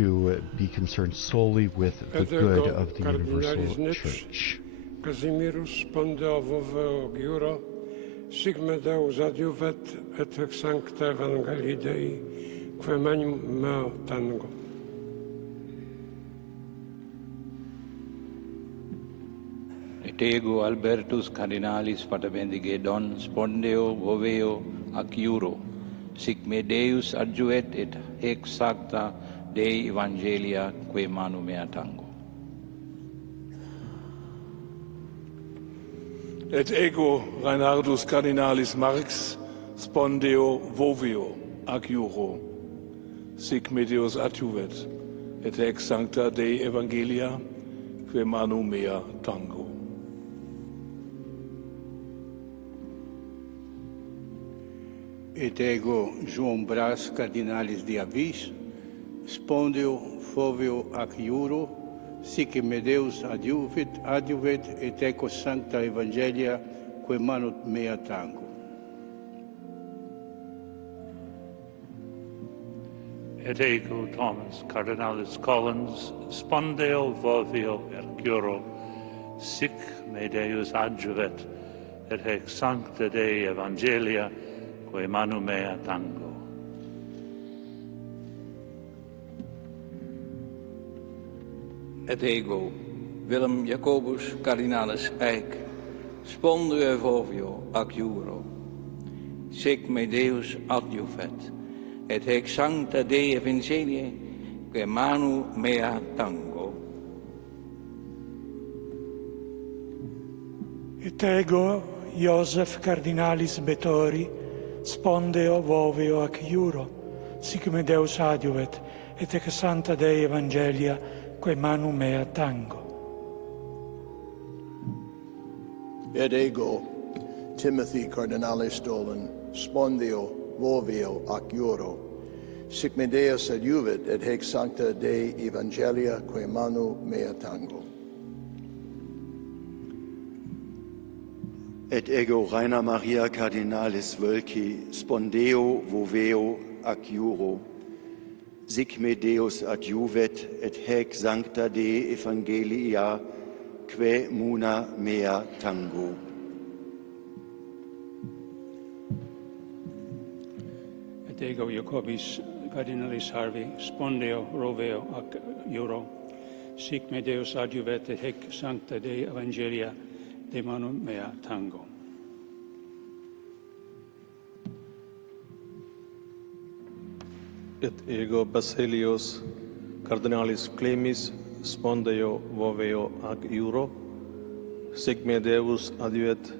to be concerned solely with the good of the universal church. Casimirus pondeovo giuro, sigme Deus adjuvet et sancta Evangelii Dei, quem meo tango. Et ego Albertus Cardinalis Paterbendigedon spondeo voveo ac iuro, sic me Deus adjuet et hec sancta Dei Evangelia quae manu mea tango. Et ego Reinhardus Cardinalis Marx spondeo voveo ac iuro, sic me Deus adjuvet et hec sancta Dei Evangelia quae manu mea tango. Et ego João Brás Cardinalis de Avis, spondeo foveo ac iuro, sic me Deus adjuvet et eco sancta Evangelia quae manu mea tango. Et ego Thomas Cardinalis Collins, spondeo voveo ac iuro, sic me Deus adjuvet et hec sancta Dei Evangelia quae manu mea tango. Et ego Willem Jacobus Cardinalis Eijk, spondeo voveo ac iuro, sic me Deus adjuvet et hec sancta Dei Evangelie quae manu mea tango. Et ego Iosef Cardinalis Betori, spondeo voveo ac iuro, sic me Deus adjuvet et ec sancta Dei Evangelia quae manu mea tango. Et ego Timothy Cardinalis Dolan, spondeo voveo ac iuro, sic me Deus adjuvet et hec sancta Dei Evangelia quae manu mea tango. Et ego Rainer Maria Cardinalis Wölki, spondeo voveo ac iuro, sic me Deus adjuvet et hec sancta Dei Evangelia quae muna mea tango. Et ego Jacobis Cardinalis Harvey, spondeo roveo ac iuro, sic me Deus adjuvet et hec sancta Dei Evangelia de manu mea tango. Et ego Basilius Cardinalis Clemis, spondeo voveo ac iuro, sic me Deus adjuvet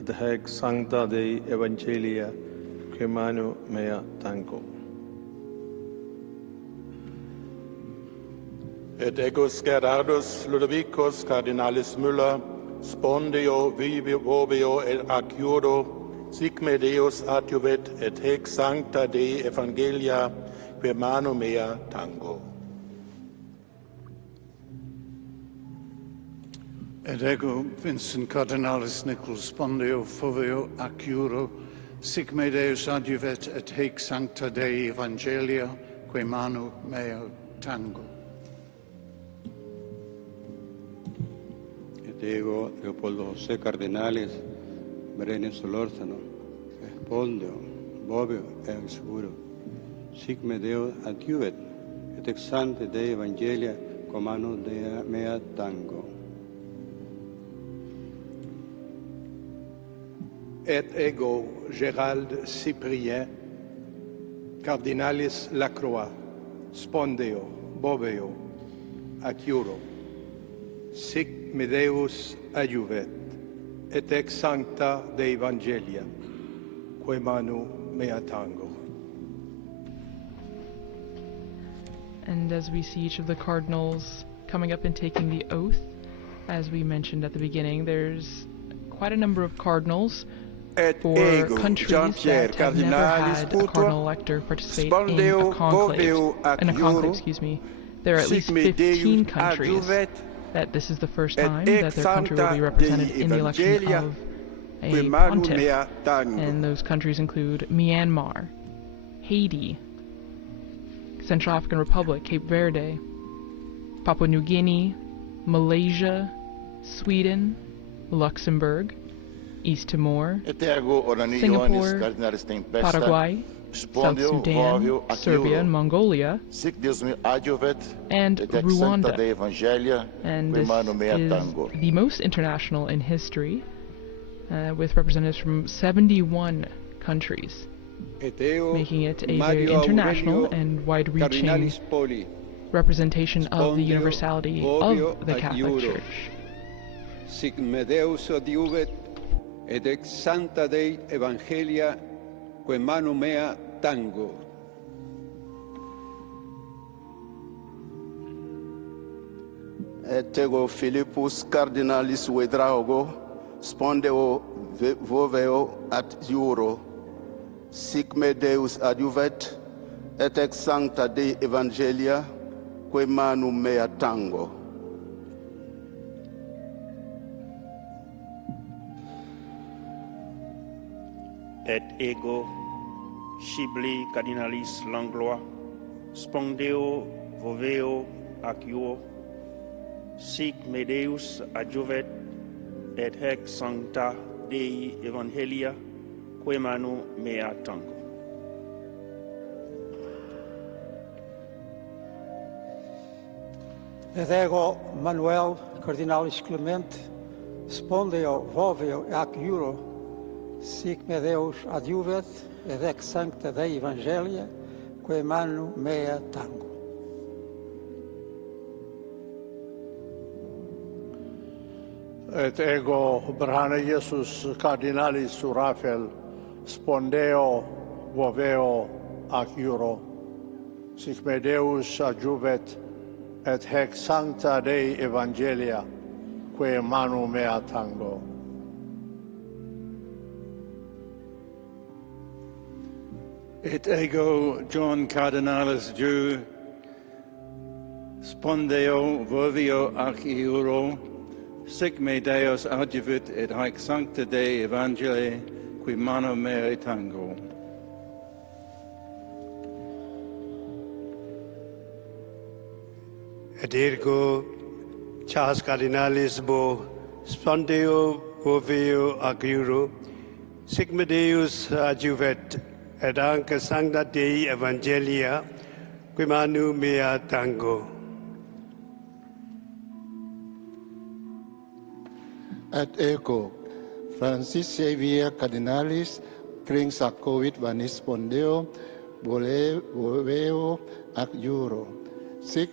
et hec sancta Dei Evangelia quae manu mea tango. Et ego Gerardus Ludovicus Cardinalis Müller, spondeo voveo ac iuro, sic me Deus adjuvet et hec sancta Dei Evangelia quae manu mea tango. Et ego Vincent Cardinalis Nicholas, spondeo foveo ac iuro, sic me Deus adjuvet et hec sancta Dei Evangelia quae manu mea tango. Et ego Leopoldo José Cardinalis Brenes Solórzano, spondeo voveo ac iuro, sic me Deus adjuvet et ex sancta Dei Evangelia quae manu mea tango. Et ego Gérald Cyprien Cardinalis Lacroix, spondeo boveo ac iuro, sic me Deus adjuvet et ex sancta Dei Evangelia quae manu mea tango. And as we see each of the cardinals coming up and taking the oath, as we mentioned at the beginning, there's quite a number of cardinals for countries that have never had a cardinal elector participate in a conclave. There are at least 15 countries that this is the first time that their country will be represented in the election of a pontiff. And those countries include Myanmar, Haiti, Central African Republic, Cape Verde, Papua New Guinea, Malaysia, Sweden, Luxembourg, East Timor, Singapore, Paraguay, South Sudan, Serbia and Mongolia, and Rwanda. And this is the most international in history, with representatives from 71 countries, making it a very international and wide-reaching representation of the universality of the Catholic Church. Sic me Deus adiuvet, et ex sancta Dei Evangelia, que manu mea tango. Et ego Philippus Cardinalis Vedrago, spondeo voveo at Euro, sic me Deus adiuvet, et ex sancta Dei Evangelia, que manu mea tango. Et ego scibli Cardinalis Langlois, spondeo voveo ac Euro, sic me Deus adjuvet, et hec sancta Dei Evangelia, que manu mea tango. Et ego Manuel Cardinalis Clement, spondeo voveo ac Euro, sic me Deus adjuvet, et ex sancta Dei Evangelia, que manu mea tango. Et ego Brana Iesus Cardinalis Raphael, spondeo voveo ac Euro, sic me Deus adjuvet, et hec sancta Dei Evangelia, que manu mea tango. Et ego John Cardinalis Jew, spondeo vovio ac Euro, sic me Deus adjuvit, et haec sancta Dei Evangelii, qui manu mea tango. Et ergo Charles Cardinalis Bo, spondeo voveo ac Euro, sic me Deus adjuvet, et anca sancta Dei Evangelia, qui manu mea tango. Et ego Francis Xavier Cardinalis Cringsacoit vanis spondeo voveo ac Euro, sic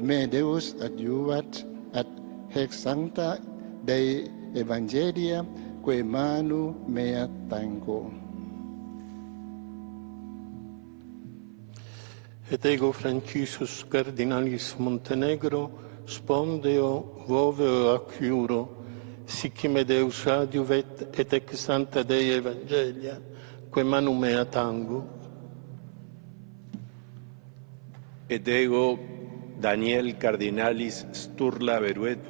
me Deus adjuvat, et hec sancta Dei Evangelia, que manu mea tango. Et ego Franciscus Cardinalis Montenegro, spondeo voveo ac Euro, sic me Deus adjuvet, et ex sancta Dei Evangelia, que manu mea tango. Et ego Daniel Cardinalis Sturla Veruet,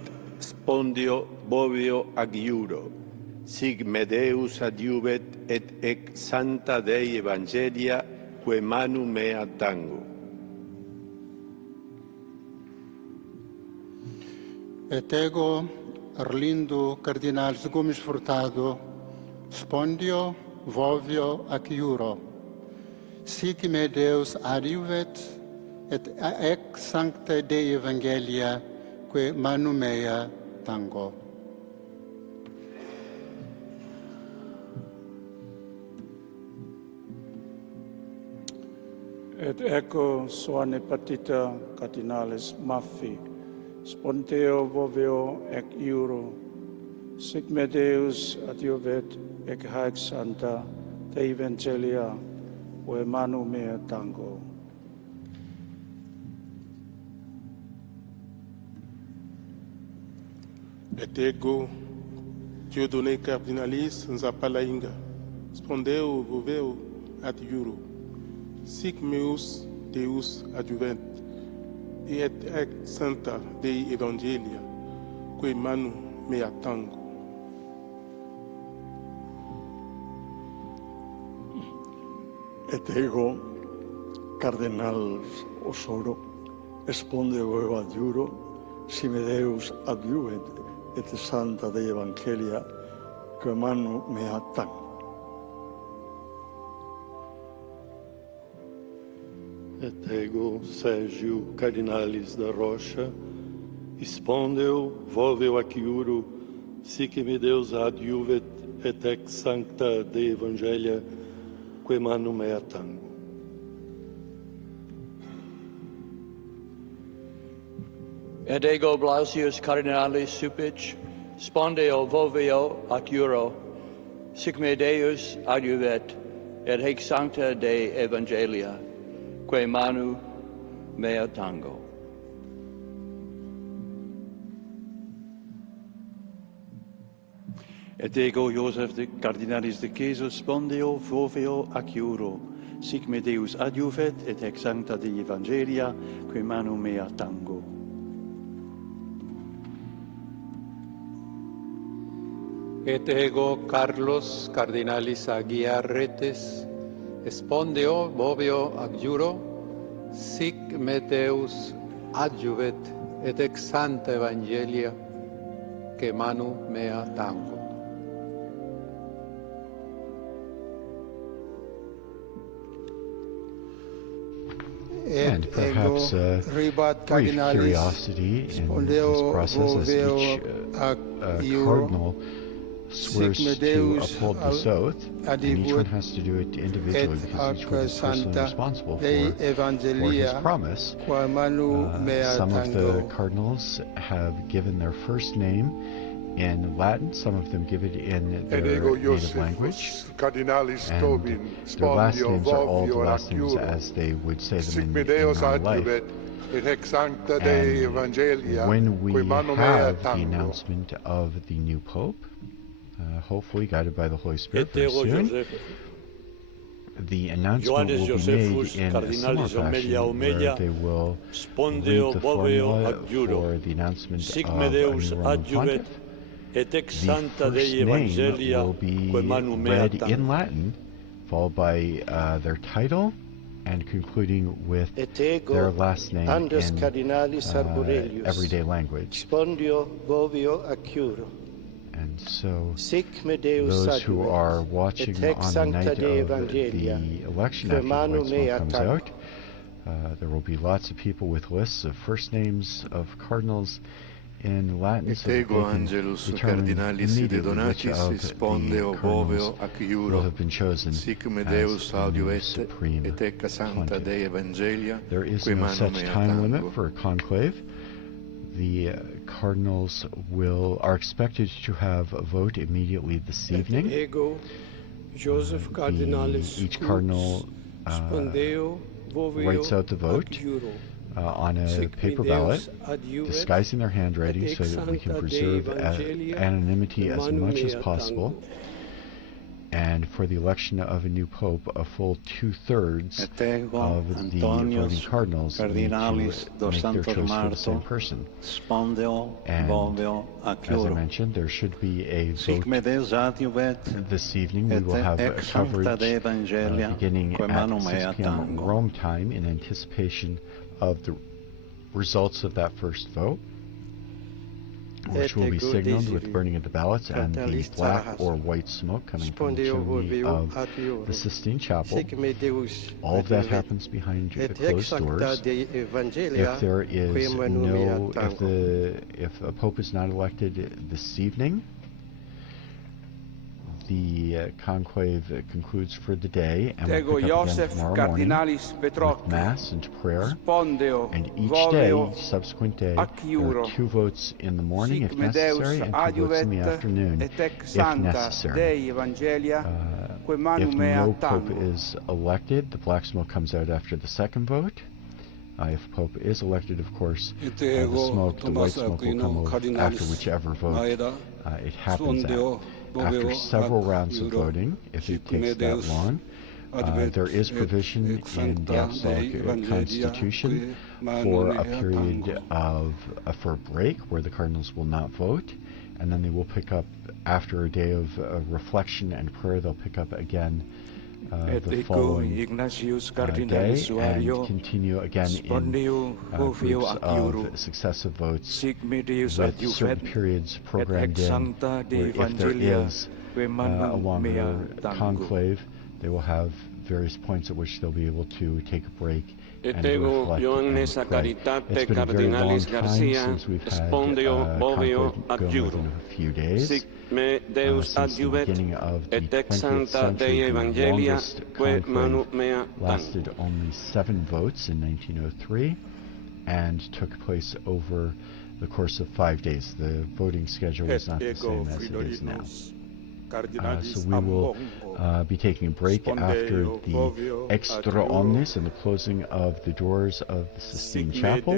spondeo voveo ac Euro, sic me Deus adjuvet, et ex sancta Dei Evangelia, que manu mea tango. Et ego Arlindo Cardinalis Gomes Furtado, spondeo voveo ac Euro, sic me Deus adjuvet, et ex sancta Dei Evangelia, que manu mea tango. Et ego Soane Patita Cardinalis Maffi, spondeo voveo ac Euro, sic me Deus adjuvet, ec haec sancta Dei Evangelia, que manu mea tango. Et ego Dieudonné Cardinalis Nzapalainga, spondeo voveo ad Euro, sic meus Deus adjuvet, et ex sancta Dei Evangelia, que manu mea tango. Et ego Cardinals Osoro, spondeo adjuro, si me Deus adjuvet et santa Dei Evangelia, que manu mea tan. Et ego Sergio Cardinalis da Rocha, spondeo voveo aciuro, sic me Deus adjuvet et ex sancta Dei Evangelia, que manu mea tango. Et ego Blasius Cardinalis Supich, spondeo voveo acuro, sic me Deus adjuvet, et hic sancta Dei Evangelia, que manu mea tango. Et ego Joseph de Cardinalis de Jesus spondeo voveo acuro, sic me Deus adjuvet, et ex sancta Dei Evangelia, que manu mea tango. Et ego Carlos Cardinalis Aguiarretes, spondeo voveo adjuro, sic me Deus adjuvet, et ex sancta Evangelia, que manu mea tango. And perhaps a brief curiosity in this process as each cardinal swears to uphold this oath, and each one has to do it individually because each one is personally responsible for his promise. Some of the cardinals have given their first name in Latin, some of them give it in their native language, and their last names are all the last names as they would say them in real life. And when we have the announcement of the new Pope, hopefully guided by the Holy Spirit very soon, the announcement will be made in a similar fashion where they will read the formula for the announcement of a new Roman Pontiff. The first name will be read in Latin, followed by their title, and concluding with their last name in everyday language. And so those who are watching on the night of the election after the white smoke comes out, there will be lots of people with lists of first names of cardinals in Latin, so that they can determine immediately which of the cardinals will have been chosen as the new supreme pontiff. There is no such time limit for a conclave. The cardinals are expected to have a vote immediately this evening. Each cardinal writes out the vote on a paper ballot, disguising their handwriting so that we can preserve anonymity as much as possible. And for the election of a new pope, a full 2/3 of the voting cardinals need to make their choice for the same person. And as I mentioned, there should be a vote this evening. We will have coverage beginning at 6 p.m. Rome time in anticipation of the results of that first vote, which will be signaled with burning of the ballots and the black or white smoke coming from the chimney of the Sistine Chapel. All of that happens behind closed doors. If there is if a pope is not elected this evening, the conclave concludes for the day, and we'll pick up again tomorrow morning with Mass and prayer. And each day, each subsequent day, there are 2 votes in the morning if necessary, and 2 votes in the afternoon if necessary. If no pope is elected, the black smoke comes out after the second vote. If Pope is elected, of course, the white smoke will come out after whichever vote it happens at. After several rounds of voting, if it takes that long, there is provision in the Apostolic Constitution for a period for a break where the cardinals will not vote, and then they will pick up after a day of reflection and prayer. They'll pick up again the following day, and continue again in groups of successive votes with certain periods programmed in, where if there is a longer conclave, they will have various points at which they'll be able to take a break and reflect and pray. It's been a very long time since we've had conclave go more than a few days. Since the beginning of the 20th century, the longest conclave lasted only 7 votes in 1903 and took place over the course of 5 days. The voting schedule is not the same as it is now. So we will be taking a break after the Extra Omnis and the closing of the doors of the Sistine Chapel.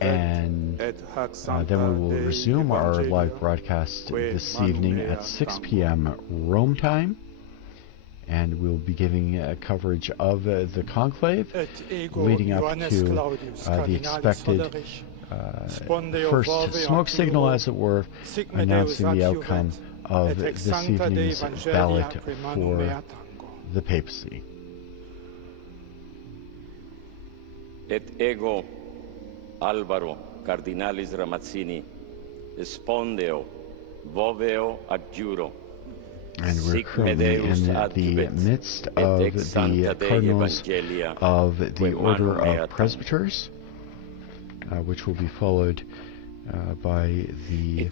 And then we will resume our live broadcast this evening at 6 p.m. Rome time. And we'll be giving coverage of the conclave leading up to the expected first smoke signal, as it were, announcing the outcome of this evening's ballot for the papacy. Et ego Alvaro Cardinalis Ramazzini espondeo voveo adjuro. And we're currently in the midst of the Cardinals of the Order of Presbyters, which will be followed by the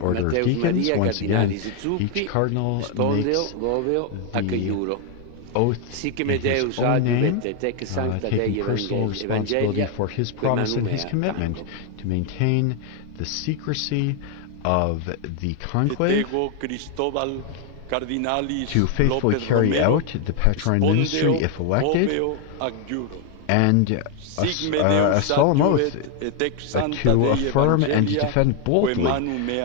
Order of Deacons. Once again, each Cardinal makes the oath in his own name, taking personal responsibility for his promise and his commitment to maintain the secrecy of the conclave, to faithfully carry out the Patrine ministry if elected, and a solemn oath to affirm and defend boldly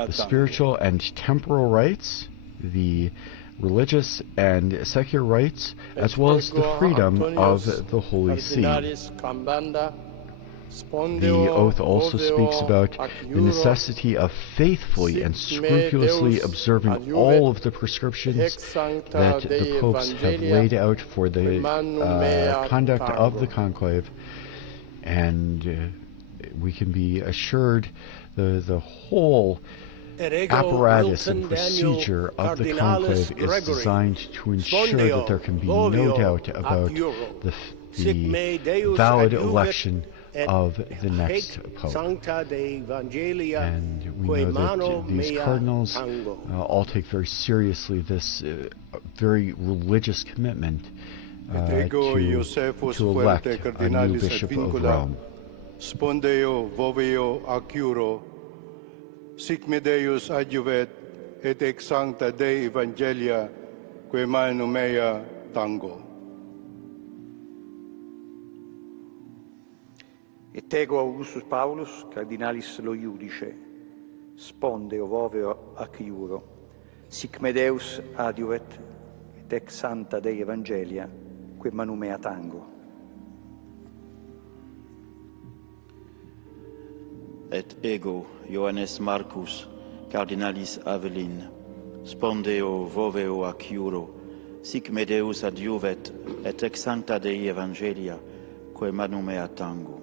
the spiritual and temporal rights, the religious and secular rights, as well as the freedom of the Holy See. The oath also speaks about the necessity of faithfully and scrupulously observing all of the prescriptions that the popes have laid out for the conduct of the conclave, and we can be assured the whole apparatus and procedure of the conclave is designed to ensure that there can be no doubt about the valid election of the next Pope. And we know that these cardinals all take very seriously this very religious commitment to elect a new Bishop of Rome. Spondeo voveo acuro, sic me Deus adjuvet, et ex sancta Dei Evangelia, quae manu mea tango. Et ego Augustus Paulus, Cardinalis lo Iudice, spondeo voveo ac iuro, sic me Deus adiuvet, et ex sancta Dei Evangelia, quae manu mea tango. Et ego Ioannes Marcus, Cardinalis Avelin, spondeo voveo ac iuro, sic me Deus adiuvet, et ex sancta Dei Evangelia, quae manu mea tango.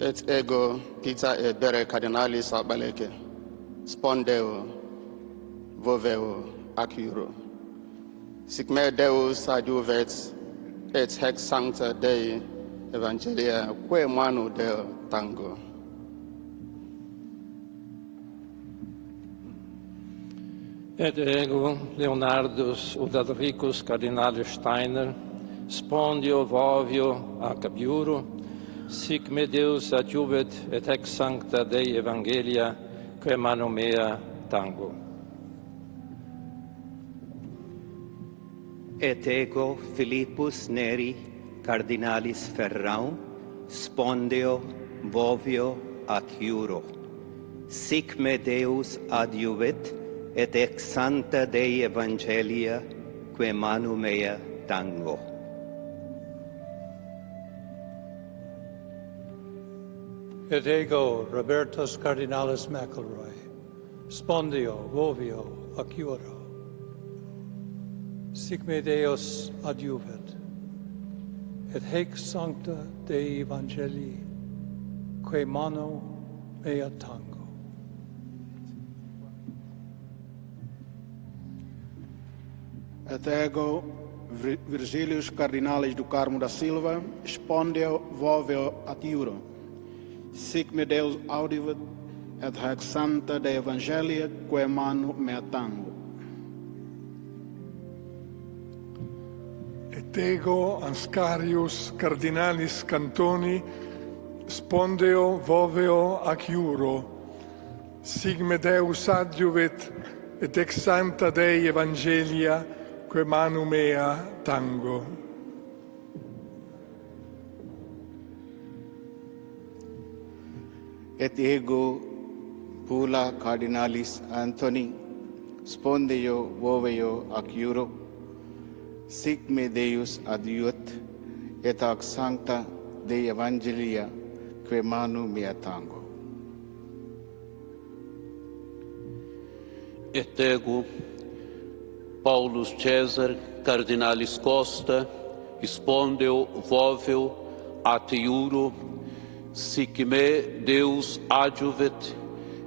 Et ego Pizza et Bere Cardinalis Abaleke, spondeo voveo ac iuro, sic me Deus adjuvet, et hex sancta Dei Evangelia, quae manu Deo tango. Et ego Leonardus Udalricus Cardinalis Steiner, spondio vovio ac abiuro, sic me Deus adjuvet, et ex sancta Dei Evangelia, quae manu mea tango. Et ego Philippus Neri, Cardinalis Ferrau, spondeo vovio ac iuro, sic me Deus adjuvet, et ex sancta Dei Evangelia, quae manu mea tango. Et ego Robertus Cardinalis McElroy, spondeo vovio ac iuro. Sic me Deus adiuvet, et haec sancta Dei Evangelii, quae mano mea tango. Et ego Virgilius Cardinalis do Carmo da Silva, spondeo voveo ad iuro. Sic me Deus audivet, et haec sancta Dei Evangelia, quae manu mea tango. Et ego Anscarius Cardinalis Cantoni, spondeo voveo ac iuro. Sic me Deus adiuvet, et ex sancta Dei Evangelia, quae manu mea tango. Et ego Pula Cardinalis Anthony, spondeo voveo ac iuro. Sic me Deus adiuet, et hac sancta Dei Evangelia, quae manu mea tango. Et ego Paulus Caesar Cardinalis Costa, spondeo voveo at iuro, sic me Deus adiuvet,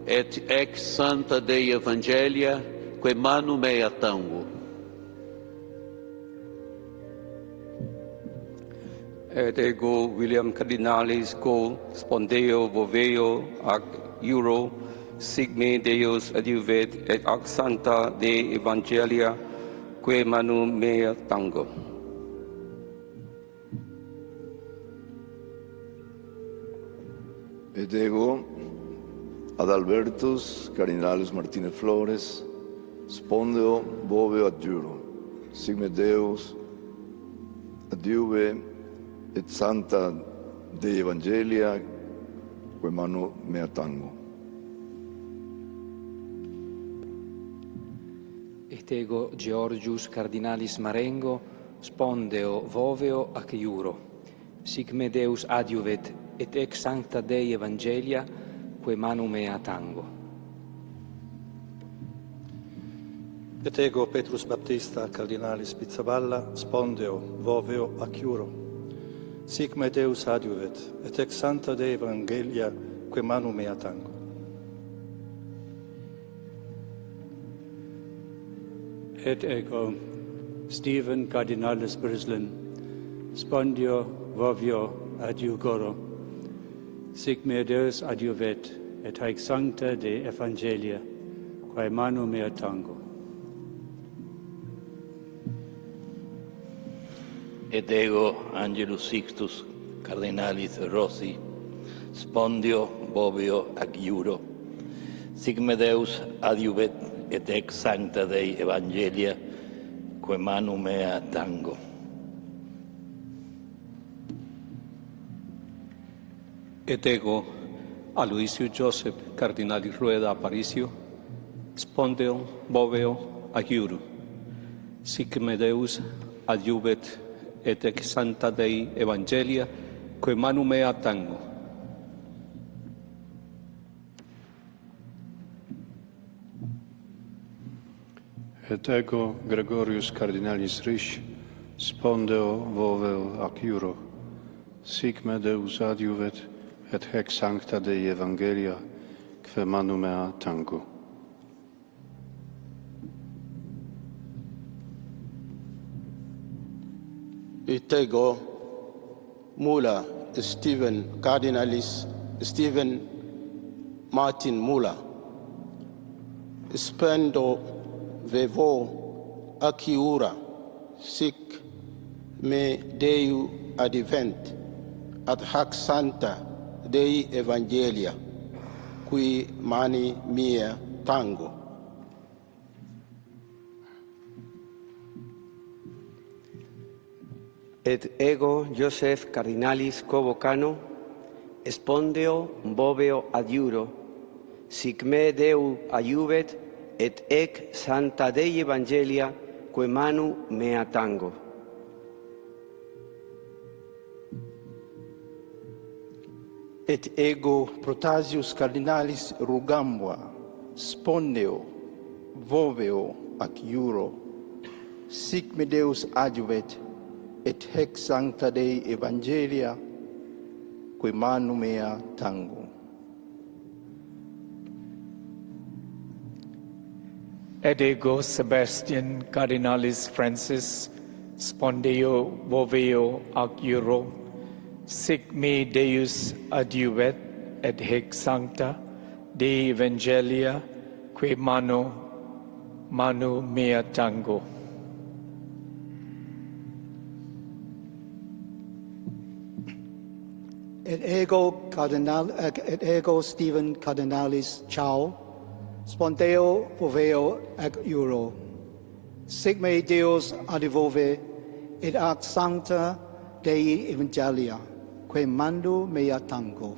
et ex sancta Dei Evangelia, quae manu mea tango. Et ego William Cardinalis Co, spondeo voveo ac iuro, sic me Deus adiuvet, et ac sancta Dei Evangelia, quae manu mea tango. Et ego Adalbertus Cardinalis Martinez Flores, spondeo voveo ad iuro. Sic me Deus adiuve, et sancta Dei Evangelia, quae manu mea tango. Et ego Georgius Cardinalis Marengo, spondeo voveo ac iuro. Sic me Deus adiuvet, et ex sancta Dei Evangelia, quae manu mea tango. Et ego Petrus Baptista Cardinalis Pizzaballa, spondeo voveo ac iuro. Sic me Deus adiuvet, et ex sancta Dei Evangelia, quae manu mea tango. Et ego Stephen Cardinalis Brislin, spondeo voveo ad iugoro. Sic me Deus adiuvet, et haec sancta Dei Evangelia, quae manu mea tango. Et ego Angelus Sixtus Cardinalis Rossi, spondeo voveo ac iuro. Sic me Deus adiuvet, et ex sancta Dei Evangelia, quae manu mea tango. Et ego Aloysius Joseph Cardinalis Rueda Aparicio, spondeo voveo ac iuro. Sic me Deus adiuvet, et ex sancta Dei Evangelia, quae manu mea tango. Et ego Gregorius Cardinalis Risch, spondeo voveo ac iuro. Sic me Deus adiuvet, et haec sancta Dei Evangelia, quae manu mea tango. Et ego Mula Stephen Martin Mula, spendo vevo ac iura. Sic me Deu advent, ad hac sancta Dei Evangelia, qui mani mea tango. Et ego Joseph Cardinalis Covocano, spondeo voveo ad iuro. Sic me Deu adiuvet, et ec sancta Dei Evangelia, quae manu mea tango. Et ego Protasius Cardinalis Rugambua, spondeo voveo ac iuro, sic me Deus adjuvet, et hec sancta Dei Evangelia, que manu mea tango. Et ego Sebastian Cardinalis Francis, spondeo voveo ac iuro, sic me Deus adjuvet, et hec sancta Dei Evangelia, que manu mea tango. Et ego Stephen Cardinalis Chao, spondeo voveo ac iuro, sic me Deus adjuvove, et ac sancta Dei Evangelia, que manu mea tango.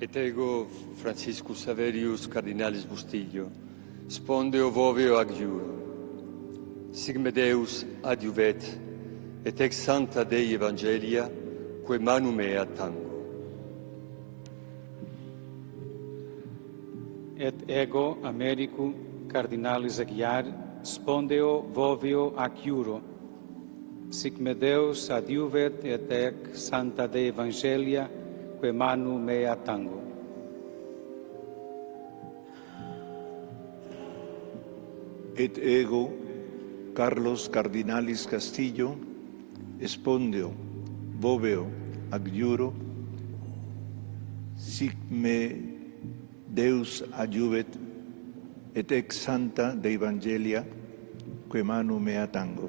Et ego Franciscus Saverius Cardinalis Bustillo, spondeo voveo ac iuro, sic me Deus adjuvet, et ex sancta Dei Evangelia, que manu mea tango. Et ego Americum Cardinalis Aguiar, spondeo voveo ac iuro, sic me Deus adjuvet, et ex sancta Dei Evangelia, que manu mea tango. Et ego Carlos Cardinalis Castillo, spondeo voveo ac iuro, sic me Deus adjuvet, et ex sancta Dei Evangelia, que manu mea tango.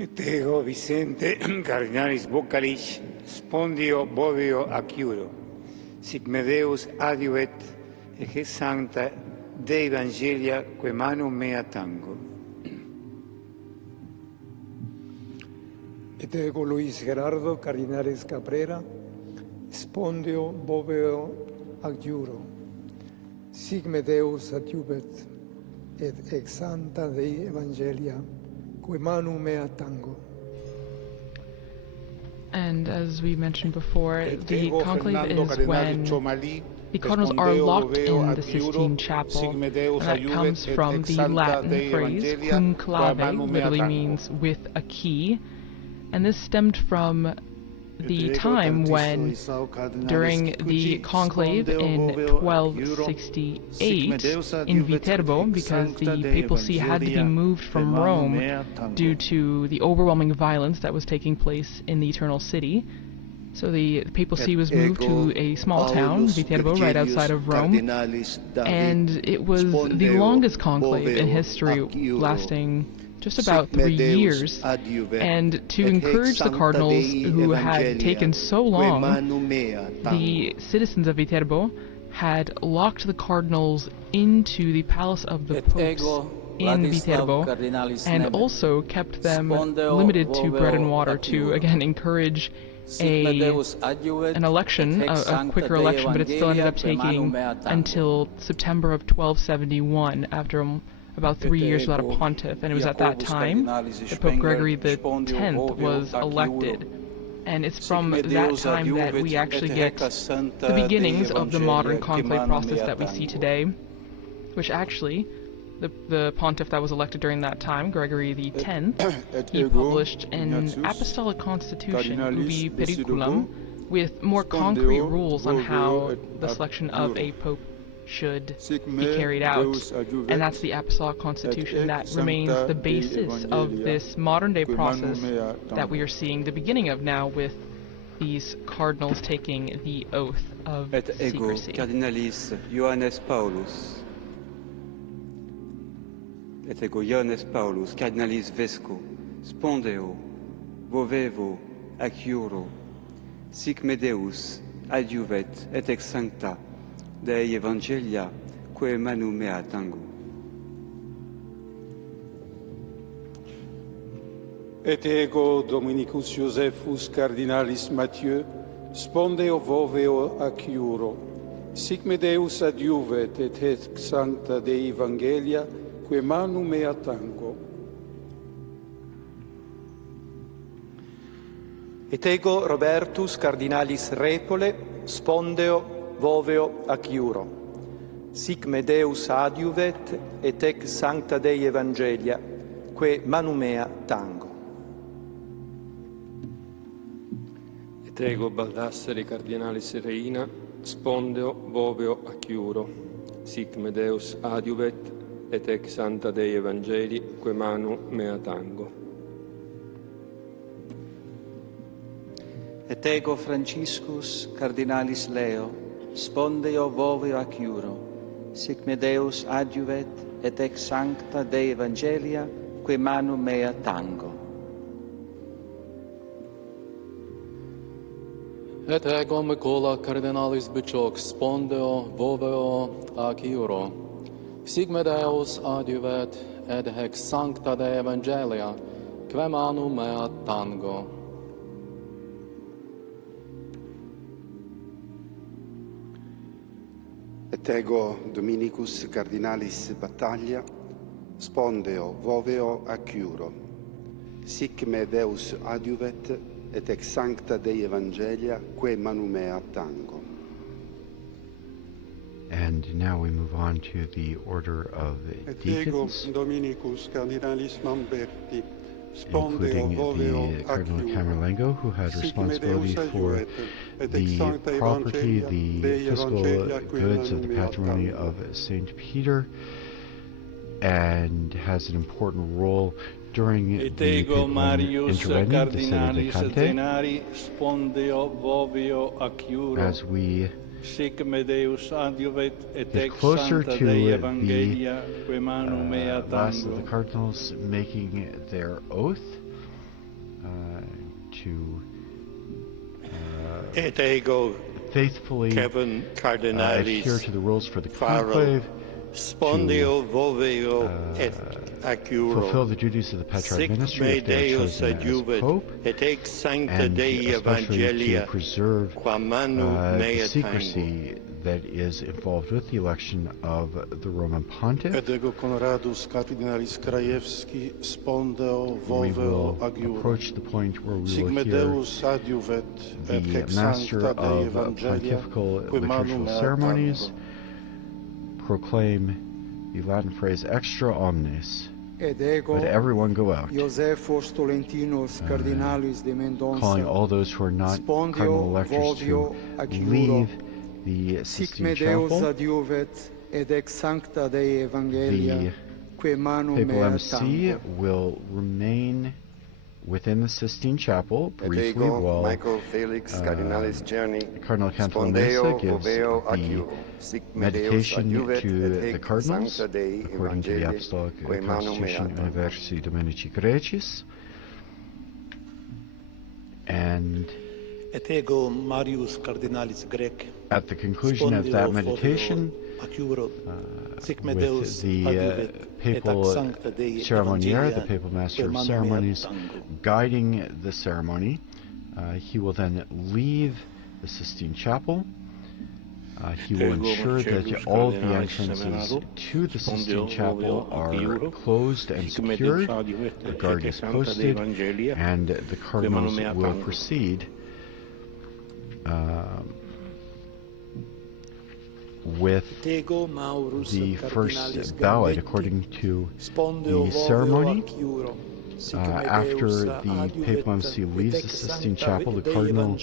Et ego Vicente Cardinalis Bocalich, spondeo voveo ac iuro, sic me Deus adjuvet, et ex sancta Dei Evangelia, que manu mea tango. Et ego Luis Gerardo Cardinalis Cabrera, spondeo voveo ac iuro, sic me Deus adjuvet, et ex sancta Dei Evangelia, que manu mea tango. And as we mentioned before, the conclave is when the cardinals are locked in the Sistine Chapel, and that comes from the Latin phrase conclave, literally means with a key. And this stemmed from the time when, during the conclave in 1268 in Viterbo, because the papacy had to be moved from Rome due to the overwhelming violence that was taking place in the Eternal City. So the papacy was moved to a small town, Viterbo, right outside of Rome, and it was the longest conclave in history, lasting just about 3 years, and to encourage the cardinals who had taken so long, the citizens of Viterbo had locked the cardinals into the palace of the popes in Viterbo, and also kept them limited to bread and water to, again, encourage an election, a quicker election, but it still ended up taking until September of 1271, after about 3 years without a pontiff, and it was at that time that Pope Gregory X was elected. And it's from that time that we actually get the beginnings of the modern conclave process that we see today, which actually, the pontiff that was elected during that time, Gregory X, he published an apostolic constitution, Ubi Periculum, with more concrete rules on how the selection of a pope should be carried out, and that's the apostolic constitution that remains the basis of this modern-day process that we are seeing the beginning of now, with these cardinals taking the oath of secrecy. Cardinalis Johannes Paulus, et ego Johannes Paulus, Cardinalis Vesco, spondeo voveo ac iuro, sic me Deus adjuvet, et ex sancta Dei Evangelia, que manu mea tango. Et ego Dominicus Josephus Cardinalis Mathieu, spondeo voveo ac iuro, sic me Deus adjuvet, et ex sancta Dei Evangelia, que manu mea tango. Et ego Robertus cardinalis repole, spondeo voveo ac iuro. Sic me Deus adiuvet, et ec sancta Dei Evangelia, que manu mea tango. Et ego Baldassare cardinalis reina, spondeo voveo ac iuro. Sic me Deus adiuvet, et ec sancta Dei Evangelii, que manu mea tango. Et ego Franciscus cardinalis Leo, spondeo voveo ac iuro. Sic me Deus adiuvet, et ec sancta Dei Evangelia, que manu mea tango. Et ego Micola cardinalis Biciox, spondeo voveo ac iuro. Sic me Deus adiuvet, et ec sancta Dei Evangelia, que manu mea tango. Et ego Dominicus cardinalis Battaglia, spondeo voveo ac iuro. Sic me Deus adiuvet, et ec sancta Dei Evangelia, que manu mea tango. And now we move on to the order of deacons, Dominicus cardinalis Mamberti, including the Cardinal Camerlengo, who had responsibility for the property, the fiscal goods of the patrimony of St. Peter, and has an important role during the papal interregnum, the sedevacante, as we get closer to the last of the cardinals making their oath to faithfully adhere to the rules for the conclave, to fulfill the duties of the patriarch ministry if they are chosen as Pope, and especially to preserve the secrecy that is involved with the election of the Roman Pontiff. We will approach the point where we will hear the Master of Pontifical Liturgical Ceremonies proclaim the Latin phrase extra omnes. Let everyone go out, calling all those who are not cardinal electors to leave the Sistine Chapel. The papal MC will remain within the Sistine Chapel briefly while Cardinal Cantalamessa gives the meditation to the cardinals according to the Apostolic Constitution Universi Dominici Graecis. And at the conclusion of that meditation, with the papal ceremoniere, the papal master of ceremonies, guiding the ceremony, he will then leave the Sistine Chapel. He will ensure that all of the entrances to the Sistine Chapel are closed and secured, the guard is posted, and the cardinals will proceed with the first ballot according to the ceremony. After the papal MC leaves the Sistine Chapel, the cardinal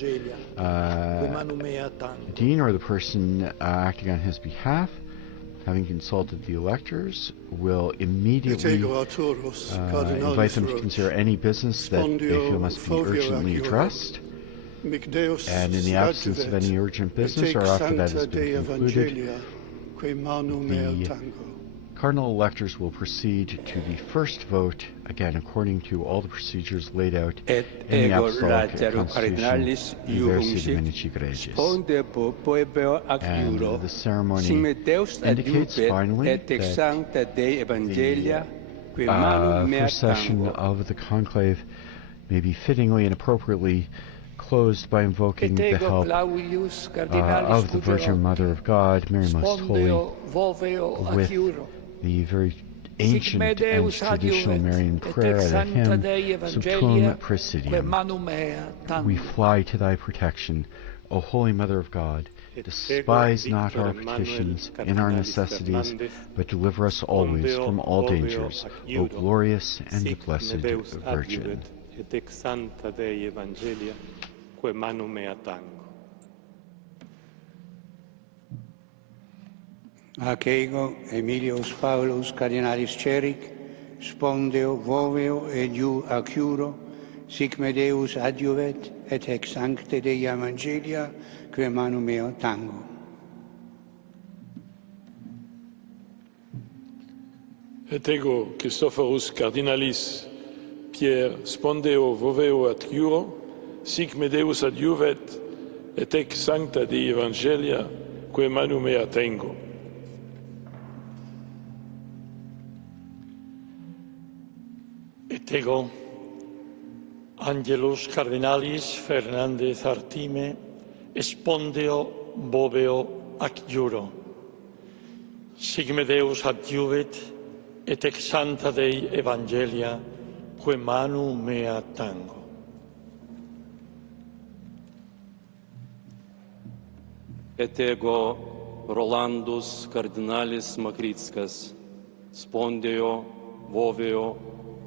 dean, or the person acting on his behalf, having consulted the electors, will immediately invite them to consider any business that they feel must be urgently addressed. And in the absence of any urgent business, or after that has been concluded, the cardinal electors will proceed to the first vote, again according to all the procedures laid out in the Apostolic Constitution Universi Dominici Graecis. And the ceremony indicates finally that the first session of the conclave may be fittingly and appropriately closed by invoking the help of the Virgin Mother of God, Mary Most Holy, with the very ancient and traditional Marian prayer at a hymn, Subtum Presidium. We fly to thy protection, O Holy Mother of God. Despise not our petitions in our necessities, but deliver us always from all dangers, O glorious and blessed Virgin. Ac ego, Emilius Paulus, Cardinalis Ceric, spondeo, voveo, ediu acuro, sic me Deus adjuvet, et ex sancte Dei Evangelia, que manu meo tango. Et ego, Christophorus Cardinalis, Pierre, spondeo, voveo, at juro, sic me Deus adjuvet, et ex sancta Dei Evangelia, que manu mea tengo. Et ego, Angelus Cardinalis Fernandez Artime, spondeo, voveo, ac juro. Sic me Deus adjuvet, et ex sancta Dei Evangelia, que manu mea tango. Et ego, Rolandus Cardinalis Makritskas, spondeo, voveo,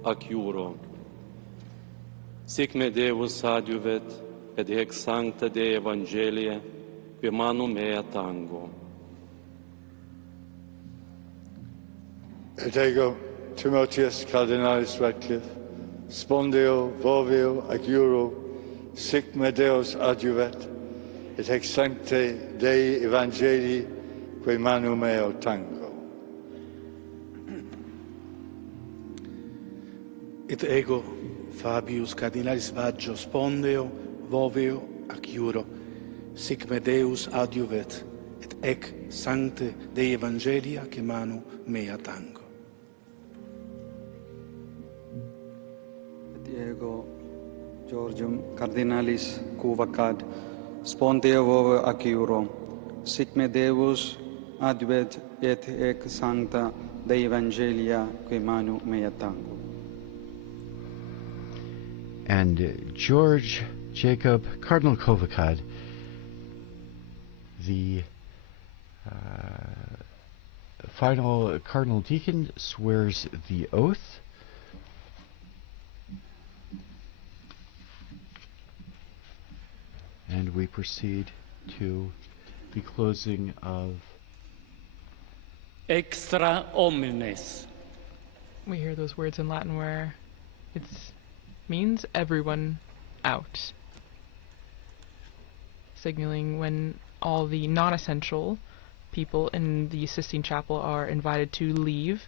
ac juro. Sic me Deus adjuvet, et ex sancta Dei Evangelia, que manu mea tango. Et ego, Timotheus Cardinalis Radcliffe, spondeo, voveo, ac juro, sic me Deus adjuvet, et ex sancte Dei Evangelii, que manu meo tango. Et ego, Fabius Cardinalis Baggio, spondeo, voveo, ac juro, sic me Deus adjuvet, et ec sancte Dei Evangelia, que manu mea tango. Et ego, Georgium Cardinalis Cuvacad, spondeo, voveo, ac juro, sic me Deus adjuvet, et ec sancta Dei Evangelia, que manu mea tango. And George Jacob Cardinal Kovacad, the final Cardinal Deacon, swears the oath. And we proceed to the closing of Extra Omnes. We hear those words in Latin where it means everyone out, signaling when all the non-essential people in the Sistine Chapel are invited to leave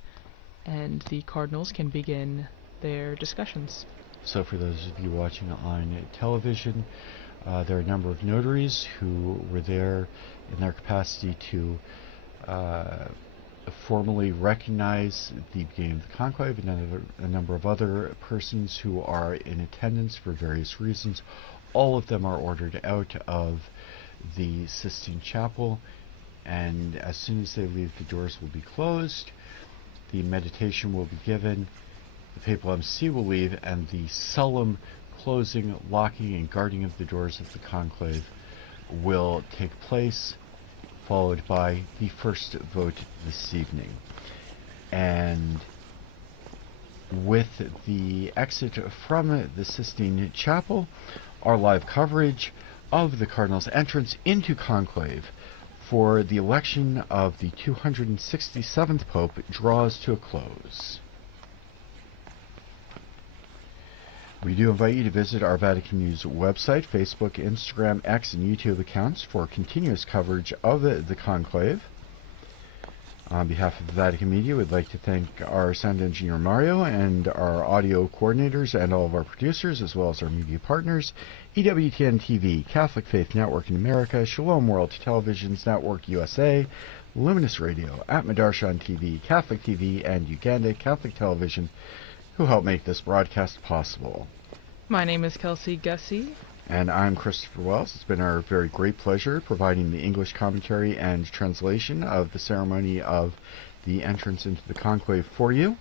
and the cardinals can begin their discussions. So for those of you watching on television, there are a number of notaries who were there in their capacity to formally recognize the beginning of the conclave, and a number of other persons who are in attendance for various reasons. All of them are ordered out of the Sistine Chapel, and as soon as they leave, the doors will be closed, the meditation will be given, the papal MC will leave, and the solemn closing, locking, and guarding of the doors of the conclave will take place, followed by the first vote this evening. And with the exit from the Sistine Chapel, our live coverage of the Cardinals' entrance into conclave for the election of the 267th Pope draws to a close. We do invite you to visit our Vatican News website, Facebook, Instagram, X, and YouTube accounts for continuous coverage of the conclave. On behalf of the Vatican Media, we'd like to thank our sound engineer Mario and our audio coordinators and all of our producers, as well as our media partners, EWTN TV, Catholic Faith Network in America, Shalom World Television's Network USA, Luminous Radio, Atma Darshan TV, Catholic TV, and Uganda Catholic Television, who help make this broadcast possible. My name is Kelsey Gussie. And I'm Christopher Wells. It's been our very great pleasure providing the English commentary and translation of the ceremony of the entrance into the conclave for you.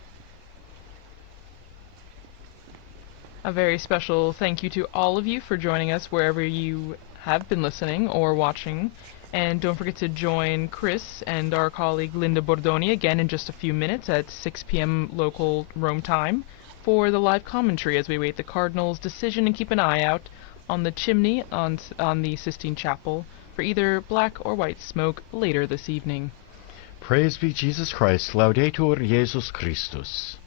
A very special thank you to all of you for joining us wherever you have been listening or watching. And don't forget to join Chris and our colleague Linda Bordoni again in just a few minutes at 6 p.m. local Rome time for the live commentary as we await the Cardinals' decision, and keep an eye out on the chimney on the Sistine Chapel for either black or white smoke later this evening. Praise be Jesus Christ. Laudetur Jesus Christus.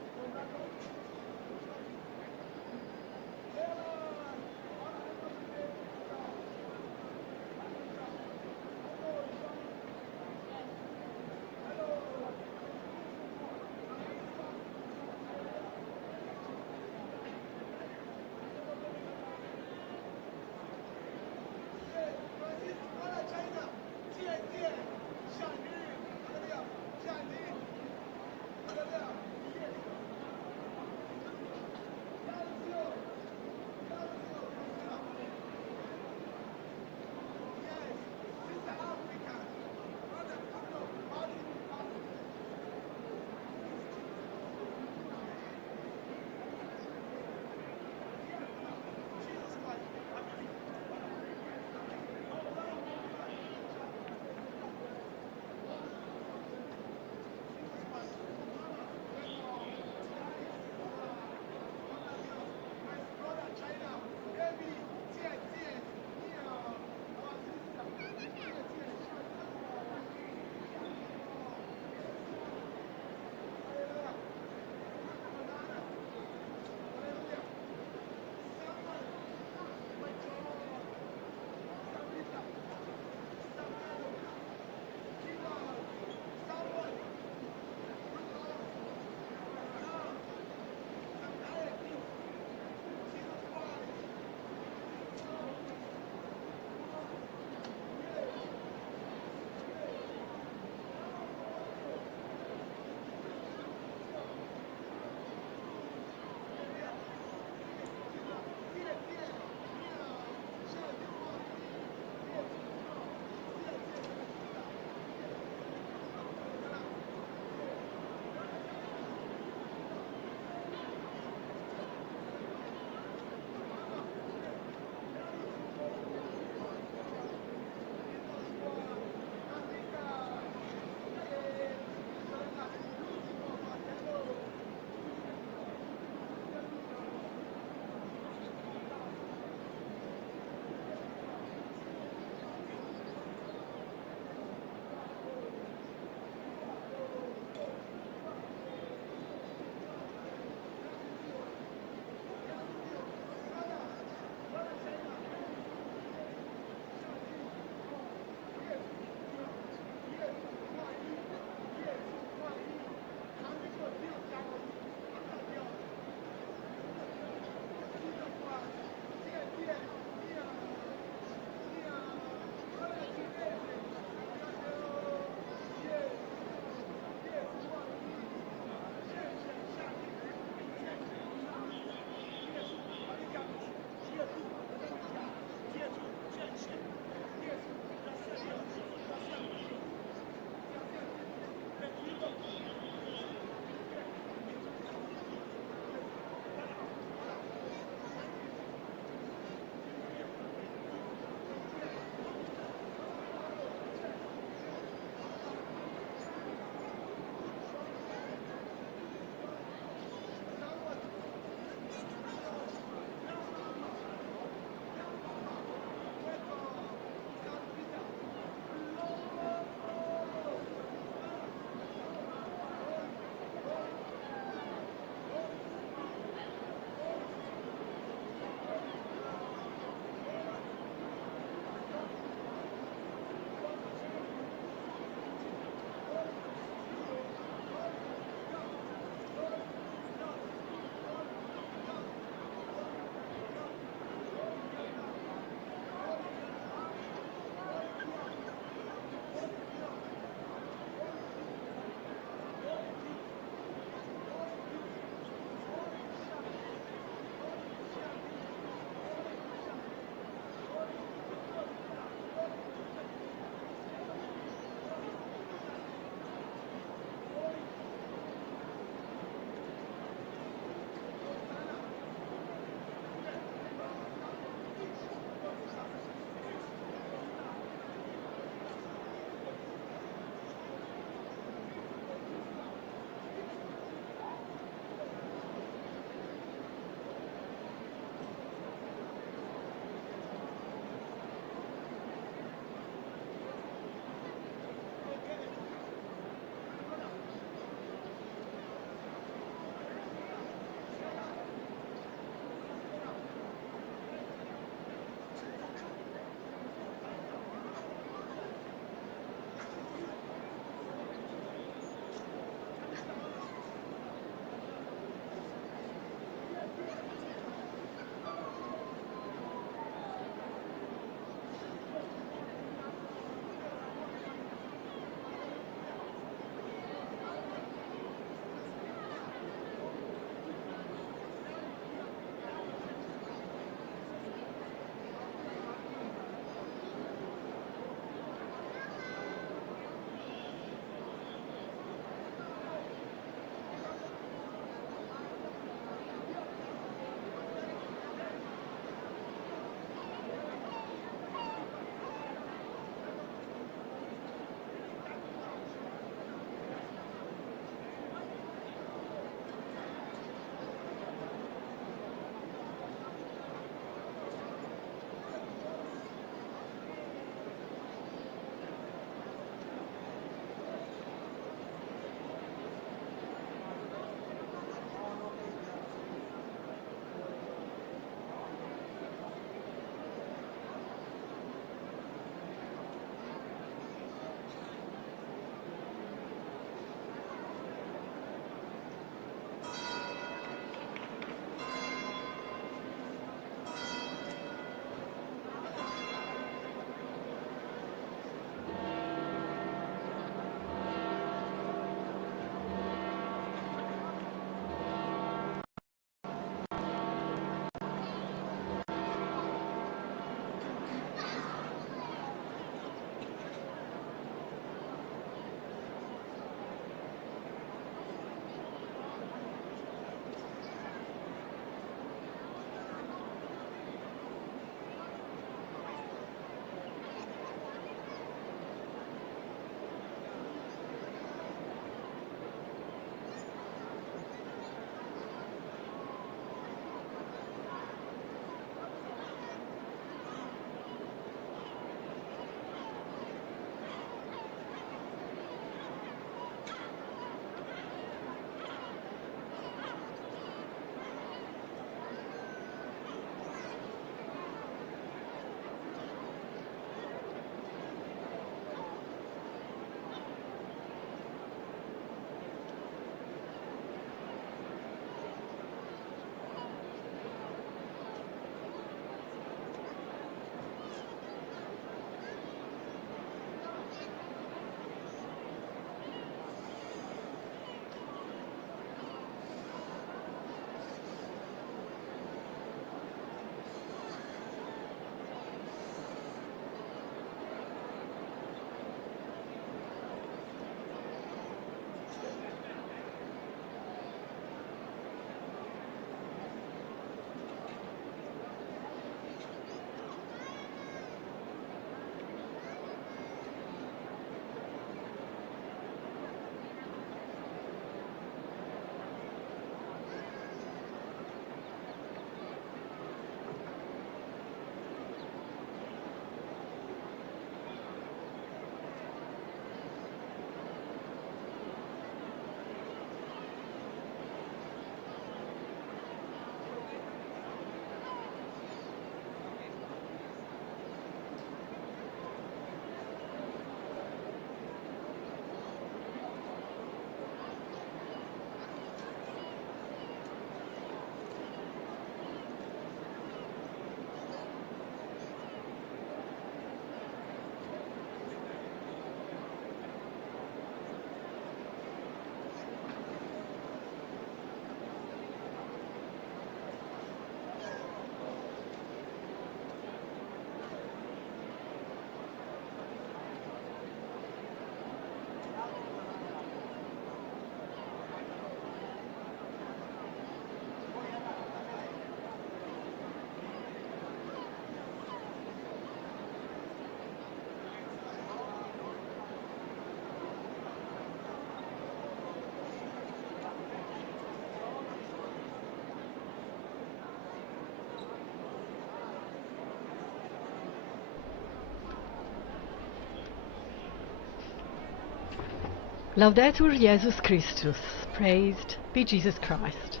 Laudetur Jesus Christus, praised be Jesus Christ.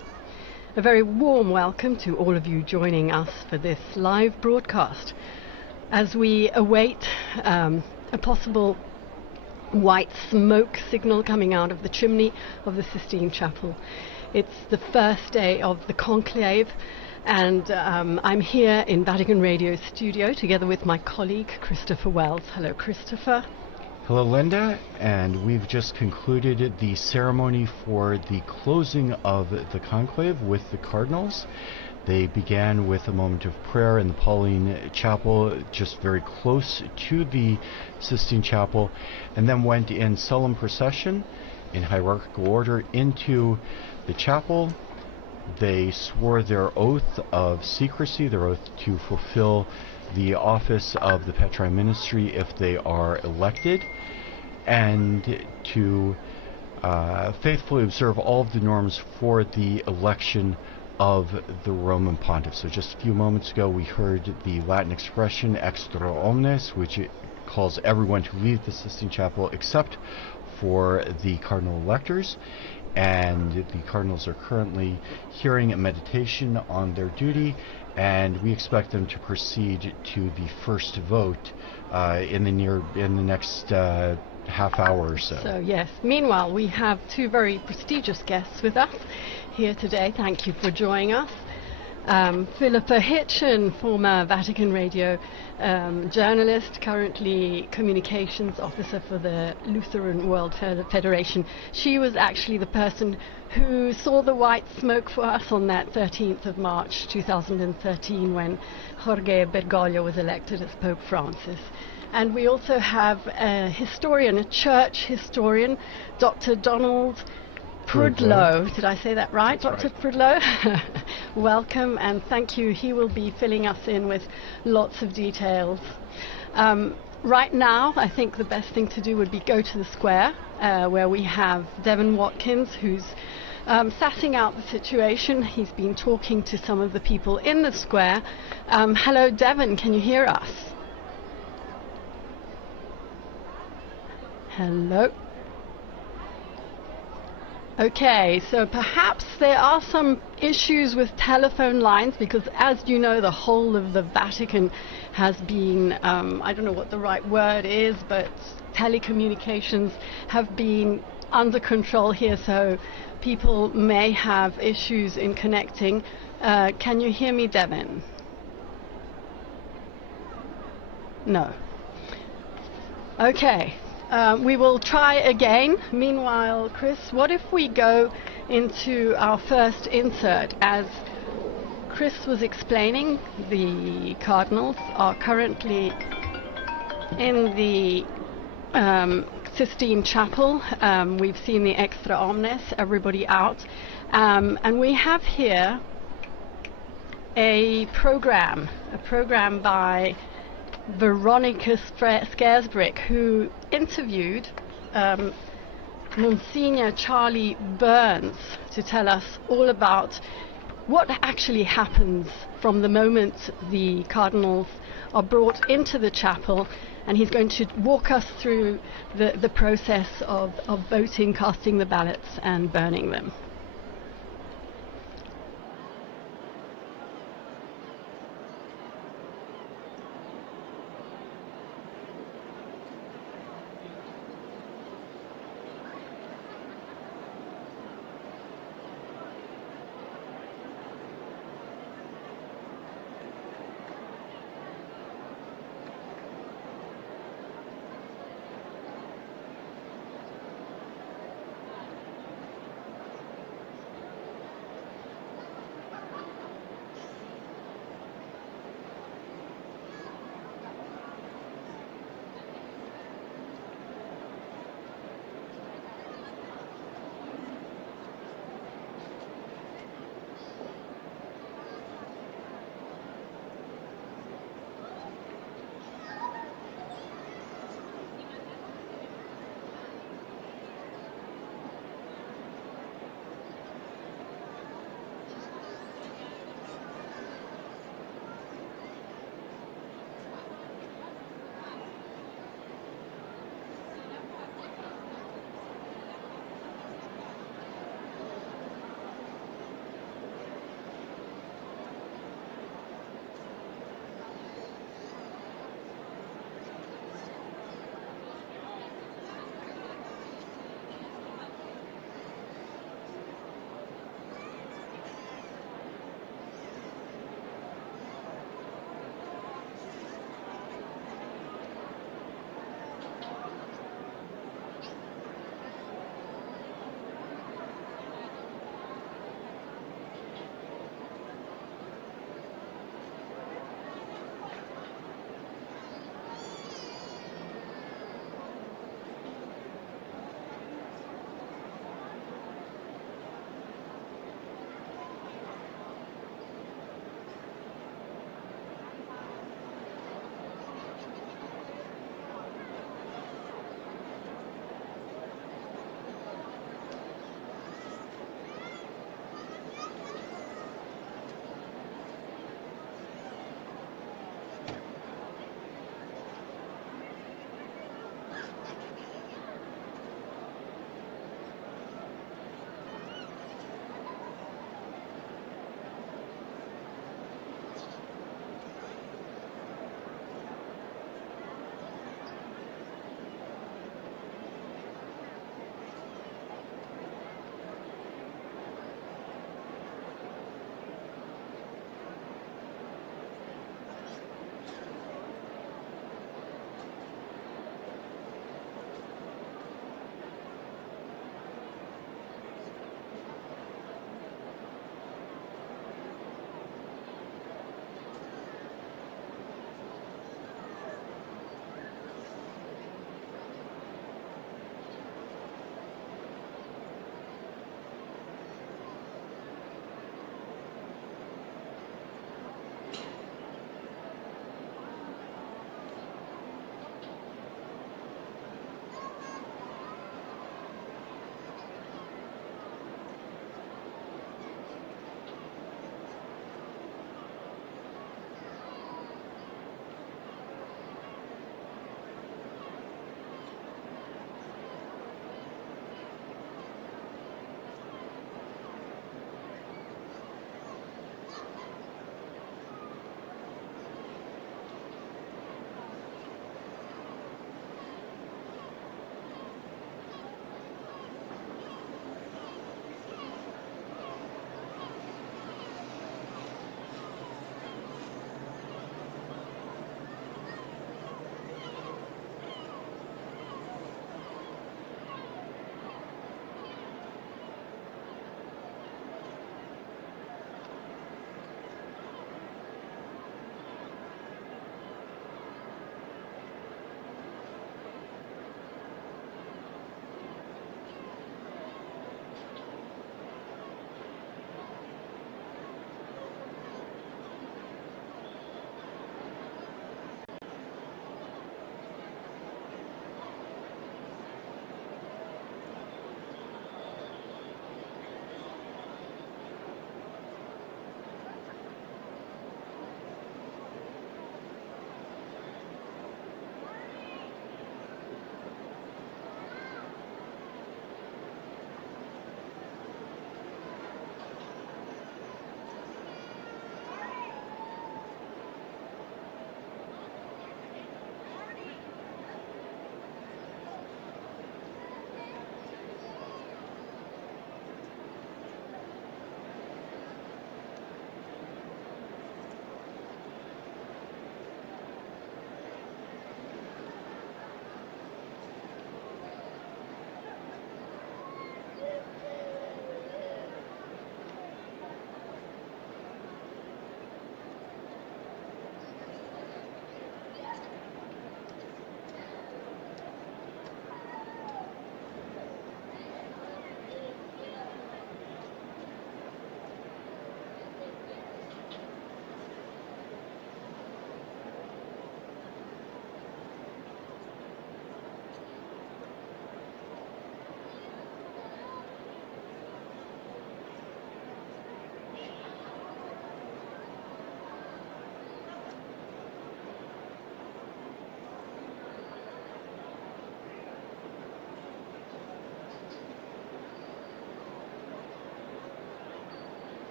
A very warm welcome to all of you joining us for this live broadcast as we await a possible white smoke signal coming out of the chimney of the Sistine Chapel. It's the first day of the Conclave, and I'm here in Vatican Radio studio together with my colleague Christopher Wells. Hello, Christopher. Hello, Linda, and we've just concluded the ceremony for the closing of the conclave with the Cardinals. They began with a moment of prayer in the Pauline Chapel, just very close to the Sistine Chapel, and then went in solemn procession in hierarchical order into the chapel. They swore their oath of secrecy, their oath to fulfill the office of the Petrine ministry if they are elected, and to faithfully observe all of the norms for the election of the Roman Pontiff. So just a few moments ago we heard the Latin expression extra omnes, which calls everyone to leave the Sistine Chapel except for the cardinal electors, and the cardinals are currently hearing a meditation on their duty, and we expect them to proceed to the first vote in the next half hour or so. So yes, meanwhile we have two very prestigious guests with us here today. Thank you for joining us. Philippa Hitchen, former Vatican Radio journalist, currently communications officer for the Lutheran World Federation. She was actually the person who saw the white smoke for us on that 13th of March 2013 when Jorge Bergoglio was elected as Pope Francis. And we also have a historian, a church historian, Dr. Donald Prudlow. Did I say that right, Dr. Prudlow? Welcome and thank you. He will be filling us in with lots of details. Right now, I think the best thing to do would be go to the square, where we have Devon Watkins, who's sassing out the situation. He's been talking to some of the people in the square. Hello, Devon, can you hear us? Hello. Okay, so perhaps there are some issues with telephone lines because, as you know, the whole of the Vatican has been, I don't know what the right word is, but telecommunications have been under control here, so people may have issues in connecting. Can you hear me, Devin? No. Okay. We will try again. Meanwhile, Chris, what if we go into our first insert? As Chris was explaining, the Cardinals are currently in the Sistine Chapel. We've seen the extra omnes, everybody out. And we have here a program by Veronica Scaresbrick, who interviewed Monsignor Charlie Burns to tell us all about what actually happens from the moment the cardinals are brought into the chapel, and he's going to walk us through the process of voting, casting the ballots and burning them.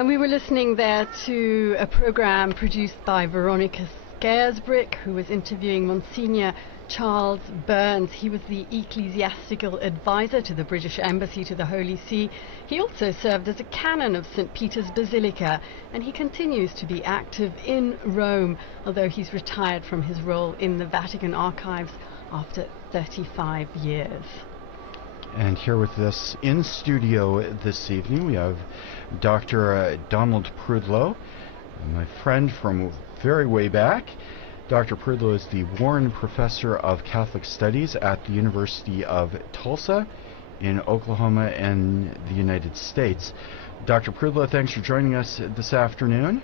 And we were listening there to a program produced by Veronica Scaresbrick, who was interviewing Monsignor Charles Burns. He was the ecclesiastical advisor to the British Embassy to the Holy See. He also served as a canon of St. Peter's Basilica, and he continues to be active in Rome, although he's retired from his role in the Vatican archives after 35 years. And here with us in studio this evening, we have Dr. Donald Prudlow, my friend from very way back. Dr. Prudlow is the Warren Professor of Catholic Studies at the University of Tulsa in Oklahoma and the United States. Dr. Prudlow, thanks for joining us this afternoon.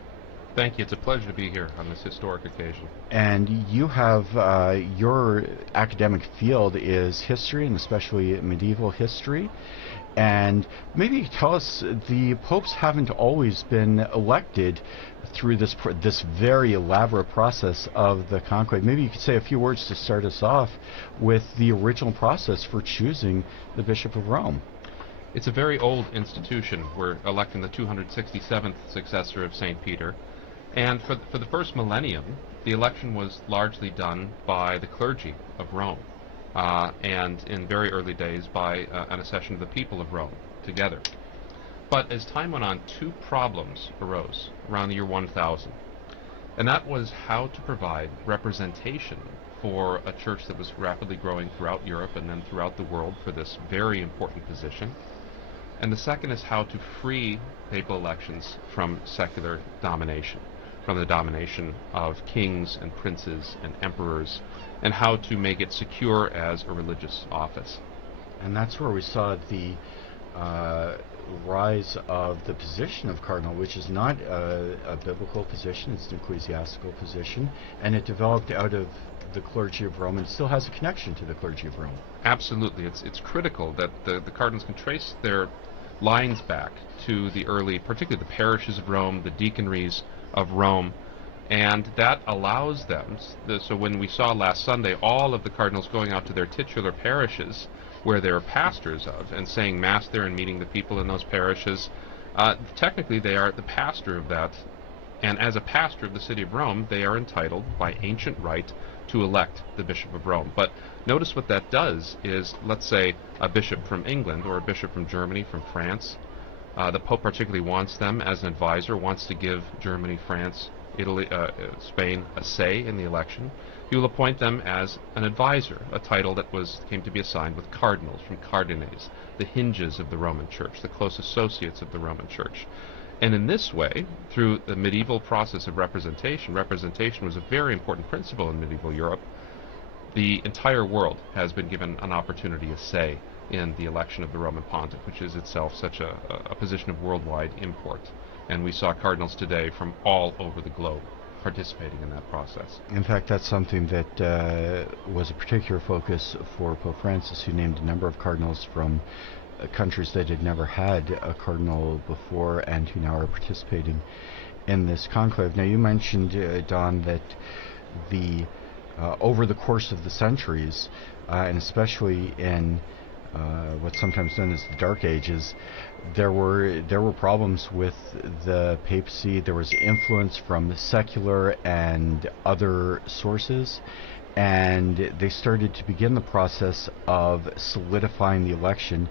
Thank you. It's a pleasure to be here on this historic occasion. And you have, your academic field is history, and especially medieval history. And maybe you could tell us, the popes haven't always been elected through this very elaborate process of the conclave. Maybe you could say a few words to start us off with the original process for choosing the Bishop of Rome. It's a very old institution. We're electing the 267th successor of St. Peter. And for the first millennium, the election was largely done by the clergy of Rome, and in very early days by an accession of the people of Rome together. But as time went on, two problems arose around the year 1000, and that was how to provide representation for a church that was rapidly growing throughout Europe and then throughout the world for this very important position. And the second is how to free papal elections from secular domination, from the domination of kings and princes and emperors, and how to make it secure as a religious office. And that's where we saw the rise of the position of cardinal, which is not a biblical position, it's an ecclesiastical position, and it developed out of the clergy of Rome and still has a connection to the clergy of Rome. Absolutely. It's critical that the cardinals can trace their lines back to the early, particularly the parishes of Rome, the deaconries of Rome, and that allows them, so when we saw last Sunday all of the cardinals going out to their titular parishes where they're pastors of and saying Mass there and meeting the people in those parishes, technically they are the pastor of that, and as a pastor of the city of Rome they are entitled by ancient right to elect the Bishop of Rome. But notice what that does is, let's say a bishop from England or a bishop from Germany, from France, the Pope particularly wants them as an advisor, wants to give Germany, France, Italy, Spain a say in the election. He will appoint them as an advisor, a title that came to be assigned with cardinals, from cardines, the hinges of the Roman Church, the close associates of the Roman Church. And in this way, through the medieval process of representation was a very important principle in medieval Europe. The entire world has been given an opportunity, a say, in the election of the Roman Pontiff, which is itself such a position of worldwide import. And we saw cardinals today from all over the globe participating in that process. In fact, that's something that was a particular focus for Pope Francis, who named a number of cardinals from countries that had never had a cardinal before and who now are participating in this conclave. Now, you mentioned, Don, that over the course of the centuries, and especially in what's sometimes known as the Dark Ages, there were problems with the papacy. There was influence from secular and other sources, and they started to begin the process of solidifying the election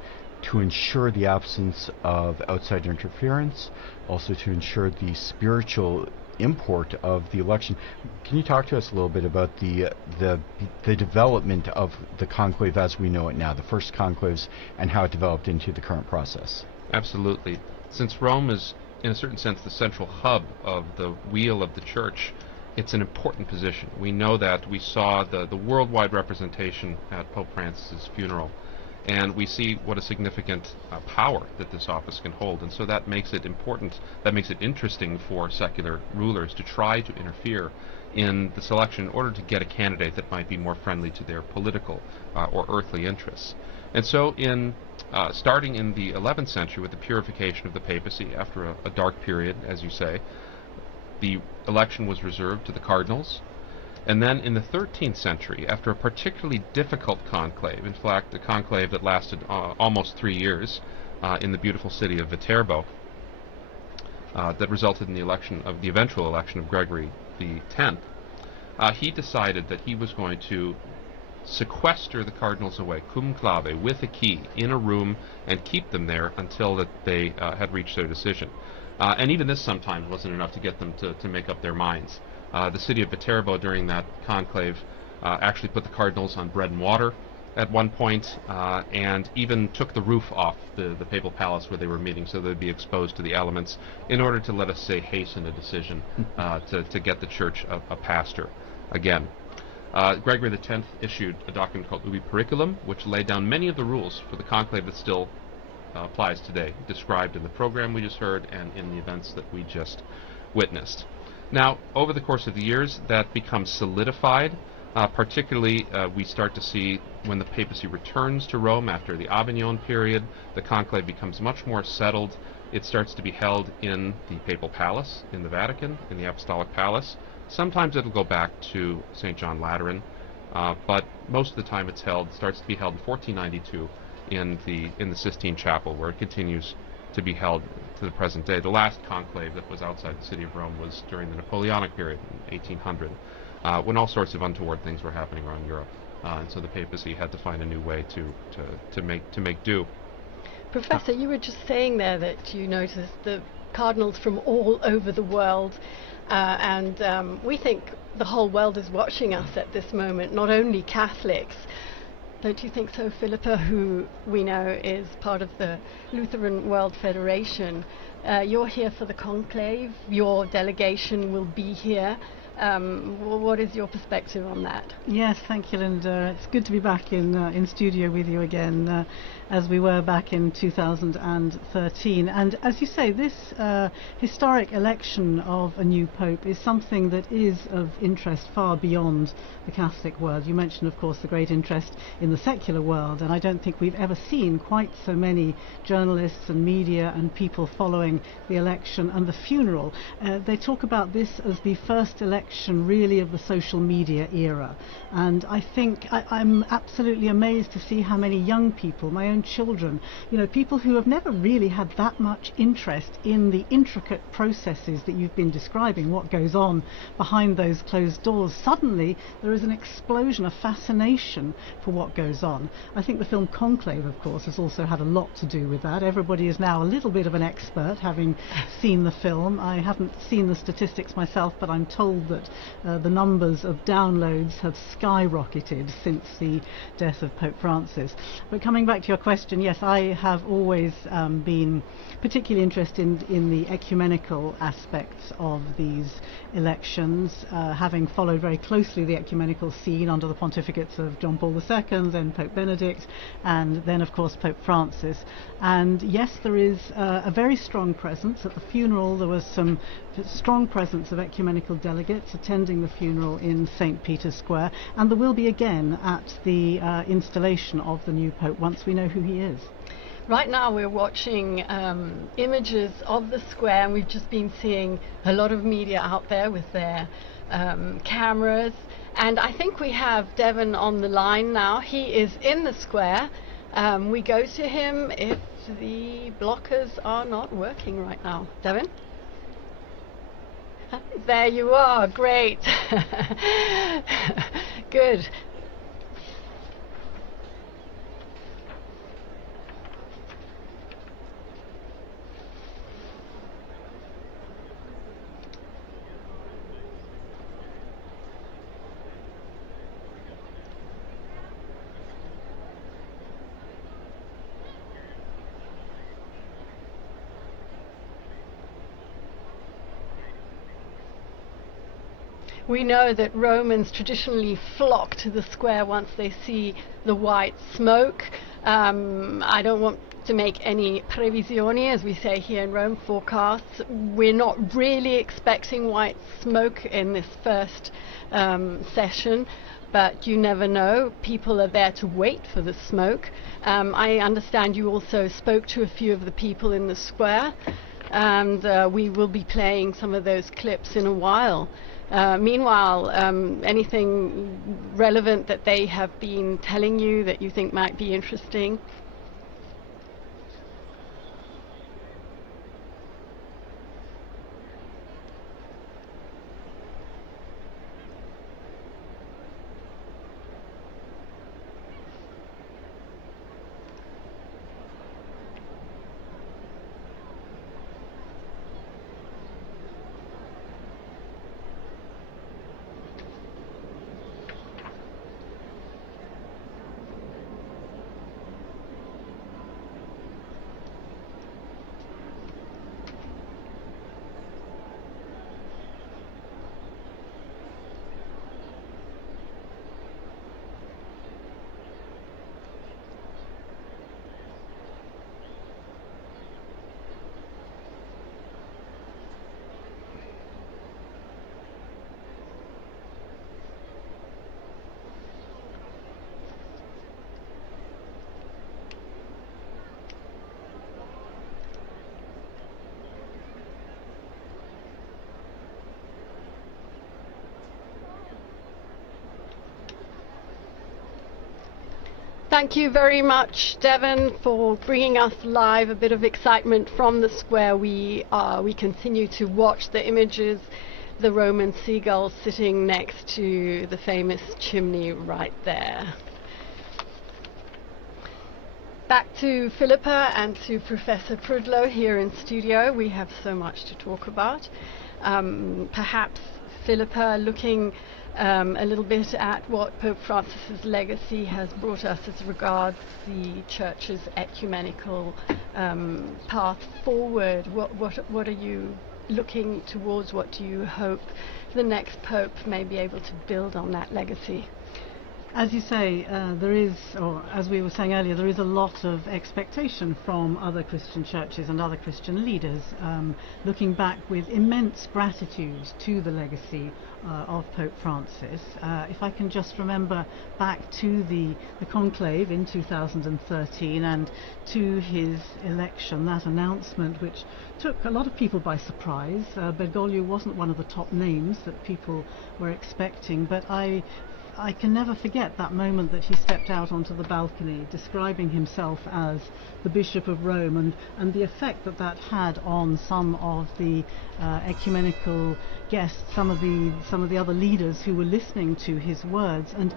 to ensure the absence of outside interference, also to ensure the spiritual import of the election. Can you talk to us a little bit about the development of the conclave as we know it now, the first conclaves, and how it developed into the current process? Absolutely. Since Rome is, in a certain sense, the central hub of the wheel of the Church, it's an important position. We know that. We saw the worldwide representation at Pope Francis's funeral, and we see what a significant power that this office can hold, and so that makes it important, that makes it interesting for secular rulers to try to interfere in the selection in order to get a candidate that might be more friendly to their political or earthly interests. And so starting in the 11th century with the purification of the papacy after a dark period, as you say, the election was reserved to the cardinals. And then in the 13th century, after a particularly difficult conclave, in fact a conclave that lasted almost 3 years in the beautiful city of Viterbo, that resulted in the eventual election of Gregory X, he decided that he was going to sequester the cardinals away, conclave, with a key, in a room, and keep them there until that they had reached their decision. And even this sometimes wasn't enough to get them to make up their minds. The city of Viterbo during that conclave actually put the cardinals on bread and water at one point, and even took the roof off the papal palace where they were meeting so they'd be exposed to the elements in order to, let us say, hasten a decision to get the church a pastor again. Gregory X issued a document called Ubi Periculum, which laid down many of the rules for the conclave that still applies today, described in the program we just heard and in the events that we just witnessed. Now, over the course of the years, that becomes solidified. Particularly, we start to see when the papacy returns to Rome after the Avignon period, the conclave becomes much more settled. It starts to be held in the papal palace, in the Vatican, in the Apostolic Palace. Sometimes it'll go back to St. John Lateran, but most of the time it starts to be held in 1492 in the Sistine Chapel, where it continues to be held to the present day. The last conclave that was outside the city of Rome was during the Napoleonic period, in 1800, when all sorts of untoward things were happening around Europe, and so the papacy had to find a new way to make do. Professor, you were just saying there that you noticed the cardinals from all over the world, and we think the whole world is watching us at this moment, not only Catholics. Don't you think so, Philippa, who we know is part of the Lutheran World Federation? You're here for the conclave. Your delegation will be here. What is your perspective on that? Yes, thank you, Linda. It's good to be back in studio with you again, as we were back in 2013. And as you say, this historic election of a new pope is something that is of interest far beyond the Catholic world. You mentioned, of course, the great interest in the secular world, and I don't think we've ever seen quite so many journalists and media and people following the election and the funeral. They talk about this as the first election really of the social media era, and I think I'm absolutely amazed to see how many young people, my own children, people who have never really had that much interest in the intricate processes that you've been describing, what goes on behind those closed doors. Suddenly there is an explosion of fascination for what goes on. I think the film Conclave, of course, has also had a lot to do with that. Everybody is now a little bit of an expert, having seen the film. I haven't seen the statistics myself, but I'm told that the numbers of downloads have skyrocketed since the death of Pope Francis. But coming back to your question, yes, I have always been particularly interested in the ecumenical aspects of these elections, having followed very closely the ecumenical scene under the pontificates of John Paul II, then Pope Benedict, and then of course Pope Francis. And yes, there is a very strong presence. At the funeral there was some strong presence of ecumenical delegates attending the funeral in St. Peter's Square, and there will be again at the installation of the new Pope once we know who he is. Right now we're watching images of the square, and we've just been seeing a lot of media out there with their cameras, and I think we have Devon on the line now. He is in the square. We go to him if the blockers are not working right now. Devon? There you are, great. Good. We know that Romans traditionally flock to the square once they see the white smoke. I don't want to make any previsioni, as we say here in Rome, forecasts. We're not really expecting white smoke in this first session, but you never know. People are there to wait for the smoke. I understand you also spoke to a few of the people in the square, and we will be playing some of those clips in a while. Meanwhile, anything relevant that they have been telling you that you think might be interesting? Thank you very much, Devon, for bringing us live a bit of excitement from the square. We continue to watch the images, the Roman seagull sitting next to the famous chimney right there. Back to Philippa and to Professor Prudlow here in studio. We have so much to talk about. Perhaps Philippa, looking a little bit at what Pope Francis's legacy has brought us as regards the Church's ecumenical path forward. What are you looking towards? What do you hope the next Pope may be able to build on that legacy? As you say, there is, or as we were saying earlier, there is a lot of expectation from other Christian churches and other Christian leaders, looking back with immense gratitude to the legacy of Pope Francis. If I can just remember back to the Conclave in 2013 and to his election, that announcement which took a lot of people by surprise. Bergoglio wasn't one of the top names that people were expecting, but I can never forget that moment that he stepped out onto the balcony describing himself as the Bishop of Rome, and the effect that that had on some of the ecumenical guests, some of the other leaders who were listening to his words, and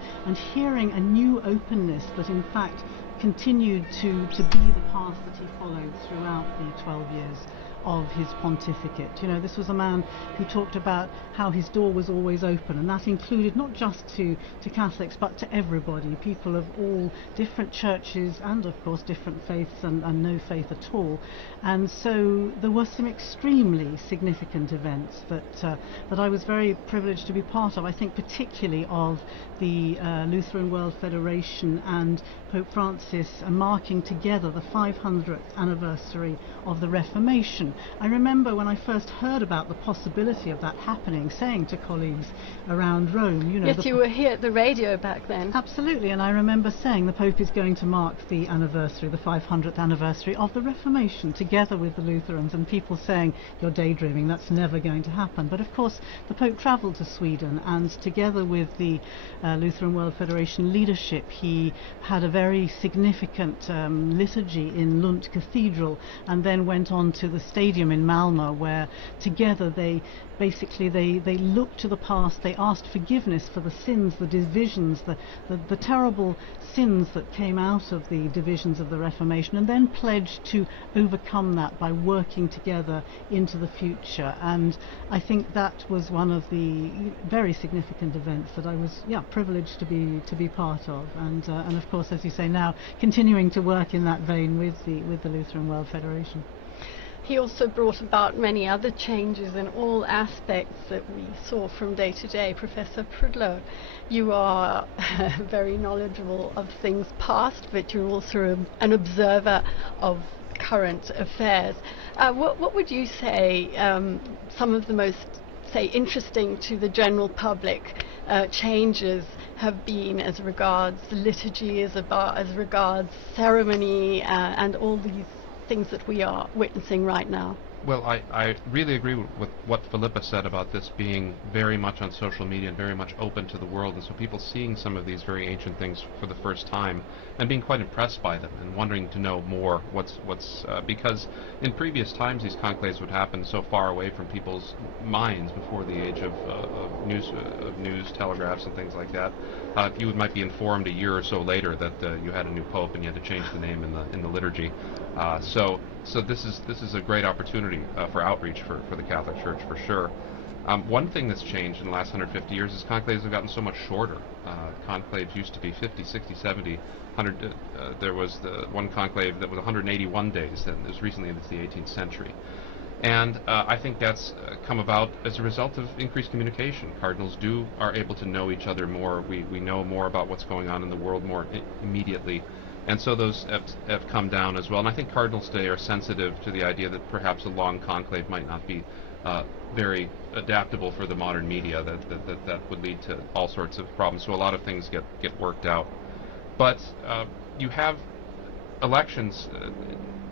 hearing a new openness that in fact continued to be the path that he followed throughout the 12 years of his pontificate. You know, this was a man who talked about how his door was always open, and that included not just to Catholics but to everybody, people of all different churches and of course different faiths and no faith at all. And so there were some extremely significant events that I was very privileged to be part of. I think particularly of the Lutheran World Federation and Pope Francis marking together the 500th anniversary of the Reformation. I remember when I first heard about the possibility of that happening, saying to colleagues around Rome, you know... Yes, you were here at the radio back then. Absolutely, and I remember saying the Pope is going to mark the anniversary, the 500th anniversary of the Reformation, together with the Lutherans, and people saying, you're daydreaming, that's never going to happen. But of course, the Pope travelled to Sweden, and together with the Lutheran World Federation leadership, he had a very significant liturgy in Lund Cathedral, and then went on to the stadium in Malmö, where together they looked to the past, they asked forgiveness for the sins, the divisions, the terrible sins that came out of the divisions of the Reformation, and then pledged to overcome that by working together into the future. And I think that was one of the very significant events that I was privileged to be part of, and of course, as you say, now continuing to work in that vein with the Lutheran World Federation. He also brought about many other changes in all aspects that we saw from day to day. Professor Prudlow, you are very knowledgeable of things past, but you're also an observer of current affairs. What would you say some of the most, interesting to the general public changes have been as regards liturgy, as regards ceremony, and all these things that we are witnessing right now? Well, I really agree with what Philippa said about this being very much on social media and very much open to the world, and so people seeing some of these very ancient things for the first time and being quite impressed by them and wanting to know more because in previous times these conclaves would happen so far away from people's minds before the age of news telegraphs and things like that. You might be informed a year or so later that you had a new pope and you had to change the name in the liturgy. So this is a great opportunity for outreach for the Catholic Church, for sure. One thing that's changed in the last 150 years is conclaves have gotten so much shorter. Conclaves used to be 50, 60, 70, 100. There was the one conclave that was 181 days, and it was recently into the 18th century. And I think that's come about as a result of increased communication. Cardinals are able to know each other more. We know more about what's going on in the world more immediately. And so those have come down as well. And I think cardinals today are sensitive to the idea that perhaps a long conclave might not be very adaptable for the modern media, that would lead to all sorts of problems. So a lot of things get worked out. But you have elections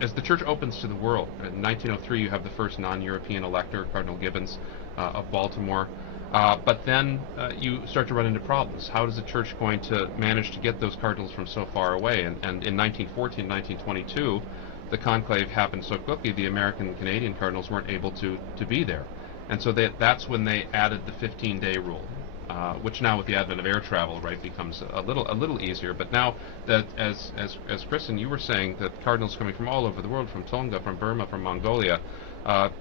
as the Church opens to the world. In 1903 you have the first non-European elector, Cardinal Gibbons of Baltimore. But then you start to run into problems. How is the church going to manage to get those cardinals from so far away? And in 1914, 1922, the conclave happened so quickly, the American and Canadian cardinals weren't able to be there. And so that's when they added the 15-day rule, which now with the advent of air travel, right, becomes a little easier. But now that, as Kristen, you were saying, that cardinals coming from all over the world, from Tonga, from Burma, from Mongolia,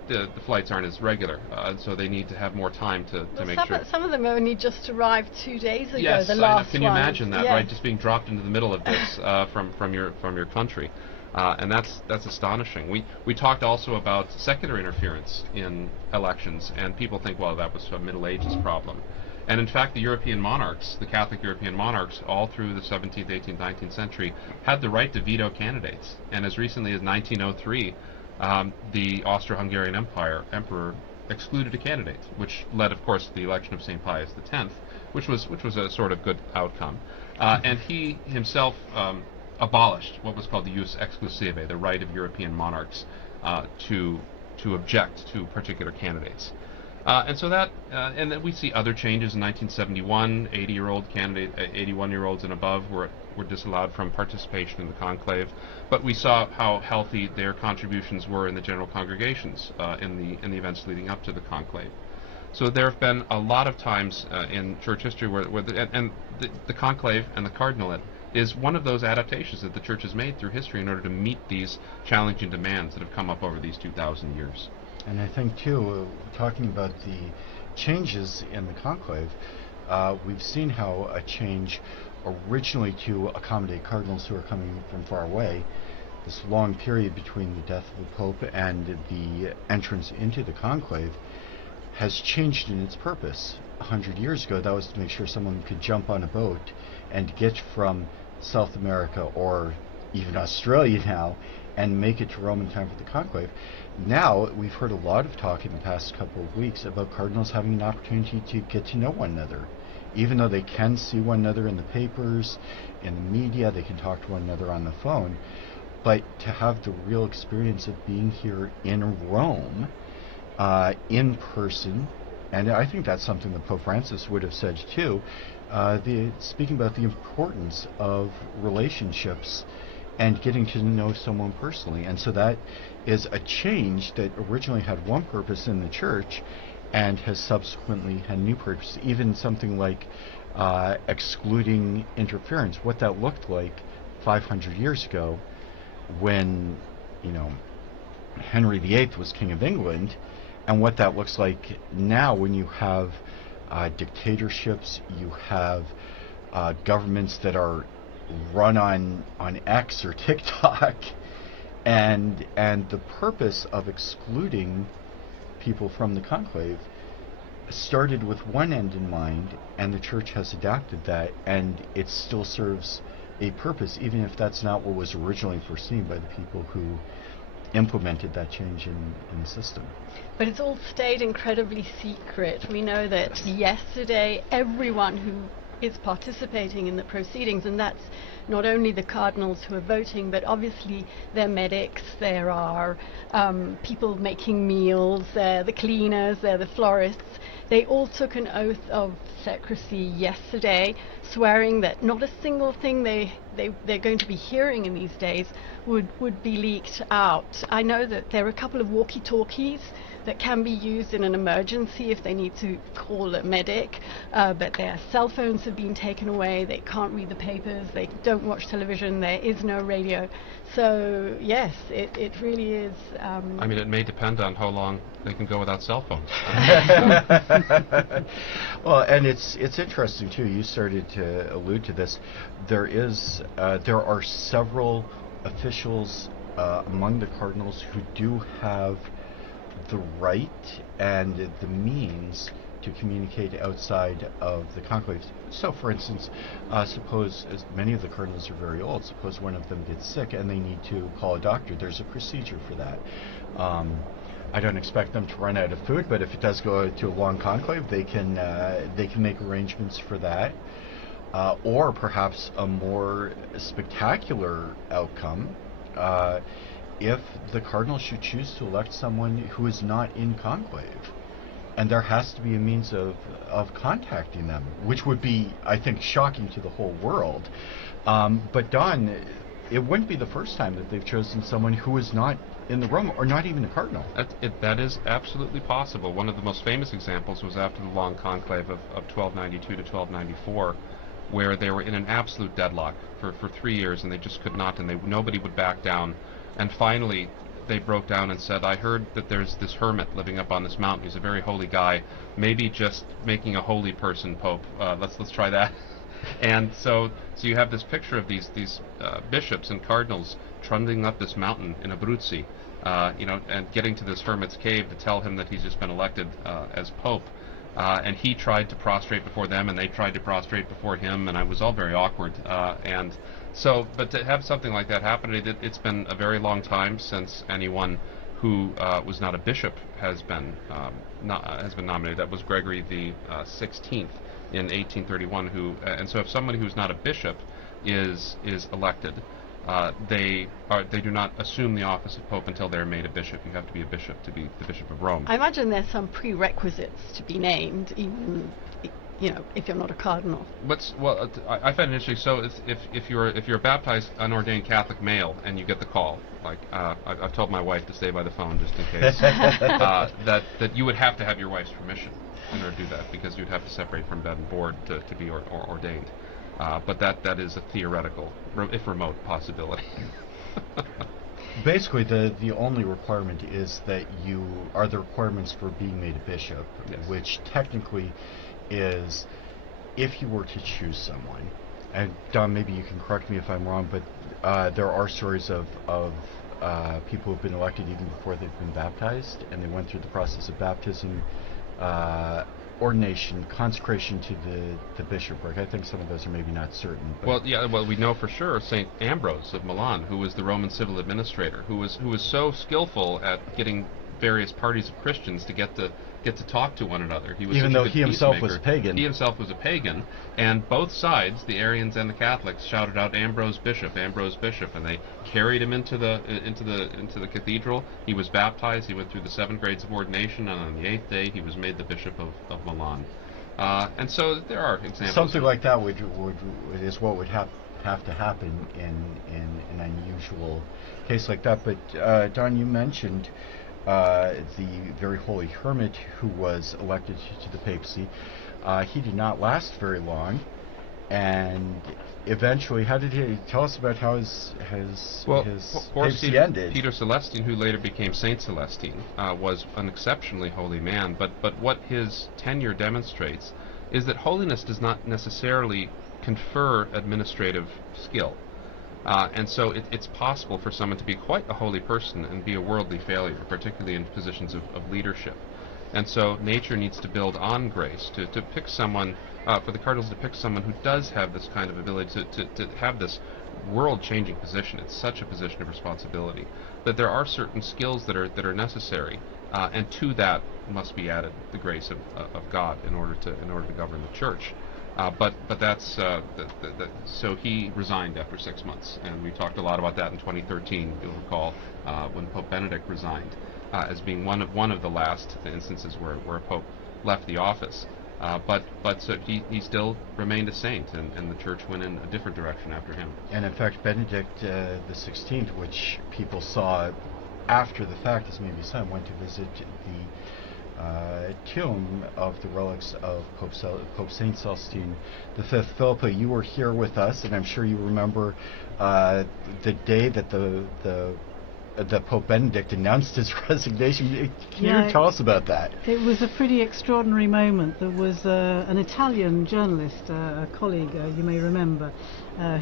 the flights aren't as regular, so they need to have more time to make sure. Some of them only just arrived 2 days ago. Yes, the last can you imagine that, yes. right? Just being dropped into the middle of this from your country. And that's astonishing. We talked also about secular interference in elections, and people think, well, that was a Middle Ages problem. And in fact, the European monarchs, the Catholic European monarchs, all through the 17th, 18th, 19th century, had the right to veto candidates. And as recently as 1903, the Austro-Hungarian emperor excluded a candidate, which led, of course, to the election of St. Pius X, which was a sort of good outcome. And he himself abolished what was called the jus exclusive, the right of European monarchs to object to particular candidates. And so that, and then we see other changes in 1971. 81-year-olds and above were disallowed from participation in the conclave. But we saw how healthy their contributions were in the general congregations in the events leading up to the conclave. So there have been a lot of times in church history where the conclave and the cardinalate is one of those adaptations that the church has made through history in order to meet these challenging demands that have come up over these 2,000 years. And I think, too, talking about the changes in the conclave, we've seen how a change originally to accommodate cardinals who are coming from far away, this long period between the death of the Pope and the entrance into the conclave, has changed in its purpose. 100 years ago, that was to make sure someone could jump on a boat and get from South America or even Australia now and make it to Rome in time for the conclave. Now, we've heard a lot of talk in the past couple of weeks about cardinals having an opportunity to get to know one another. Even though they can see one another in the papers, in the media, they can talk to one another on the phone, but to have the real experience of being here in Rome, in person, and I think that's something that Pope Francis would have said too, speaking about the importance of relationships and getting to know someone personally. And so that is a change that originally had one purpose in the church and has subsequently had a new purpose. Even something like excluding interference, what that looked like 500 years ago when, Henry VIII was King of England, and what that looks like now when you have dictatorships, you have governments that are run on X or TikTok, and the purpose of excluding people from the conclave started with one end in mind, and the church has adapted that, and it still serves a purpose, even if that's not what was originally foreseen by the people who implemented that change in the system. But it's all stayed incredibly secret. We know that yesterday everyone who is participating in the proceedings, and that's not only the cardinals who are voting, but obviously they're medics, there are people making meals, they're the cleaners, they're the florists. They all took an oath of secrecy yesterday, swearing that not a single thing they're going to be hearing in these days would be leaked out. I know that there are a couple of walkie-talkies that can be used in an emergency if they need to call a medic, but their cell phones have been taken away, they can't read the papers, they don't watch television, there is no radio. So yes, it really is... I mean, it may depend on how long they can go without cell phones. Well, and it's interesting too, you started to allude to this, there are several officials among the cardinals who do have the right and the means to communicate outside of the conclave. So, for instance, suppose, as many of the cardinals are very old, suppose one of them gets sick and they need to call a doctor. There's a procedure for that. I don't expect them to run out of food, but if it does go to a long conclave, they can make arrangements for that. Or perhaps a more spectacular outcome, if the cardinal should choose to elect someone who is not in conclave. and there has to be a means of contacting them, which would be, I think, shocking to the whole world. But Don, it wouldn't be the first time that they've chosen someone who is not in the Rome, or not even a cardinal. That is absolutely possible. One of the most famous examples was after the long conclave of 1292 to 1294, where they were in an absolute deadlock for 3 years, and they just could not, and nobody would back down. And finally, they broke down and said, I heard that there's this hermit living up on this mountain. He's a very holy guy. Maybe just making a holy person pope. Let's try that. And so you have this picture of these bishops and cardinals trundling up this mountain in Abruzzi, and getting to this hermit's cave to tell him that he's just been elected as pope. And he tried to prostrate before them, and they tried to prostrate before him, and it was all very awkward. But to have something like that happen, it's been a very long time since anyone who was not a bishop has been nominated. That was Gregory the 16th in 1831. And so if somebody who's not a bishop is elected, they do not assume the office of Pope until they're made a bishop. You have to be a bishop to be the Bishop of Rome. I imagine there's some prerequisites to be named, even if you're not a cardinal. I find it interesting. So if you're a baptized unordained Catholic male and you get the call, like I've told my wife to stay by the phone just in case, that you would have to have your wife's permission in order to do that, because you'd have to separate from bed and board to be ordained. But that is a theoretical, if remote, possibility. Basically, the only requirement is that you are the requirements for being made a bishop, yes. Which technically is, if you were to choose someone, and Don, maybe you can correct me if I'm wrong, but there are stories of people who've been elected even before they've been baptized, and they went through the process of baptism, ordination, consecration to the bishopric. I think some of those are maybe not certain. Well, we know for sure St. Ambrose of Milan, who was the Roman civil administrator, who was so skillful at getting various parties of Christians to get to talk to one another. Even though he himself was a pagan. He himself was a pagan, and both sides, the Arians and the Catholics, shouted out Ambrose Bishop, and they carried him into the cathedral. He was baptized. He went through the 7 grades of ordination, and on the 8th day he was made the Bishop of Milan. And so there are examples. Something like that is what would have to happen in an unusual case like that. But Don, you mentioned the very holy hermit who was elected to the papacy. He did not last very long, and eventually, how did he tell us about how his papacy ended? Peter Celestine, who later became Saint Celestine, was an exceptionally holy man, but what his tenure demonstrates is that holiness does not necessarily confer administrative skill. And so it's possible for someone to be quite a holy person and be a worldly failure, particularly in positions of leadership. And so nature needs to build on grace to pick someone, for the cardinals to pick someone who does have this kind of ability to have this world-changing position. It's such a position of responsibility that there are certain skills that are necessary, and to that must be added the grace of God in order to govern the Church. But that's so he resigned after 6 months, and we talked a lot about that in 2013. You'll recall when Pope Benedict resigned, as being one of the last instances where a pope left the office. But so he still remained a saint, and the Church went in a different direction after him. And in fact, Benedict the 16th, which people saw after the fact as maybe son, went to visit the tomb of the relics of Pope Saint Celestine V. Philippa, you were here with us, and I'm sure you remember the day that that Pope Benedict announced his resignation. Can you tell us about that? It was a pretty extraordinary moment. There was an Italian journalist, a colleague you may remember,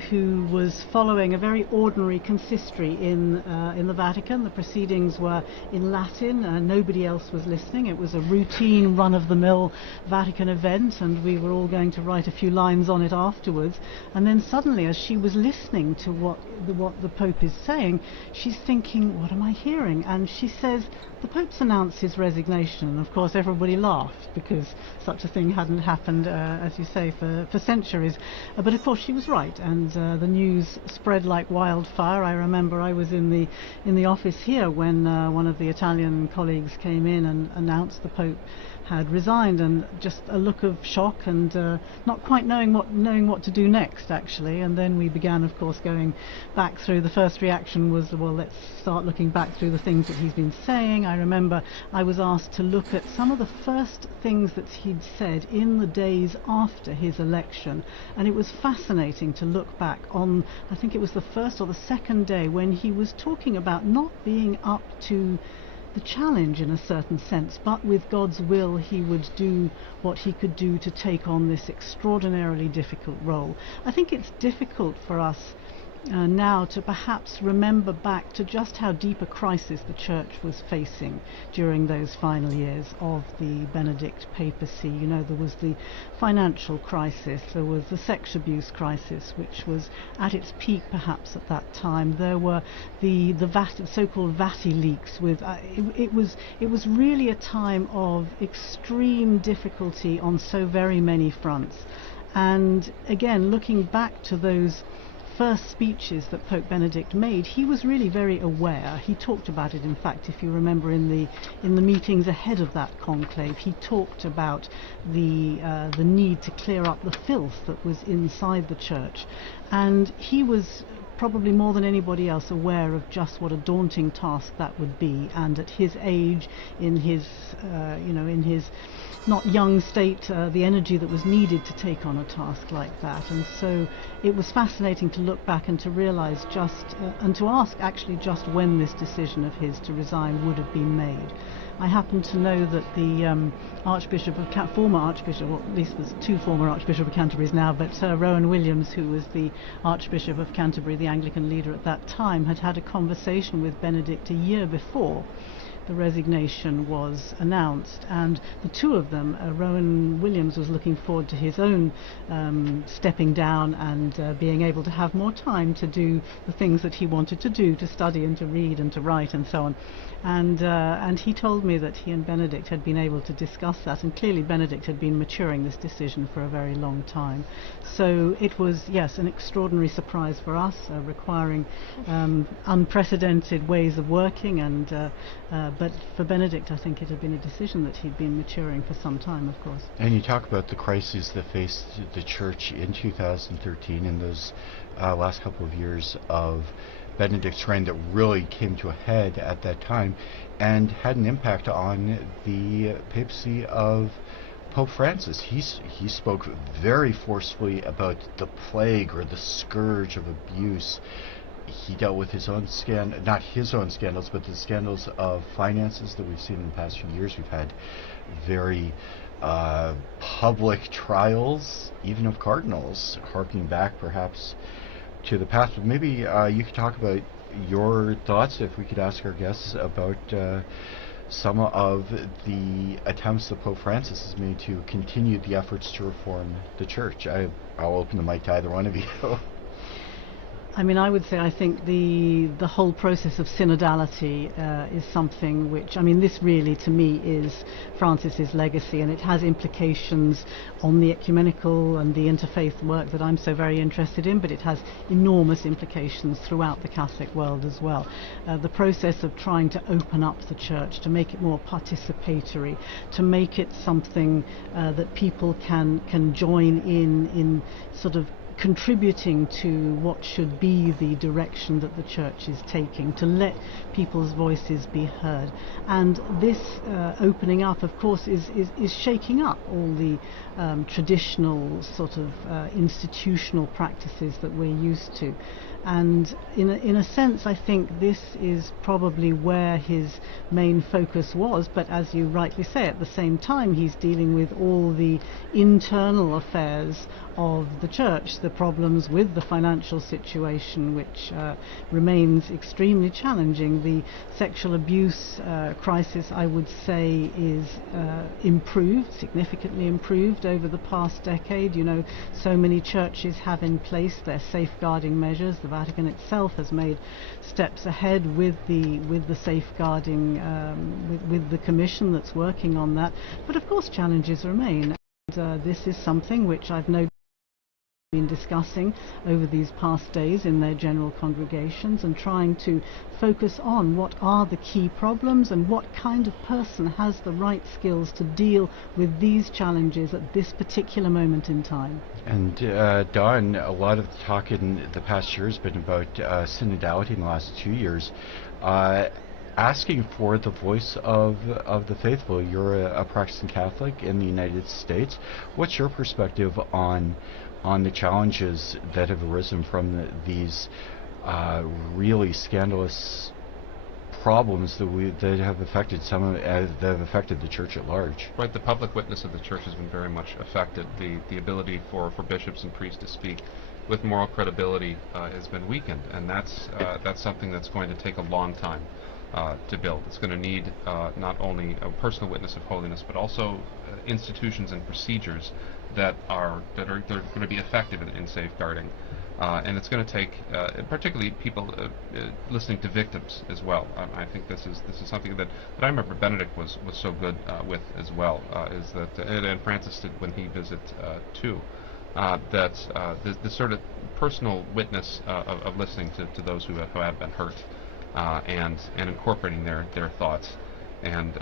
who was following a very ordinary consistory in the Vatican. The proceedings were in Latin. Nobody else was listening. It was a routine, run-of-the-mill Vatican event, and we were all going to write a few lines on it afterwards. And then suddenly, as she was listening to what the Pope is saying, she's thinking, what am I hearing? And she says, the Pope's announced his resignation. And of course everybody laughed, because such a thing hadn't happened, as you say, for centuries. But of course she was right, and the news spread like wildfire. I remember I was in the office here when one of the Italian colleagues came in and announced the Pope had resigned, and just a look of shock and not quite knowing what to do next, actually. And then we began, of course, going back through. The first reaction was, well, let's start looking back through the things that he's been saying. I remember I was asked to look at some of the first things that he'd said in the days after his election, and it was fascinating to look back on, I think it was the first or the second day, when he was talking about not being up to the challenge in a certain sense, but with God's will he would do what he could do to take on this extraordinarily difficult role. I think it's difficult for us now to perhaps remember back to just how deep a crisis the Church was facing during those final years of the Benedict papacy. You know, there was the financial crisis, there was the sex abuse crisis, which was at its peak perhaps at that time. There were the so-called Vati leaks. With it was really a time of extreme difficulty on so very many fronts. And again, looking back to those first speeches that Pope Benedict made, he was really very aware. He talked about it, in fact, if you remember, in the meetings ahead of that conclave, he talked about the need to clear up the filth that was inside the Church, and he was probably more than anybody else aware of just what a daunting task that would be. And at his age, in his in his not young state, the energy that was needed to take on a task like that. And so it was fascinating to look back and to realize just and to ask actually just when this decision of his to resign would have been made. I happen to know that the former Archbishop, or at least there's two former Archbishop of Canterbury now, but Rowan Williams, who was the Archbishop of Canterbury, the Anglican leader at that time, had a conversation with Benedict a year before the resignation was announced, and the two of them, Rowan Williams was looking forward to his own stepping down and being able to have more time to do the things that he wanted to do, to study and to read and to write and so on. And he told me that he and Benedict had been able to discuss that, and clearly Benedict had been maturing this decision for a very long time. So it was, yes, an extraordinary surprise for us, requiring unprecedented ways of working, and but for Benedict, I think it had been a decision that he'd been maturing for some time, of course. And you talk about the crises that faced the Church in 2013 and those last couple of years of Benedict's reign that really came to a head at that time and had an impact on the papacy of Pope Francis. He spoke very forcefully about the plague or the scourge of abuse. He dealt with his own not his own scandals, but the scandals of finances that we've seen in the past few years. We've had very public trials, even of cardinals, harking back perhaps to the past. But maybe you could talk about your thoughts, if we could ask our guests, about some of the attempts that Pope Francis has made to continue the efforts to reform the Church. I'll open the mic to either one of you. I mean, I would say I think the whole process of synodality is something which, I mean, this really to me is Francis's legacy, and it has implications on the ecumenical and the interfaith work that I'm so very interested in, but it has enormous implications throughout the Catholic world as well. The process of trying to open up the Church, to make it more participatory, to make it something that people can join in sort of contributing to what should be the direction that the Church is taking, to let people's voices be heard. And this opening up, of course, is shaking up all the traditional sort of institutional practices that we're used to. And in a sense, I think this is probably where his main focus was, but as you rightly say, at the same time he's dealing with all the internal affairs of the Church, the problems with the financial situation, which remains extremely challenging. The sexual abuse crisis, I would say, is improved, significantly improved over the past decade. You know, so many churches have in place their safeguarding measures. The Vatican itself has made steps ahead with the safeguarding, with the commission that's working on that. But of course challenges remain. And this is something which I've noticed been discussing over these past days in their general congregations and trying to focus on what are the key problems and what kind of person has the right skills to deal with these challenges at this particular moment in time. And Don, a lot of the talk in the past year has been about synodality in the last 2 years, asking for the voice of the faithful. You're a practicing Catholic in the United States. What's your perspective on the challenges that have arisen from these really scandalous problems that have affected that have affected the Church at large? Right, the public witness of the Church has been very much affected. The ability for bishops and priests to speak with moral credibility has been weakened, and that's something that's going to take a long time to build. It's going to need not only a personal witness of holiness, but also institutions and procedures that are going to be effective in safeguarding. And it's going to take, particularly people listening to victims as well. I think this is something that I remember Benedict was so good with as well. Is that and Francis did when he visited too. That the sort of personal witness of listening to those who have been hurt, and incorporating their thoughts and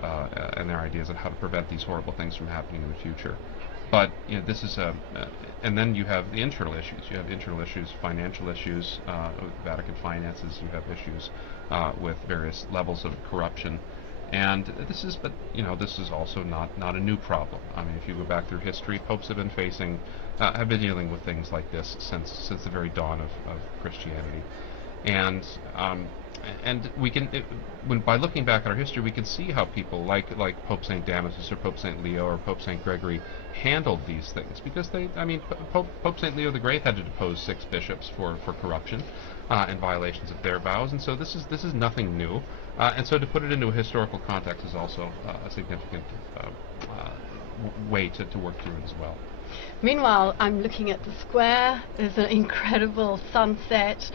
their ideas on how to prevent these horrible things from happening in the future. But this is and then you have the internal issues. You have internal issues, financial issues, Vatican finances. You have issues with various levels of corruption, and this is also not a new problem. I mean, if you go back through history, popes have been dealing with things like this since the very dawn of Christianity, and we can, by looking back at our history, we can see how people like Pope St. Damasus or Pope St. Leo or Pope St. Gregory handled these things, because Pope St. Leo the Great had to depose 6 bishops for corruption and violations of their vows, and so this is nothing new, and so to put it into a historical context is also a significant way to work through it as well. Meanwhile, I'm looking at the square. There's an incredible sunset.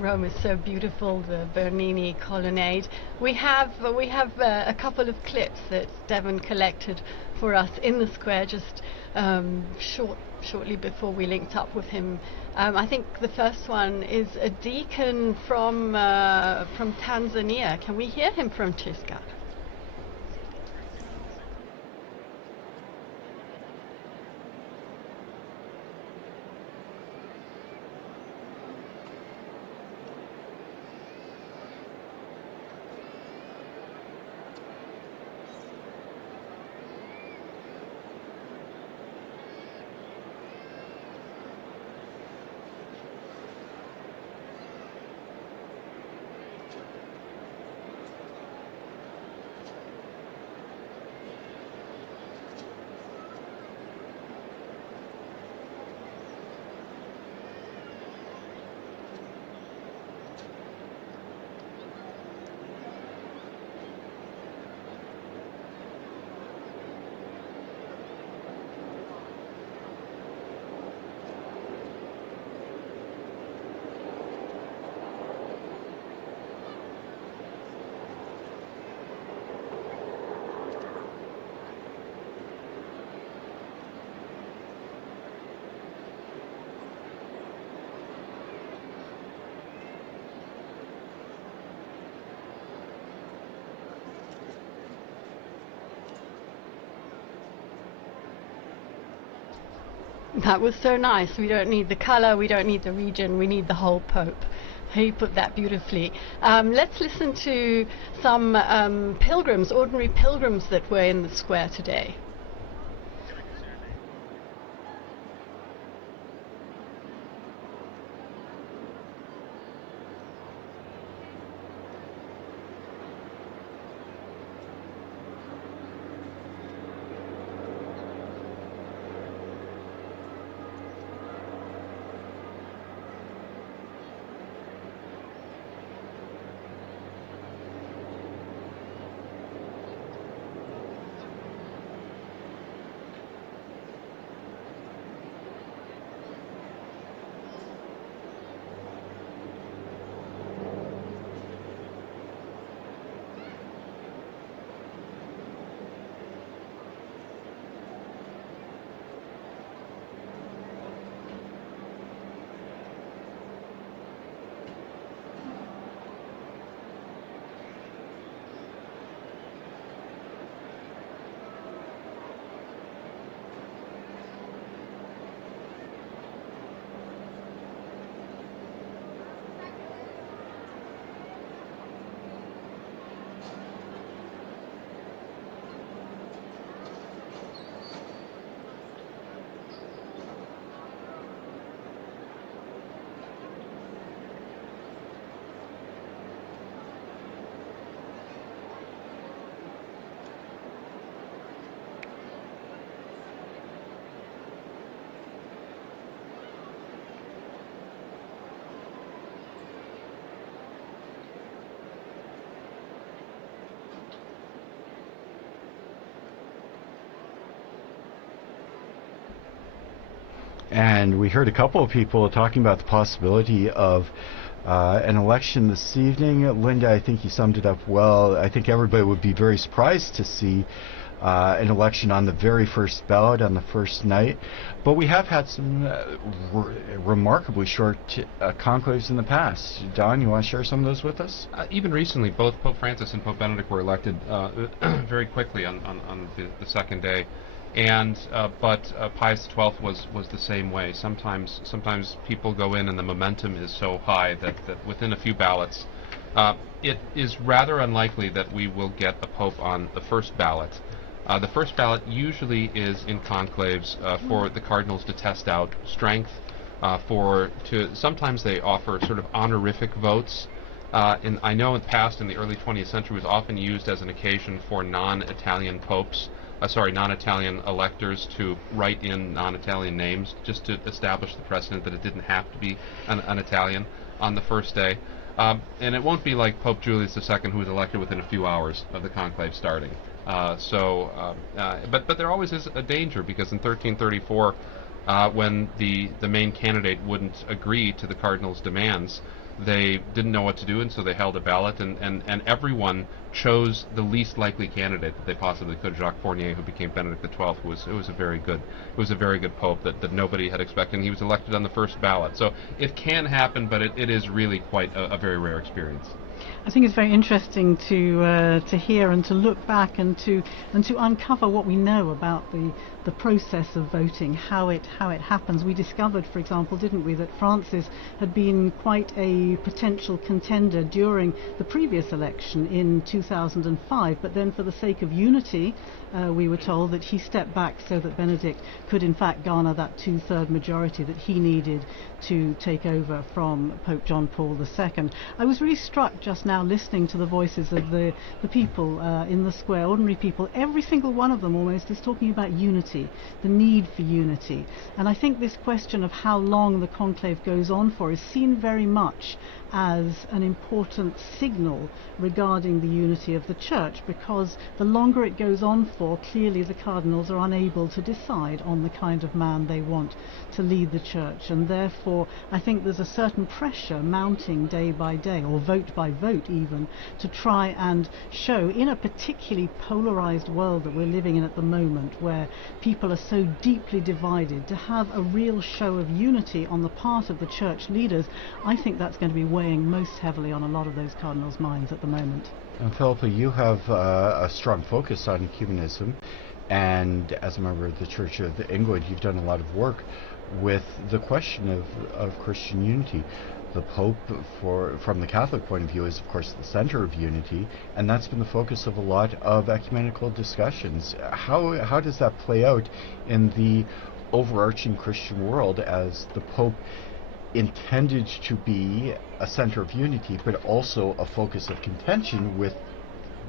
Rome is so beautiful, the Bernini colonnade. We have a couple of clips that Devon collected for us in the square just shortly before we linked up with him. I think the first one is a deacon from Tanzania. Can we hear him, Francesca? That was so nice. We don't need the color, we don't need the region, we need the whole Pope. He put that beautifully. Let's listen to some pilgrims, ordinary pilgrims that were in the square today. And we heard a couple of people talking about the possibility of an election this evening. Linda, I think you summed it up well. I think everybody would be very surprised to see an election on the very first ballot on the first night. But we have had some remarkably short conclaves in the past. Don, you want to share some of those with us? Even recently, both Pope Francis and Pope Benedict were elected very quickly on the second day. And but Pius XII was the same way. Sometimes people go in and the momentum is so high that within a few ballots, it is rather unlikely that we will get a pope on the first ballot. The first ballot usually is in conclaves for the cardinals to test out strength. Sometimes they offer sort of honorific votes. And I know in the past, in the early 20th century, was often used as an occasion for non-Italian popes. Non-Italian electors to write in non-Italian names, just to establish the precedent that it didn't have to be an Italian on the first day. And it won't be like Pope Julius II, who was elected within a few hours of the conclave starting. But there always is a danger, because in 1334, when the main candidate wouldn't agree to the cardinals' demands, they didn't know what to do, and so they held a ballot, and everyone chose the least likely candidate that they possibly could. Jacques Fournier, who became Benedict XII, was a very good pope that nobody had expected, and he was elected on the first ballot. So it can happen, but it is really quite a very rare experience. I think it's very interesting to hear and to look back and to uncover what we know about the process of voting, how it happens. We discovered, for example, didn't we, that Francis had been quite a potential contender during the previous election in 2005, but then for the sake of unity, we were told that he stepped back so that Benedict could in fact garner that 2/3 majority that he needed to take over from Pope John Paul II. I was really struck just now listening to the voices of the people in the square, ordinary people. Every single one of them almost is talking about unity, the need for unity. And I think this question of how long the conclave goes on for is seen very much as an important signal regarding the unity of the Church, because the longer it goes on for, clearly the cardinals are unable to decide on the kind of man they want to lead the Church, and therefore I think there's a certain pressure mounting day by day, or vote by vote even, to try and show, in a particularly polarized world that we're living in at the moment, where people are so deeply divided, to have a real show of unity on the part of the Church leaders. I think that's going to be weighing most heavily on a lot of those cardinals' minds at the moment. And Philippa, you have a strong focus on ecumenism, and as a member of the Church of England, you've done a lot of work with the question of Christian unity. The Pope, from the Catholic point of view, is of course the center of unity, and that's been the focus of a lot of ecumenical discussions. How does that play out in the overarching Christian world, as the Pope intended to be a center of unity, but also a focus of contention with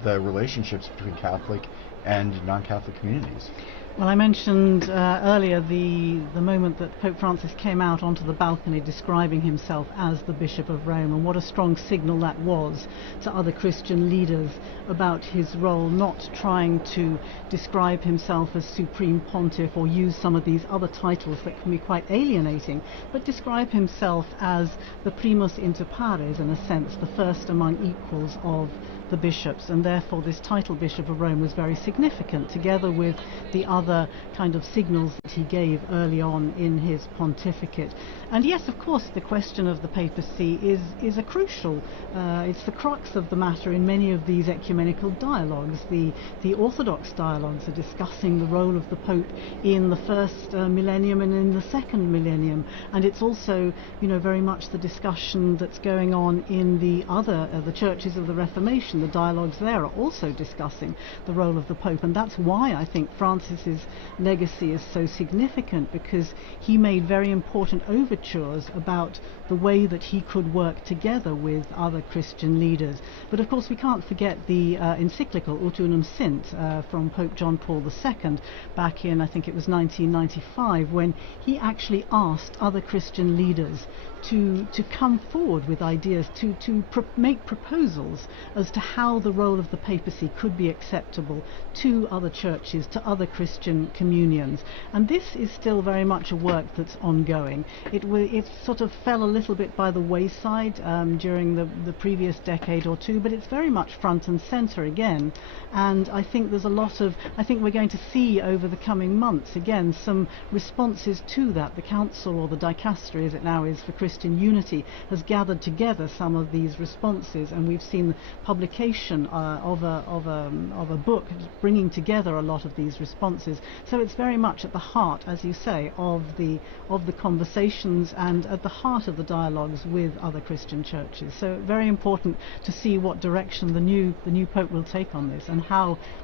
the relationships between Catholic and non-Catholic communities? Well, I mentioned earlier the moment that Pope Francis came out onto the balcony describing himself as the Bishop of Rome, and what a strong signal that was to other Christian leaders about his role, not trying to describe himself as Supreme Pontiff or use some of these other titles that can be quite alienating, but describe himself as the primus inter pares, in a sense, the first among equals of the bishops, and therefore this title Bishop of Rome was very significant, together with the other kind of signals that he gave early on in his pontificate. And yes, of course, the question of the papacy is a crucial, it's the crux of the matter in many of these ecumenical dialogues. The Orthodox dialogues are discussing the role of the Pope in the first millennium and in the second millennium, and it's also, you know, very much the discussion that's going on in the other the churches of the Reformation. The dialogues there are also discussing the role of the Pope, and that's why I think Francis's legacy is so significant, because he made very important overtures about the way that he could work together with other Christian leaders. But of course we can't forget the encyclical Ut Unum Sint from Pope John Paul II back in, I think it was 1995, when he actually asked other Christian leaders to come forward with ideas, to make proposals as to how the role of the papacy could be acceptable to other churches, to other Christian Christian communions. And this is still very much a work that's ongoing. It sort of fell a little bit by the wayside during the previous decade or two, but it's very much front and center again. And I think there's a lot of, I think we're going to see over the coming months again some responses to that. The Council, or the Dicastery as it now is for Christian Unity, has gathered together some of these responses, and we've seen the publication of a book bringing together a lot of these responses. So it's very much at the heart, as you say, of the conversations and at the heart of the dialogues with other Christian churches. So very important to see what direction the new Pope will take on this, and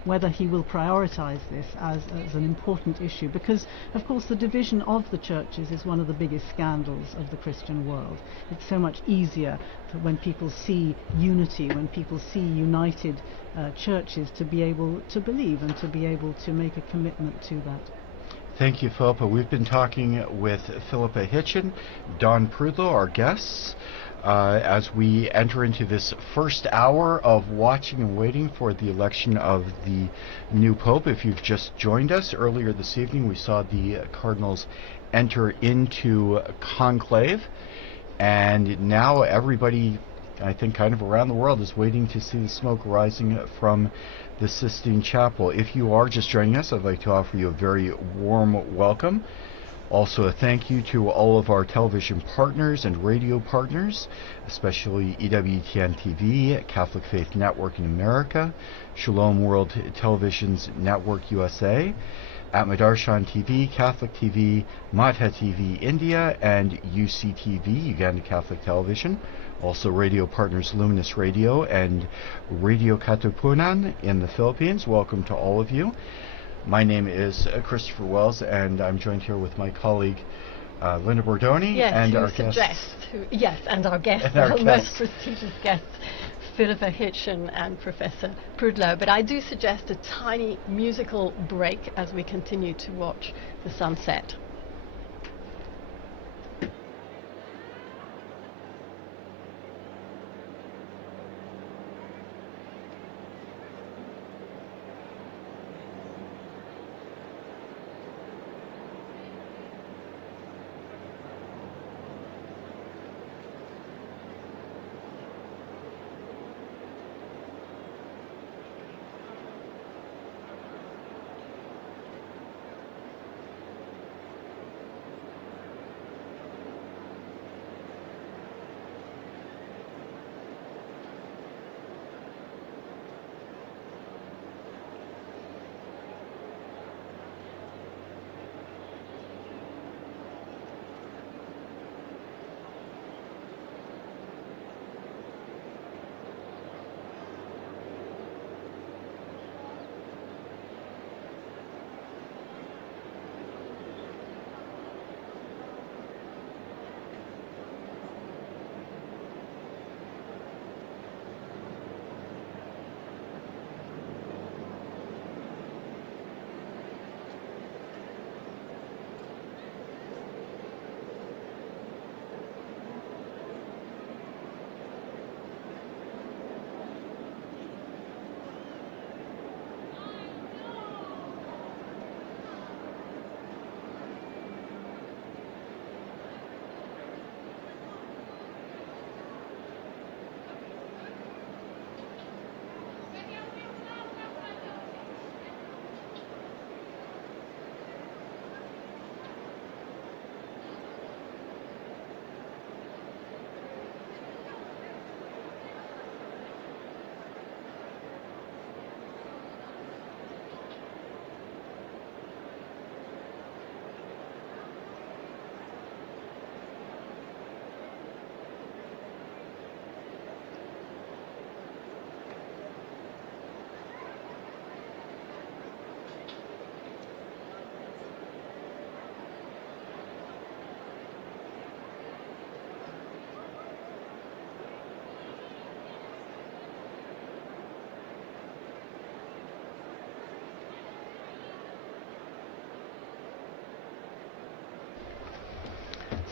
whether he will prioritize this as an important issue, because of course the division of the churches is one of the biggest scandals of the Christian world. It's so much easier when people see unity, when people see united churches, to be able to believe and to be able to make a commitment to that. Thank you, Philippa. We've been talking with Philippa Hitchin, Don Prudlow, our guests, as we enter into this first hour of watching and waiting for the election of the new Pope. If you've just joined us, earlier this evening we saw the Cardinals enter into conclave, and now everybody, I think, kind of around the world is waiting to see the smoke rising from the Sistine Chapel. If you are just joining us, I'd like to offer you a very warm welcome. Also, a thank you to all of our television partners and radio partners, especially EWTN TV, Catholic Faith Network in America, Shalom World Television's Network USA, Atmadarshan TV, Catholic TV, Madha TV India, and UCTV, Uganda Catholic Television. Also radio partners Luminous Radio and Radio Katipunan in the Philippines. Welcome to all of you. My name is Christopher Wells, and I'm joined here with my colleague Linda Bordoni, and our guest. And our guests, our most prestigious guests, Philippa Hitchin and Professor Prudlow. But I do suggest a tiny musical break as we continue to watch the sunset.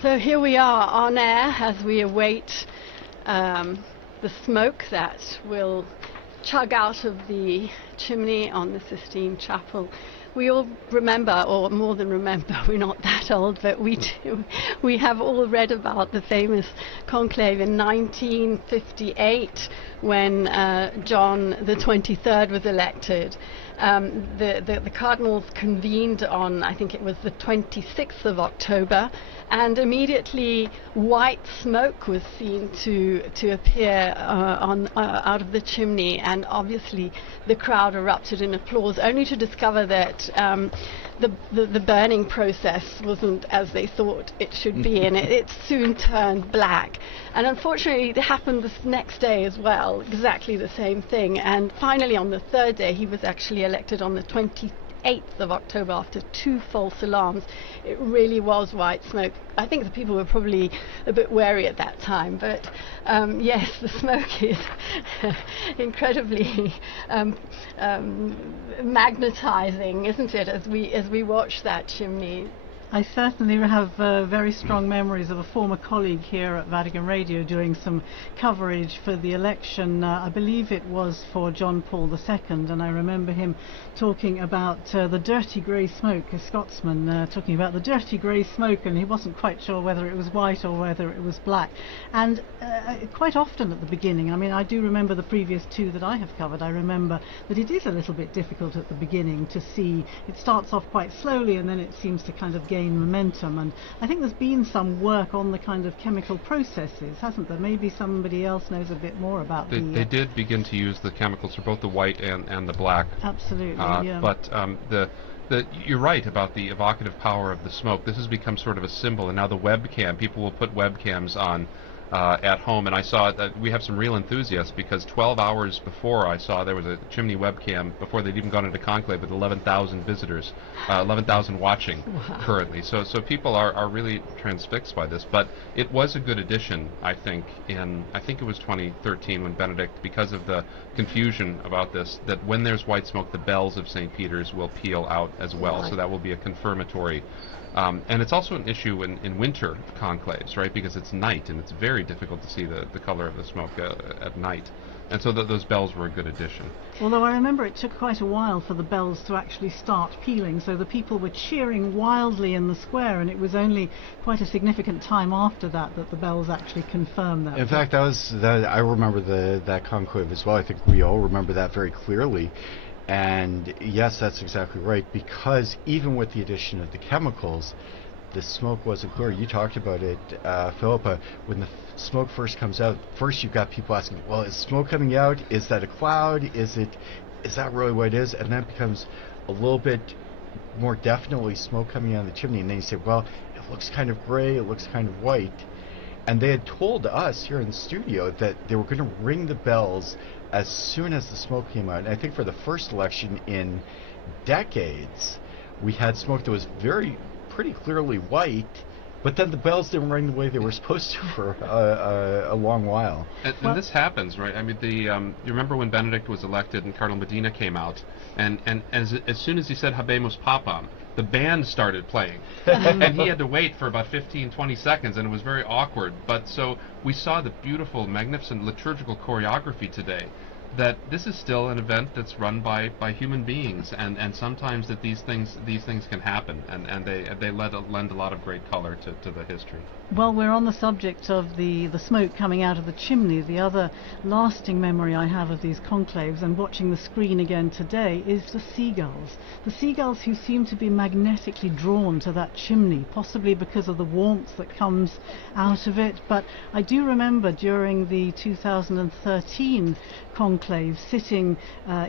So here we are on air as we await the smoke that will chug out of the chimney on the Sistine Chapel we all remember, or more than remember, we're not that old, but we do. We have all read about the famous conclave in 1958 when John the 23rd was elected. The Cardinals convened on, I think it was the 26th of October, and immediately white smoke was seen to appear out of the chimney, and obviously the crowd erupted in applause, only to discover that the burning process wasn't as they thought it should be, and it soon turned black. And unfortunately, it happened this next day as well, exactly the same thing. And finally, on the third day, he was actually elected on the 28th of October after 2 false alarms. It really was white smoke. I think the people were probably a bit wary at that time, but yes, the smoke is incredibly magnetizing, isn't it, as we watch that chimney. I certainly have very strong memories of a former colleague here at Vatican Radio doing some coverage for the election. I believe it was for John Paul II, and I remember him talking about the dirty grey smoke, a Scotsman talking about the dirty grey smoke, and he wasn't quite sure whether it was white or whether it was black. And quite often at the beginning, I mean, I do remember the previous 2 that I have covered, I remember that it is a little bit difficult at the beginning to see. It starts off quite slowly and then it seems to kind of gain momentum, and I think there's been some work on the kind of chemical processes, hasn't there? Maybe somebody else knows a bit more about They did begin to use the chemicals for both the white and the black. Absolutely, yeah. But you're right about the evocative power of the smoke. This has become sort of a symbol, and now the webcam, people will put webcams on at home, and I saw that we have some real enthusiasts, because 12 hours before I saw there was a chimney webcam before they'd even gone into conclave with 11,000 visitors, 11,000 watching currently. So people are really transfixed by this. But it was a good addition, I think it was 2013 when Benedict, because of the confusion about this, that when there's white smoke, the bells of St. Peter's will peal out as well. Right. So that will be a confirmatory. And it's also an issue in winter conclaves, right? Because it's night, and it's very difficult to see the color of the smoke at night. And so those bells were a good addition. Although I remember it took quite a while for the bells to actually start pealing, so the people were cheering wildly in the square, and it was only quite a significant time after that that the bells actually confirmed that. In fact, I remember that conclave as well. I think we all remember that very clearly. And yes, that's exactly right, because even with the addition of the chemicals, the smoke wasn't clear. You talked about it, Philippa. When the smoke first comes out, first you've got people asking, well, is smoke coming out? Is that a cloud? Is that really what it is? And then it becomes a little bit more definitely smoke coming out of the chimney. And then you say, well, it looks kind of gray, it looks kind of white. And they had told us here in the studio that they were going to ring the bells as soon as the smoke came out. And I think for the first election in decades, we had smoke that was pretty clearly white, but then the bells didn't ring the way they were supposed to for a long while. And this happens, right? I mean, you remember when Benedict was elected and Cardinal Medina came out, and as soon as he said Habemus Papam, the band started playing. And he had to wait for about 15-20 seconds, and it was very awkward. But so we saw the beautiful, magnificent liturgical choreography today, that this is still an event that's run by human beings, and sometimes that these things can happen, and they lend a lot of great color to the history. Well, we're on the subject of the smoke coming out of the chimney. The other lasting memory I have of these conclaves, and watching the screen again today, is the seagulls. The seagulls who seem to be magnetically drawn to that chimney, possibly because of the warmth that comes out of it. But I do remember during the 2013 conclave sitting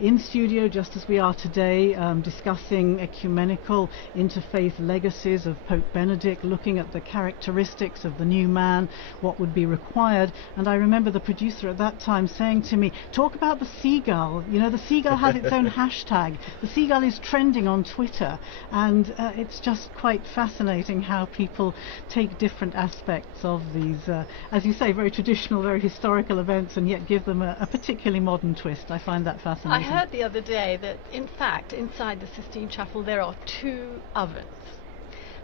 in studio just as we are today, discussing ecumenical interfaith legacies of Pope Benedict, looking at the characteristics of the new man, what would be required. And I remember the producer at that time saying to me, talk about the seagull. You know, the seagull has its own hashtag. The seagull is trending on Twitter, and it's just quite fascinating how people take different aspects of these, as you say, very traditional, very historical events, and yet give them a particularly modern twist. I find that fascinating. I heard the other day that, in fact, inside the Sistine Chapel there are 2 ovens.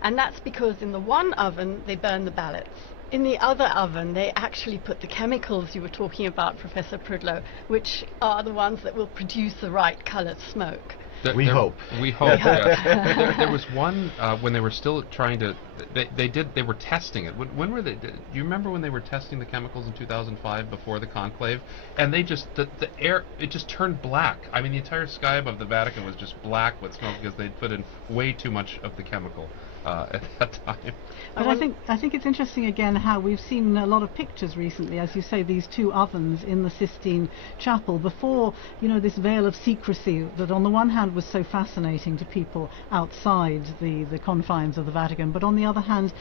And that's because in the one oven they burn the ballots, in the other oven, they actually put the chemicals you were talking about, Professor Prudlow, which are the ones that will produce the right colored smoke. We hope. We hope. Yeah. There was one when they were still trying to. They were testing it. When were they? Do you remember when they were testing the chemicals in 2005 before the conclave? And they just the air, it just turned black. I mean, the entire sky above the Vatican was just black with smoke because they'd put in way too much of the chemical at that time. But I think it's interesting again how we've seen a lot of pictures recently, as you say, these two ovens in the Sistine Chapel before, you know, this veil of secrecy that on the one hand was so fascinating to people outside the confines of the Vatican, but on the other hand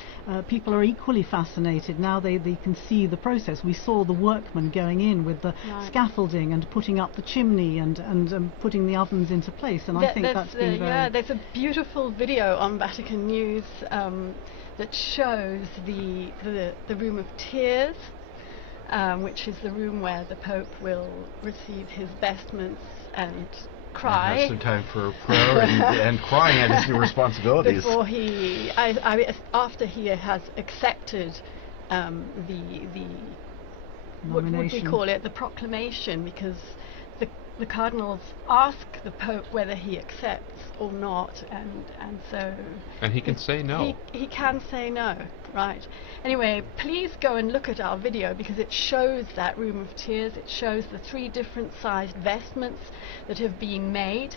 people are equally fascinated now they can see the process. We saw the workmen going in with the scaffolding and putting up the chimney and putting the ovens into place, and I think that's been very... Yeah, there's a beautiful video on Vatican News that shows the Room of Tears, which is the room where the Pope will receive his vestments and cry. And have some time for prayer and crying at his new responsibilities. Before he, after he has accepted the what would we call it, the proclamation, because the cardinals ask the Pope whether he accepts or not, and so... And he can say no. He can say no, right. Anyway, please go and look at our video, because it shows that Room of Tears. It shows the 3 different sized vestments that have been made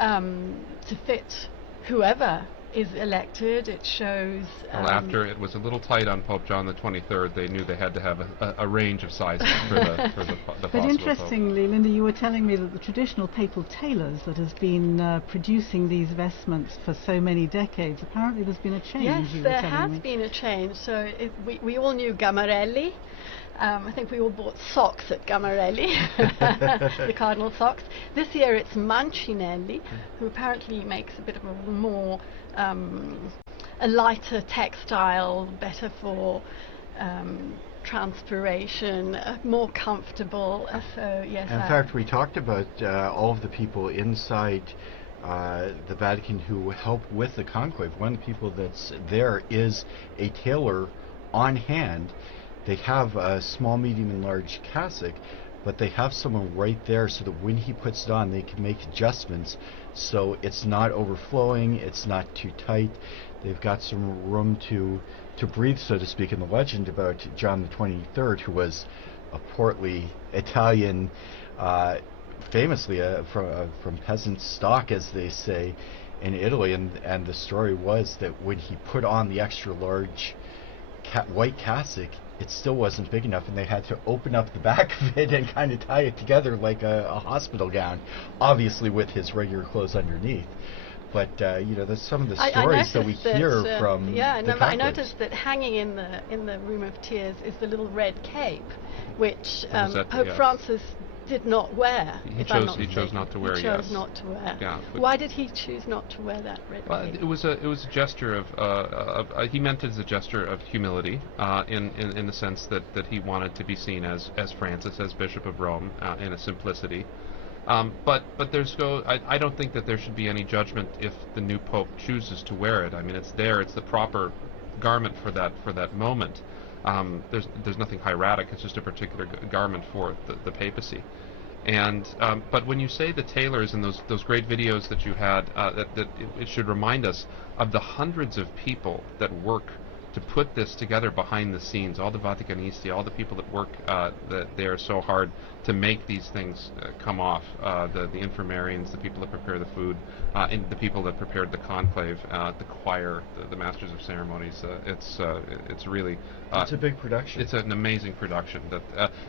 to fit whoever is elected. It shows... Well, after it was a little tight on Pope John the 23rd, they knew they had to have a range of sizes for the But interestingly, Pope. Linda, you were telling me that the traditional papal tailors that has been producing these vestments for so many decades, apparently there's been a change. Yes, there has been a change. So we all knew Gamarelli. I think we all bought socks at Gamarelli, the cardinal socks. This year it's Mancinelli, who apparently makes a bit of a more, a lighter textile, better for transpiration, more comfortable. So yes. In fact, we talked about all of the people inside the Vatican who help with the conclave. One of the people that's there is a tailor on hand. They have a small, medium, and large cassock, but they have someone right there so that when he puts it on, they can make adjustments so it's not overflowing, it's not too tight. They've got some room to breathe, so to speak. In the legend about John the 23rd, who was a portly Italian, famously from peasant stock, as they say, in Italy, and the story was that when he put on the extra large white cassock, it still wasn't big enough, and they had to open up the back of it and kind of tie it together like a hospital gown, obviously with his regular clothes underneath. But you know, there's some of the stories that we hear from the I noticed that hanging in the Room of Tears is the little red cape, which Pope Francis did not wear. He chose not to wear. He chose not to wear. Yeah, why did he choose not to wear that red cape? It was a gesture of he meant it as a gesture of humility, in the sense that he wanted to be seen as Francis, as Bishop of Rome, in a simplicity. But I don't think that there should be any judgment if the new Pope chooses to wear it. I mean, it's the proper garment for that moment. There's nothing hieratic. It's just a particular garment for the papacy. And but when you say the tailors and those great videos that you had, that it should remind us of the hundreds of people that work to put this together behind the scenes, all the Vaticanisti, all the people that work that they are so hard to make these things come off, the infirmarians, the people that prepare the food, and the people that prepared the conclave, the choir, the masters of ceremonies. It's really it's a big production. It's an amazing production,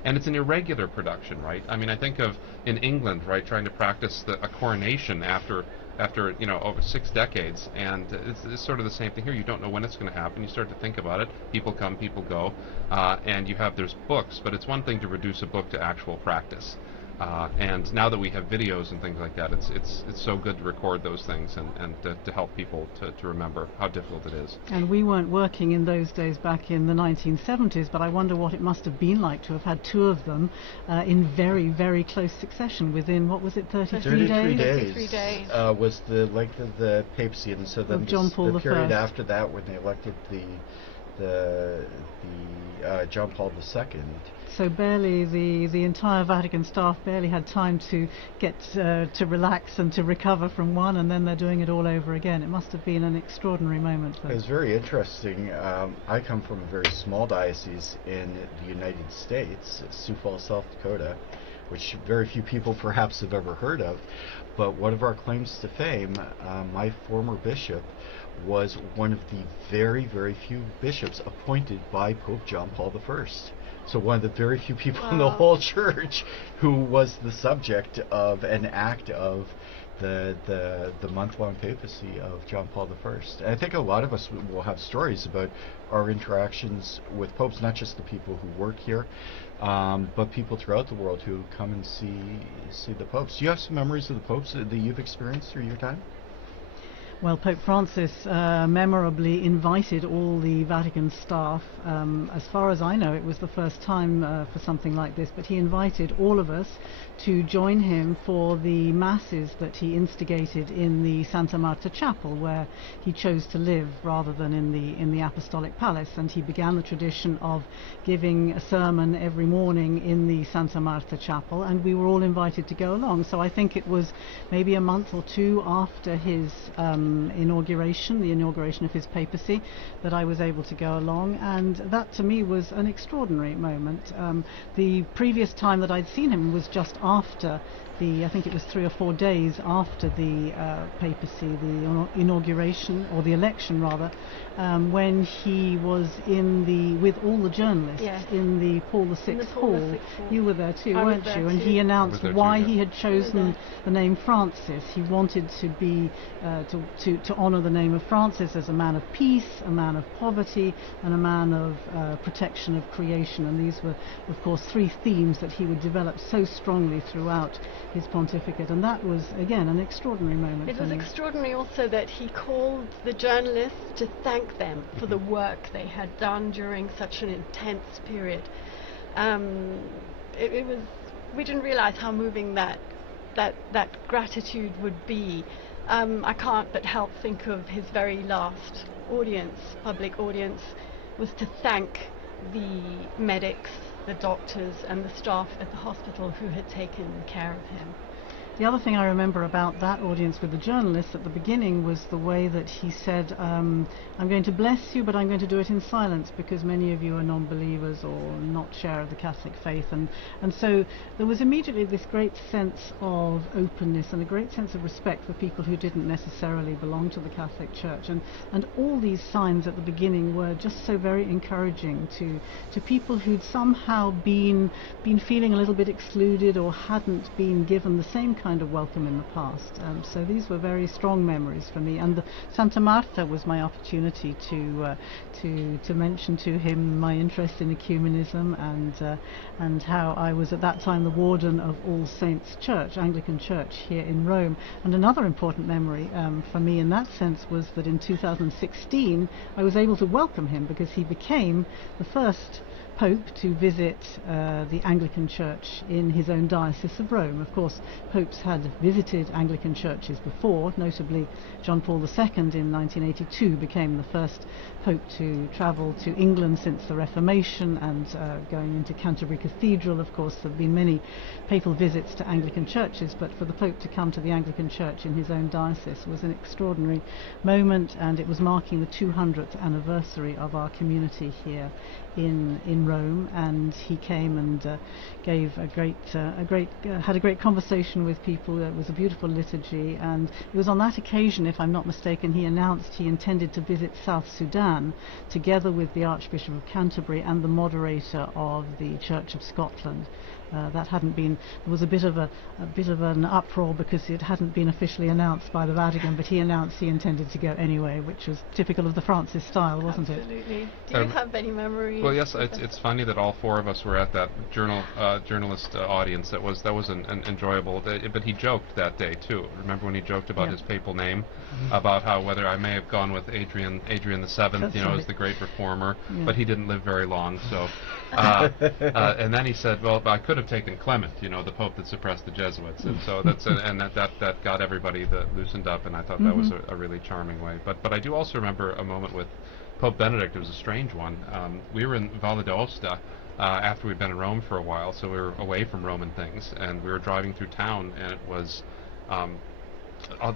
and it's an irregular production, right? I mean, I think of in England, right, trying to practice a coronation after over 6 decades, and it's sort of the same thing here. You don't know when it's going to happen. You start to think about it. People come, people go, and there's books, but it's one thing to reduce a book to actual practice. And now that we have videos and things like that, it's so good to record those things and to help people to remember how difficult it is. And we weren't working in those days back in the 1970s, but I wonder what it must have been like to have had 2 of them in very, very close succession within, what was it, 33 days? 33 days was the length of the papacy, and so then John Paul the period after that when they elected the John Paul II. So barely the entire Vatican staff barely had time to get to relax and to recover from one, and then they're doing it all over again. It must have been an extraordinary moment for them. It was very interesting. I come from a very small diocese in the United States, Sioux Falls, South Dakota, which very few people perhaps have ever heard of. But one of our claims to fame, my former bishop was one of the very, very few bishops appointed by Pope John Paul I. So one of the very few people in the whole church who was the subject of an act of the month-long papacy of John Paul I. And I think a lot of us will have stories about our interactions with popes, not just the people who work here, but people throughout the world who come and see the popes. Do you have some memories of the popes that you've experienced through your time? Well, Pope Francis memorably invited all the Vatican staff. As far as I know, it was the first time for something like this, but he invited all of us to join him for the masses that he instigated in the Santa Marta Chapel, where he chose to live rather than in the Apostolic Palace. And he began the tradition of giving a sermon every morning in the Santa Marta Chapel, and we were all invited to go along. So I think it was maybe a month or two after his inauguration, the inauguration of his papacy, that I was able to go along, and that to me was an extraordinary moment. The previous time that I'd seen him was just after I think it was 3 or 4 days after the papacy, the inauguration, or the election rather, when he was with all the journalists in the Paul VI Hall. You were there too, weren't you? And he announced why he had chosen the name Francis. He wanted to be to honour the name of Francis as a man of peace, a man of poverty, and a man of protection of creation. And these were, of course, 3 themes that he would develop so strongly throughout his pontificate, and that was again an extraordinary moment. It was extraordinary also that he called the journalists to thank them for the work they had done during such an intense period. We didn't realize how moving that gratitude would be. I can't but help think of his very last public audience, was to thank the medics, the doctors and the staff at the hospital who had taken care of him. The other thing I remember about that audience with the journalists at the beginning was the way that he said, I'm going to bless you, but I'm going to do it in silence because many of you are non-believers or not share of the Catholic faith. And so there was immediately this great sense of openness and a great sense of respect for people who didn't necessarily belong to the Catholic Church. And all these signs at the beginning were just so very encouraging to people who'd somehow been feeling a little bit excluded or hadn't been given the same kind of welcome in the past. So these were very strong memories for me, and the Santa Marta was my opportunity to mention to him my interest in ecumenism and how I was at that time the warden of All Saints Church, Anglican Church here in Rome. And another important memory for me in that sense was that in 2016 I was able to welcome him because he became the first Pope to visit the Anglican Church in his own diocese of Rome. Of course, popes had visited Anglican churches before, notably John Paul II in 1982 became the first Pope to travel to England since the Reformation, and going into Canterbury Cathedral. Of course, there have been many papal visits to Anglican churches, but for the Pope to come to the Anglican Church in his own diocese was an extraordinary moment, and it was marking the 200th anniversary of our community here in Rome, and he came and gave had a great conversation with people. It was a beautiful liturgy, and it was on that occasion, if I'm not mistaken, he announced he intended to visit South Sudan together with the Archbishop of Canterbury and the moderator of the Church of Scotland. That hadn't been. There was a bit of an uproar because it hadn't been officially announced by the Vatican, but he announced he intended to go anyway, which was typical of the Francis style, wasn't it? Absolutely. Do you have any memories? Well, yes. It's funny that all 4 of us were at that journalist audience. That was an enjoyable. But he joked that day too. Remember when he joked about his papal name, about how whether I may have gone with Adrian the VII, as the great reformer, but he didn't live very long. So, and then he said, well, I could have taken Clement, the Pope that suppressed the Jesuits, and so that got everybody loosened up, and I thought that was a really charming way. But I do also remember a moment with Pope Benedict, it was a strange one. We were in Valle d'Aosta after we'd been in Rome for a while, so we were away from Roman things, and we were driving through town, and it was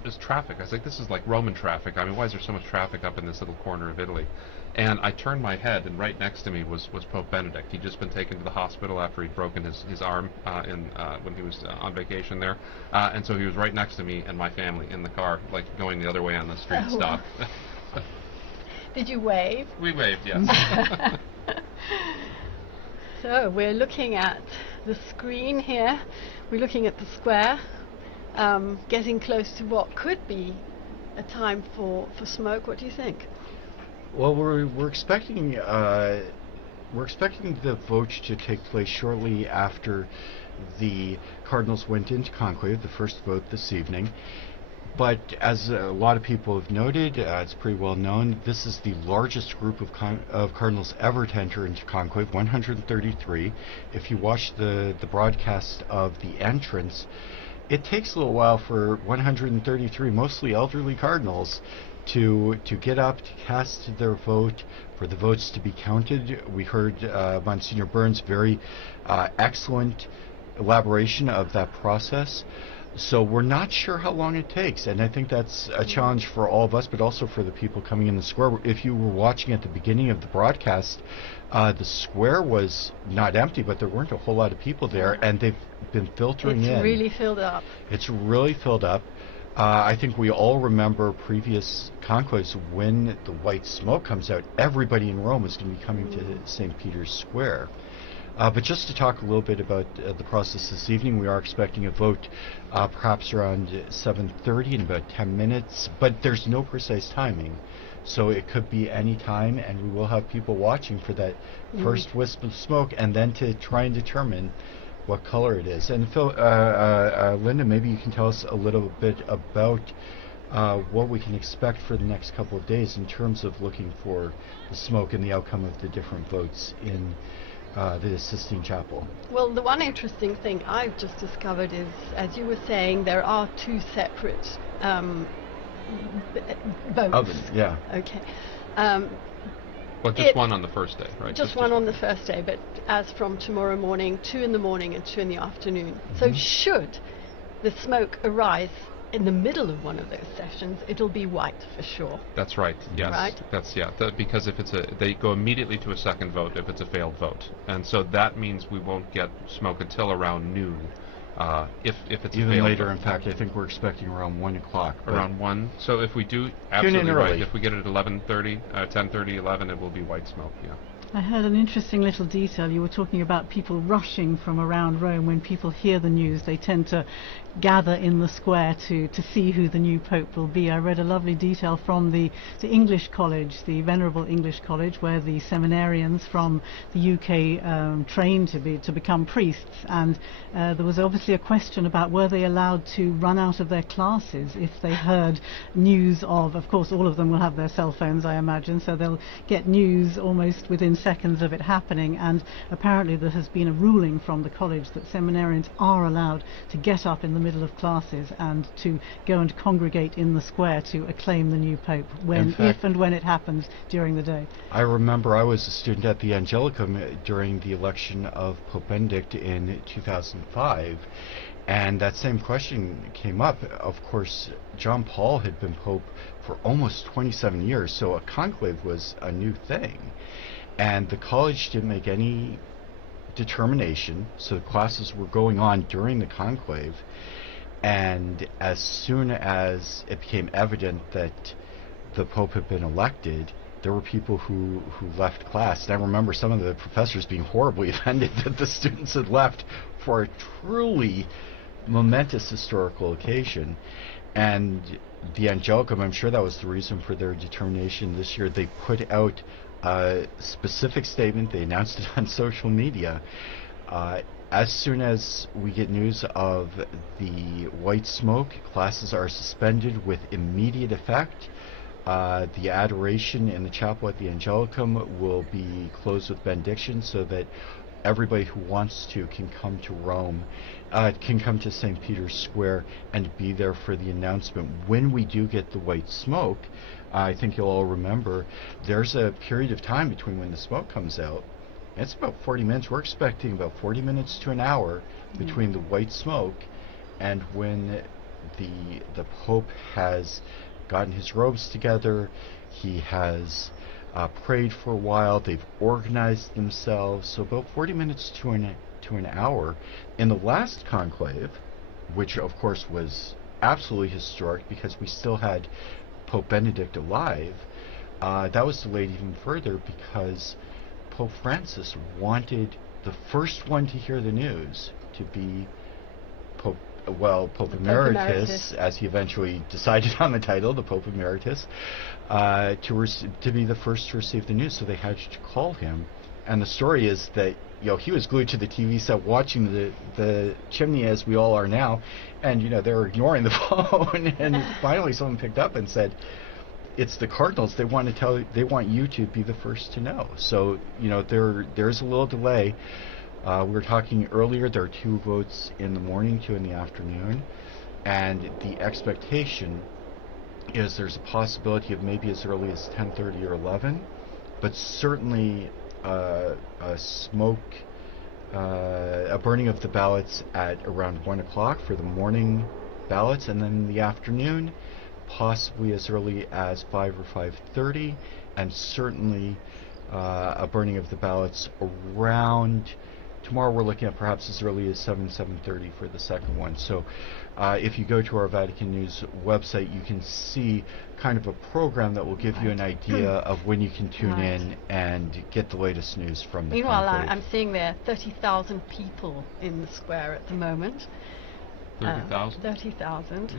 this traffic. I was like, this is like Roman traffic. I mean, why is there so much traffic up in this little corner of Italy? And I turned my head, and right next to me was Pope Benedict. He'd just been taken to the hospital after he'd broken his arm when he was on vacation there. And so he was right next to me and my family in the car, like going the other way on the street stop. Did you wave? We waved, yes. So we're looking at the screen here. We're looking at the square, getting close to what could be a time for smoke. What do you think? Well, we're expecting the vote to take place shortly after the Cardinals went into conclave, the first vote this evening. But as a lot of people have noted, it's pretty well known, this is the largest group of Cardinals ever to enter into conclave, 133. If you watch the broadcast of the entrance, it takes a little while for 133 mostly elderly Cardinals to get up, to cast their vote, for the votes to be counted. We heard Monsignor Burns' very excellent elaboration of that process. So we're not sure how long it takes, and I think that's a challenge for all of us, but also for the people coming in the square. If you were watching at the beginning of the broadcast, the square was not empty, but there weren't a whole lot of people there, and they've been filtering in. It's really filled up. It's really filled up. I think we all remember previous conclaves when the white smoke comes out, everybody in Rome is going to be coming to St. Peter's Square. But just to talk a little bit about the process this evening, we are expecting a vote perhaps around 7:30 in about 10 minutes, but there's no precise timing. So it could be any time, and we will have people watching for that first wisp of smoke and then to try and determine what color it is. And Phil, Linda, maybe you can tell us a little bit about what we can expect for the next couple of days in terms of looking for the smoke and the outcome of the different votes in the Sistine Chapel. Well, the one interesting thing I've just discovered is, as you were saying, there are two separate votes. Ovens, yeah. Okay. Well, just one on the first day, right? Just one on the first day, but as from tomorrow morning, 2 in the morning and 2 in the afternoon. So should the smoke arise in the middle of one of those sessions, it'll be white for sure. That's right, yes. Right? That's, because if it's they go immediately to a second vote if it's a failed vote. And so that means we won't get smoke until around noon. If it's even a failed later, vote. in fact, I think we're expecting around 1 o'clock. Around 1. So if we do, absolutely right. If we get it at 11:30, 10:30, 11, it will be white smoke, yeah. I heard an interesting little detail. You were talking about people rushing from around Rome. When people hear the news, they tend to gather in the square to see who the new Pope will be. I read a lovely detail from the English College, the Venerable English College, where the seminarians from the UK trained to become priests. And there was obviously a question about were they allowed to run out of their classes if they heard news of course, all of them will have their cell phones, I imagine, so they'll get news almost within seconds of it happening. And apparently there has been a ruling from the college that seminarians are allowed to get up in the middle of classes and to go and congregate in the square to acclaim the new Pope if and when it happens during the day. I remember I was a student at the Angelicum during the election of Pope Benedict in 2005, and that same question came up. Of course, John Paul had been Pope for almost 27 years, so a conclave was a new thing. And the college didn't make any determination, so the classes were going on during the conclave. And as soon as it became evident that the Pope had been elected, there were people who left class. And I remember some of the professors being horribly offended that the students had left for a truly momentous historical occasion. And the Angelicum, I'm sure that was the reason for their determination this year. They put out a specific statement. They announced it on social media. As soon as we get news of the white smoke, classes are suspended with immediate effect. The adoration in the chapel at the Angelicum will be closed with benediction so that everybody who wants to can come to Rome, can come to St. Peter's Square and be there for the announcement. When we do get the white smoke, I think you'll all remember, there's a period of time between when the smoke comes out. It's about 40 minutes. We're expecting about 40 minutes to an hour between the white smoke and when the Pope has gotten his robes together. He has prayed for a while. They've organized themselves. So about 40 minutes to an hour. In the last conclave, which of course was absolutely historic because we still had Pope Benedict alive, that was delayed even further because Pope Francis wanted the first one to hear the news to be Pope Emeritus, as he eventually decided on the title, the Pope Emeritus, to be the first to receive the news. So they had to call him. And the story is that he was glued to the TV set watching the chimney as we all are now, and they were ignoring the phone. And finally, someone picked up and said, "It's the Cardinals. They want you to be the first to know." So there's a little delay. We were talking earlier. There are 2 votes in the morning, 2 in the afternoon, and the expectation is there's a possibility of maybe as early as 10:30 or 11, but certainly a burning of the ballots at around 1 o'clock for the morning ballots, and then in the afternoon, possibly as early as 5 or 5:30, and certainly a burning of the ballots around. Tomorrow we're looking at perhaps as early as 7:30 for the second one. So if you go to our Vatican News website, you can see kind of a program that will give you an idea of when you can tune in and get the latest news from the Meanwhile, conclave. I'm seeing there 30,000 people in the square at the moment. 30,000? 30,000.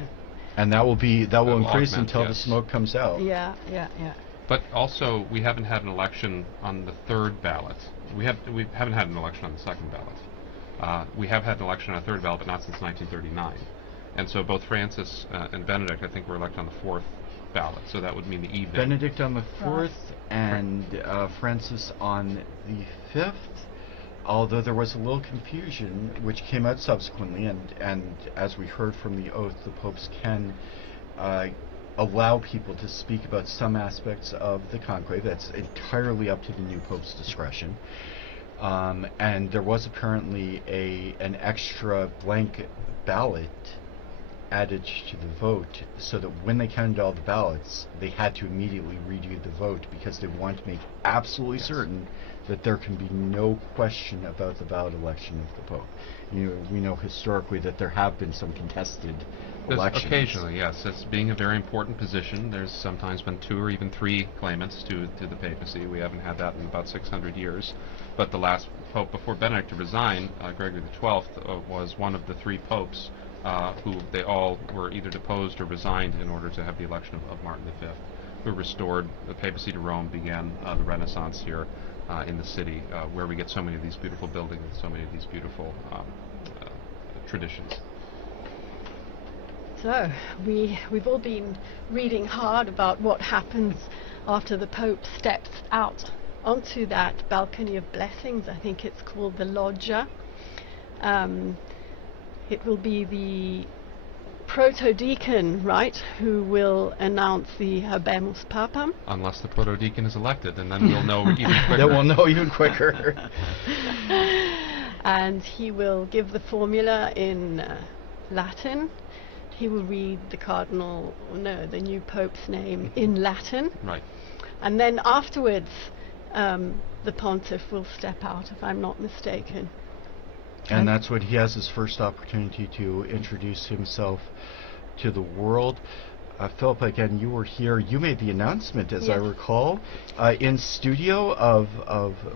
And that will increase augment, until the yes. smoke comes out. Yeah. But also, we haven't had an election on the third ballot. We haven't had an election on the second ballot. We have had an election on a third ballot, but not since 1939. And so both Francis and Benedict, I think, were elected on the fourth ballot. So that would mean the evening. Benedict on the 4th and Francis on the 5th. Although there was a little confusion, which came out subsequently, and as we heard from the oath, the popes can allow people to speak about some aspects of the conclave. That's entirely up to the new pope's discretion. And there was apparently an extra blank ballot added to the vote, so that when they counted all the ballots, they had to immediately redo the vote because they want to make absolutely certain that there can be no question about the valid election of the Pope. We know historically that there have been some contested elections. Occasionally, yes. It's being a very important position. There's sometimes been 2 or even 3 claimants to the papacy. We haven't had that in about 600 years. But the last Pope before Benedict to resign, Gregory XII, was one of the 3 popes who they all were either deposed or resigned in order to have the election of Martin V, who restored the papacy to Rome, began the Renaissance here in the city, where we get so many of these beautiful buildings, so many of these beautiful traditions. So we've all been reading hard about what happens after the Pope steps out onto that balcony of blessings. I think it's called the loggia. It will be the proto-deacon, right, who will announce the Habemus Papam. Unless the proto-deacon is elected, and then we'll know even quicker. Then we'll know even quicker. And he will give the formula in Latin. He will read the new Pope's name in Latin. Right. And then afterwards, the pontiff will step out, if I'm not mistaken. And that's what he has his first opportunity to introduce himself to the world. Philip, again, you were here. You made the announcement, as I recall, in studio of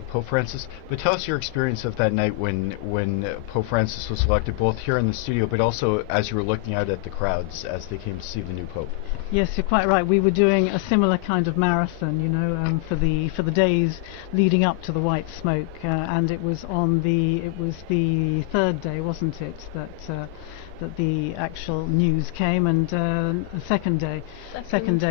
Pope Francis. But tell us your experience of that night when Pope Francis was elected, both here in the studio, but also as you were looking out at the crowds as they came to see the new Pope. Yes, you're quite right. We were doing a similar kind of marathon, for the days leading up to the white smoke, and it was the third day, wasn't it, that that the actual news came, and the second day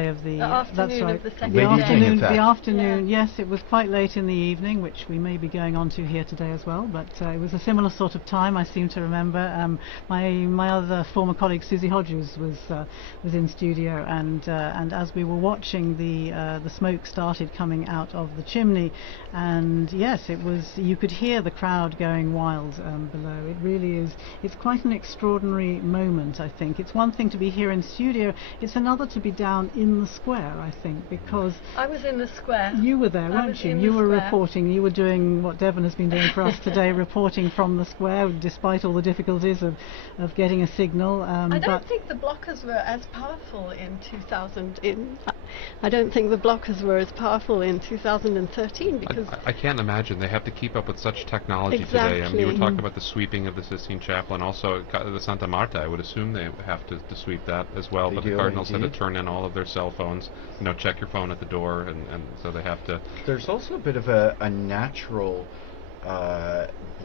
of the that's right, the afternoon. Yes, it was quite late in the evening, which we may be going on to here today as well, but it was a similar sort of time. I seem to remember my other former colleague Susie Hodges was in studio, and as we were watching, the smoke started coming out of the chimney, and yes, it was, you could hear the crowd going wild below. It really is, it's quite an extraordinary moment, I think. It's one thing to be here in studio, it's another to be down in the square, I think, because I was in the square. You were there, weren't you? You were reporting, you were doing what Devon has been doing for us today, reporting from the square, despite all the difficulties of getting a signal. I don't think the blockers were as powerful in 2000. I don't think the blockers were as powerful in 2013 because I can't imagine. They have to keep up with such technology today. I mean, you were talking about the sweeping of the Sistine Chapel, and also the Santa Marta. I would assume they have to sweep that as well. But the Cardinals had to turn in all of their cell phones. You know, check your phone at the door, and so they have to. There's also a bit of a natural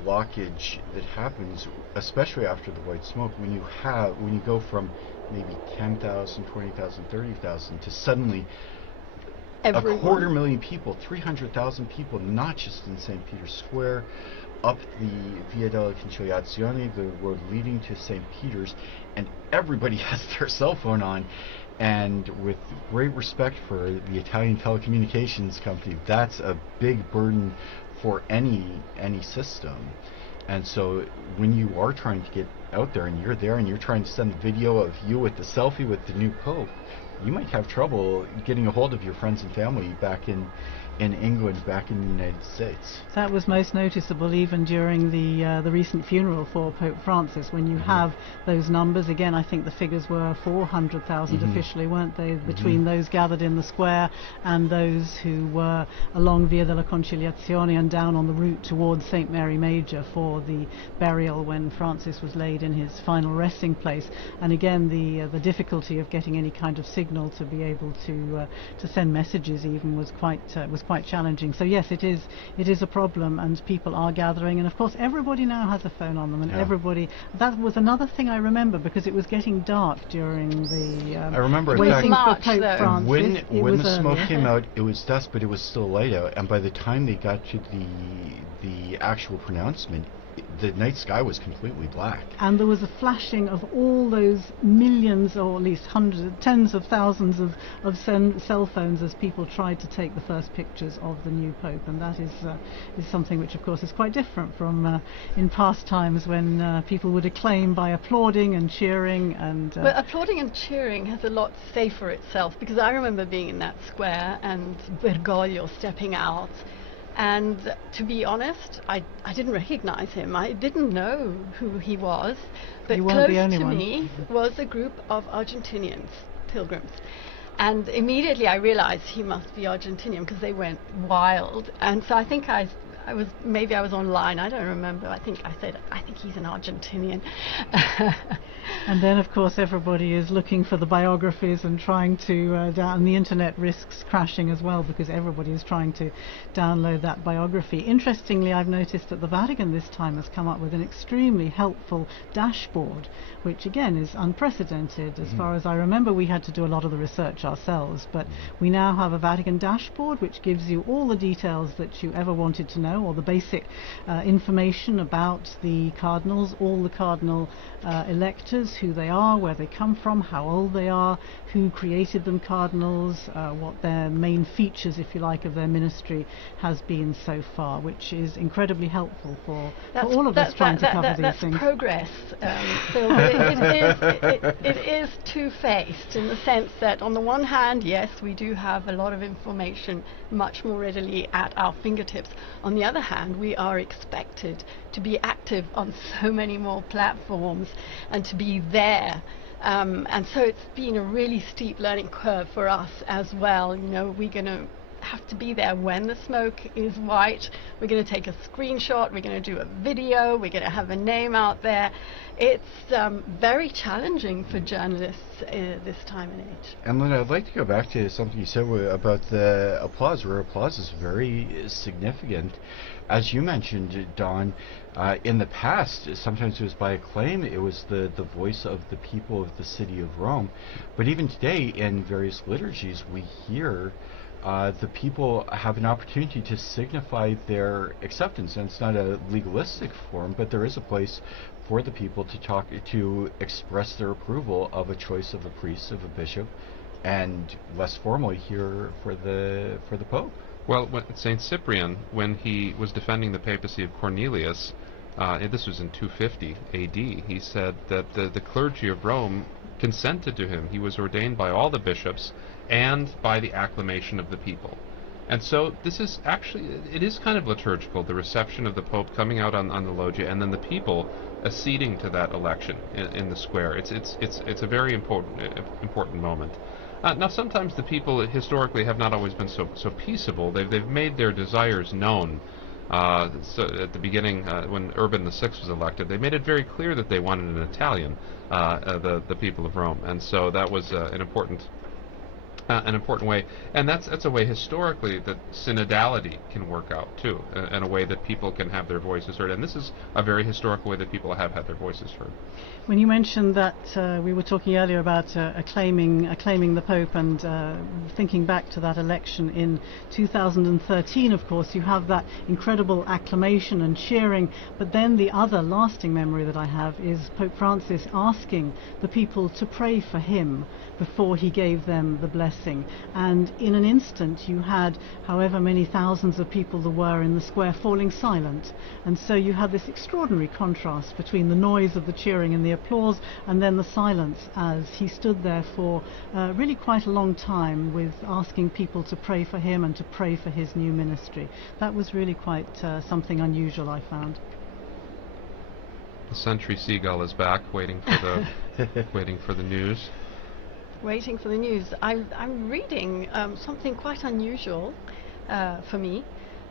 blockage that happens, especially after the white smoke, when you go from maybe 10,000, 20,000, 30,000 to suddenly everyone. A 250,000 people, 300,000 people, not just in St. Peter's Square, up the Via della Conciliazione, the road leading to St. Peter's, and everybody has their cell phone on. And with great respect for the Italian telecommunications company, that's a big burden for any system. And so when you are trying to get out there and you're trying to send a video of you with the selfie with the new Pope, you might have trouble getting a hold of your friends and family back in England, back in the United States. That was most noticeable even during the recent funeral for Pope Francis, when you have those numbers. Again, I think the figures were 400,000 officially, weren't they, between those gathered in the square and those who were along Via della Conciliazione and down on the route towards St. Mary Major for the burial when Francis was laid in his final resting place. And again, the difficulty of getting any kind of signal to be able to send messages even was quite challenging. So yes, it is a problem, and people are gathering, and of course everybody now has a phone on them, and everybody. That was another thing I remember, because it was getting dark during the I remember waiting for Pope Francis. When the smoke came out, it was dusk, but it was still light out, and by the time they got to the actual pronouncement, the night sky was completely black. And there was a flashing of all those millions, or at least hundreds, tens of thousands of cell phones as people tried to take the first pictures of the new Pope. And that is something which, of course, is quite different from in past times when people would acclaim by applauding and cheering. But applauding and cheering has a lot to say for itself, because I remember being in that square and Bergoglio stepping out. And to be honest, I didn't recognize him. I didn't know who he was. But close to me was a group of Argentinians, pilgrims. And immediately I realized he must be Argentinian, because they went wild. And so I think I was online, I don't remember. I think I said, I think he's an Argentinian. And then, of course, everybody is looking for the biographies and trying to and the internet risks crashing as well, because everybody is trying to download that biography. Interestingly, I've noticed that the Vatican this time has come up with an extremely helpful dashboard, which again is unprecedented. As far as I remember, we had to do a lot of the research ourselves, but we now have a Vatican dashboard which gives you all the details that you ever wanted to know, or the basic information about the cardinals, all the cardinal electors, who they are, where they come from, how old they are, who created them cardinals, what their main features, if you like, of their ministry has been so far, which is incredibly helpful for all of us trying to cover these things. That's progress. It is two-faced, in the sense that on the one hand, yes, we do have a lot of information much more readily at our fingertips. On the other hand, we are expected to be active on so many more platforms and to be there. And so it's been a really steep learning curve for us as well. You know, we're going to have to be there when the smoke is white. We're going to take a screenshot. We're going to do a video. We're going to have a name out there. It's very challenging for journalists this time and age. And Linda, I'd like to go back to something you said about the applause, where applause is very significant. As you mentioned, Don, in the past, sometimes it was by acclaim. It was the voice of the people of the city of Rome. But even today, in various liturgies, we hear the people have an opportunity to signify their acceptance. And it's not a legalistic form, but there is a place for the people to express their approval of a choice of a priest, of a bishop, and less formally here for the Pope. Well, Saint Cyprian, when he was defending the papacy of Cornelius, this was in 250 A.D., he said that the clergy of Rome consented to him. He was ordained by all the bishops and by the acclamation of the people. And so this is actually, it is kind of liturgical, the reception of the Pope coming out on the loggia, and then the people acceding to that election in the square. It's a very important moment. Now, sometimes the people historically have not always been so peaceable. They've made their desires known. So at the beginning, when Urban VI was elected, they made it very clear that they wanted an Italian, the people of Rome, and so that was an important way. And that's a way historically that synodality can work out too, in a way that people can have their voices heard. And this is a very historical way that people have had their voices heard. When you mentioned that we were talking earlier about acclaiming the Pope, and thinking back to that election in 2013, of course, you have that incredible acclamation and cheering, but then the other lasting memory that I have is Pope Francis asking the people to pray for him before he gave them the blessing. And in an instant you had however many thousands of people there were in the square falling silent, and so you had this extraordinary contrast between the noise of the cheering and the applause and then the silence as he stood there for really quite a long time, with asking people to pray for him and to pray for his new ministry. That was really quite something unusual, I found. The sentry seagull is back, waiting for the news. Waiting for the news. I'm reading something quite unusual for me.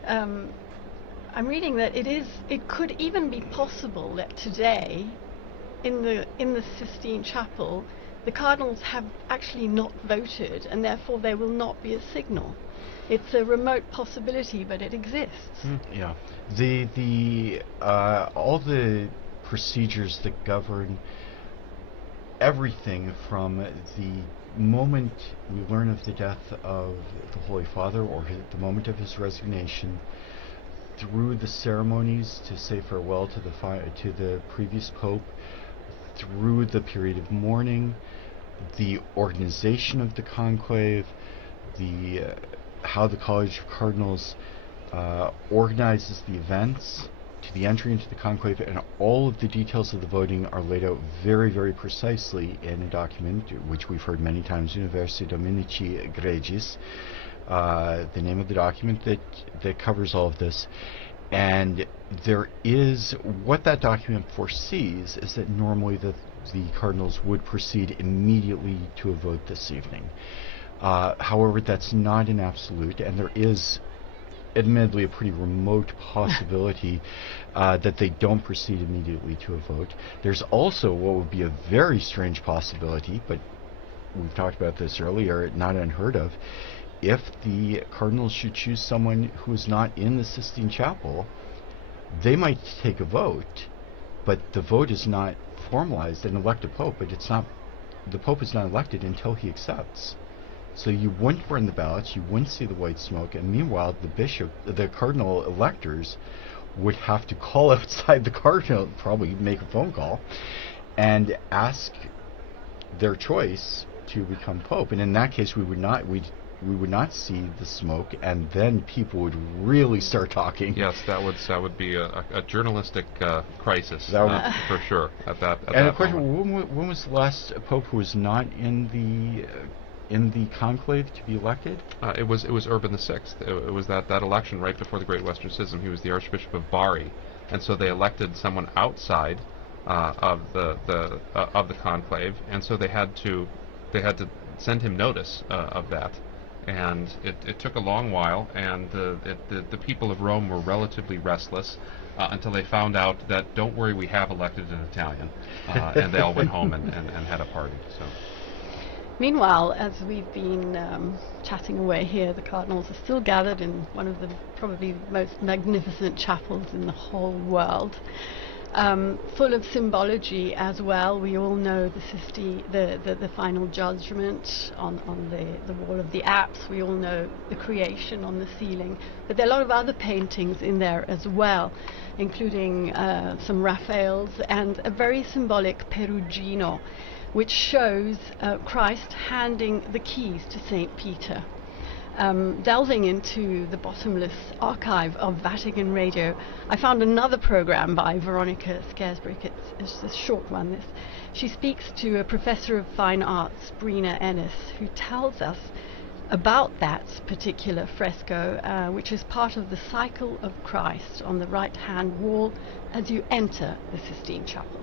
I'm reading that it could even be possible that today, in the Sistine Chapel, the Cardinals have actually not voted, and therefore there will not be a signal. It's a remote possibility, but it exists. Yeah. All the procedures that govern everything from the moment we learn of the death of the Holy Father, or the moment of his resignation, through the ceremonies to say farewell to the previous Pope, through the period of mourning, the organization of the conclave, how the College of Cardinals organizes the events, to the entry into the conclave, and all of the details of the voting are laid out very, very precisely in a document which we've heard many times, Universi Dominici Gregis, the name of the document that covers all of this. And what that document foresees is that normally the Cardinals would proceed immediately to a vote this evening. However, that's not an absolute, and there is admittedly a pretty remote possibility that they don't proceed immediately to a vote. There's also what would be a very strange possibility, but we've talked about this earlier, not unheard of. If the Cardinals should choose someone who is not in the Sistine Chapel, they might take a vote, but the vote is not formalized and elect a Pope, but the Pope is not elected until he accepts. So you wouldn't burn the ballots, you wouldn't see the white smoke, and meanwhile the cardinal electors would have to call outside the cardinal, probably make a phone call, and ask their choice to become Pope. And in that case, we would not see the smoke, and then people would really start talking. Yes, that would be a journalistic crisis for sure at that. And of course, when was the last Pope who was not in the conclave to be elected? It was Urban VI. It was that election right before the Great Western Schism. He was the Archbishop of Bari, and so they elected someone outside of the conclave, and so they had to send him notice of that. And it took a long while, and the people of Rome were relatively restless until they found out that, don't worry, we have elected an Italian. And they all went home and had a party. So. Meanwhile, as we've been chatting away here, the Cardinals are still gathered in one of the probably most magnificent chapels in the whole world. Full of symbology as well. We all know the final judgment on the wall of the apse. We all know the creation on the ceiling. But there are a lot of other paintings in there as well, including some Raphaels and a very symbolic Perugino, which shows Christ handing the keys to St. Peter. Delving into the bottomless archive of Vatican Radio, I found another program by Veronica Scaresbrick. It's a short one. She speaks to a professor of fine arts, Brina Ennis, who tells us about that particular fresco, which is part of the cycle of Christ on the right-hand wall as you enter the Sistine Chapel.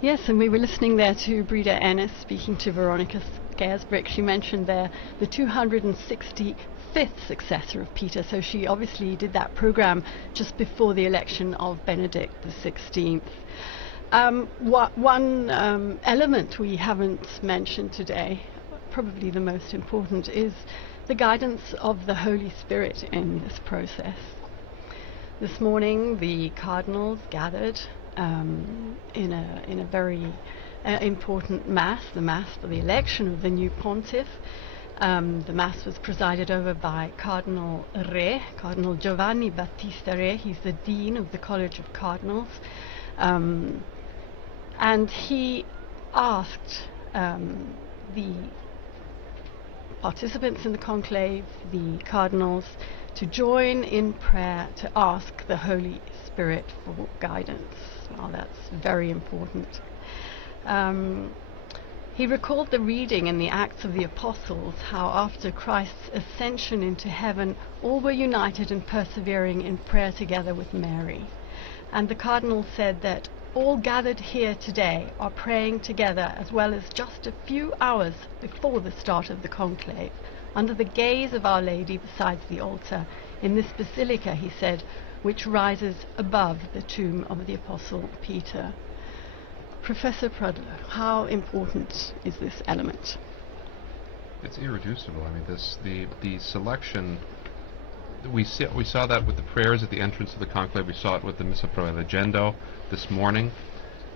Yes, and we were listening there to Breda Ennis speaking to Veronica Scaresbrick. She mentioned there the 265th successor of Peter, so she obviously did that program just before the election of Benedict XVI. One element we haven't mentioned today, probably the most important, is the guidance of the Holy Spirit in this process. This morning the Cardinals gathered in a very important Mass, the Mass for the election of the new pontiff. The Mass was presided over by Cardinal Giovanni Battista Re. He's the Dean of the College of Cardinals. And he asked the participants in the conclave, the cardinals, to join in prayer to ask the Holy Spirit for guidance. Well, that's very important. He recalled the reading in the Acts of the Apostles, how after Christ's ascension into heaven, all were united and persevering in prayer together with Mary. And the cardinal said that all gathered here today are praying together, as well as just a few hours before the start of the conclave, under the gaze of Our Lady beside the altar, in this basilica, he said, which rises above the tomb of the Apostle Peter. Professor Prudler, how important is this element? It's irreducible. I mean, the selection, we saw that with the prayers at the entrance of the conclave. We saw it with the Missa Pro Elegendo this morning,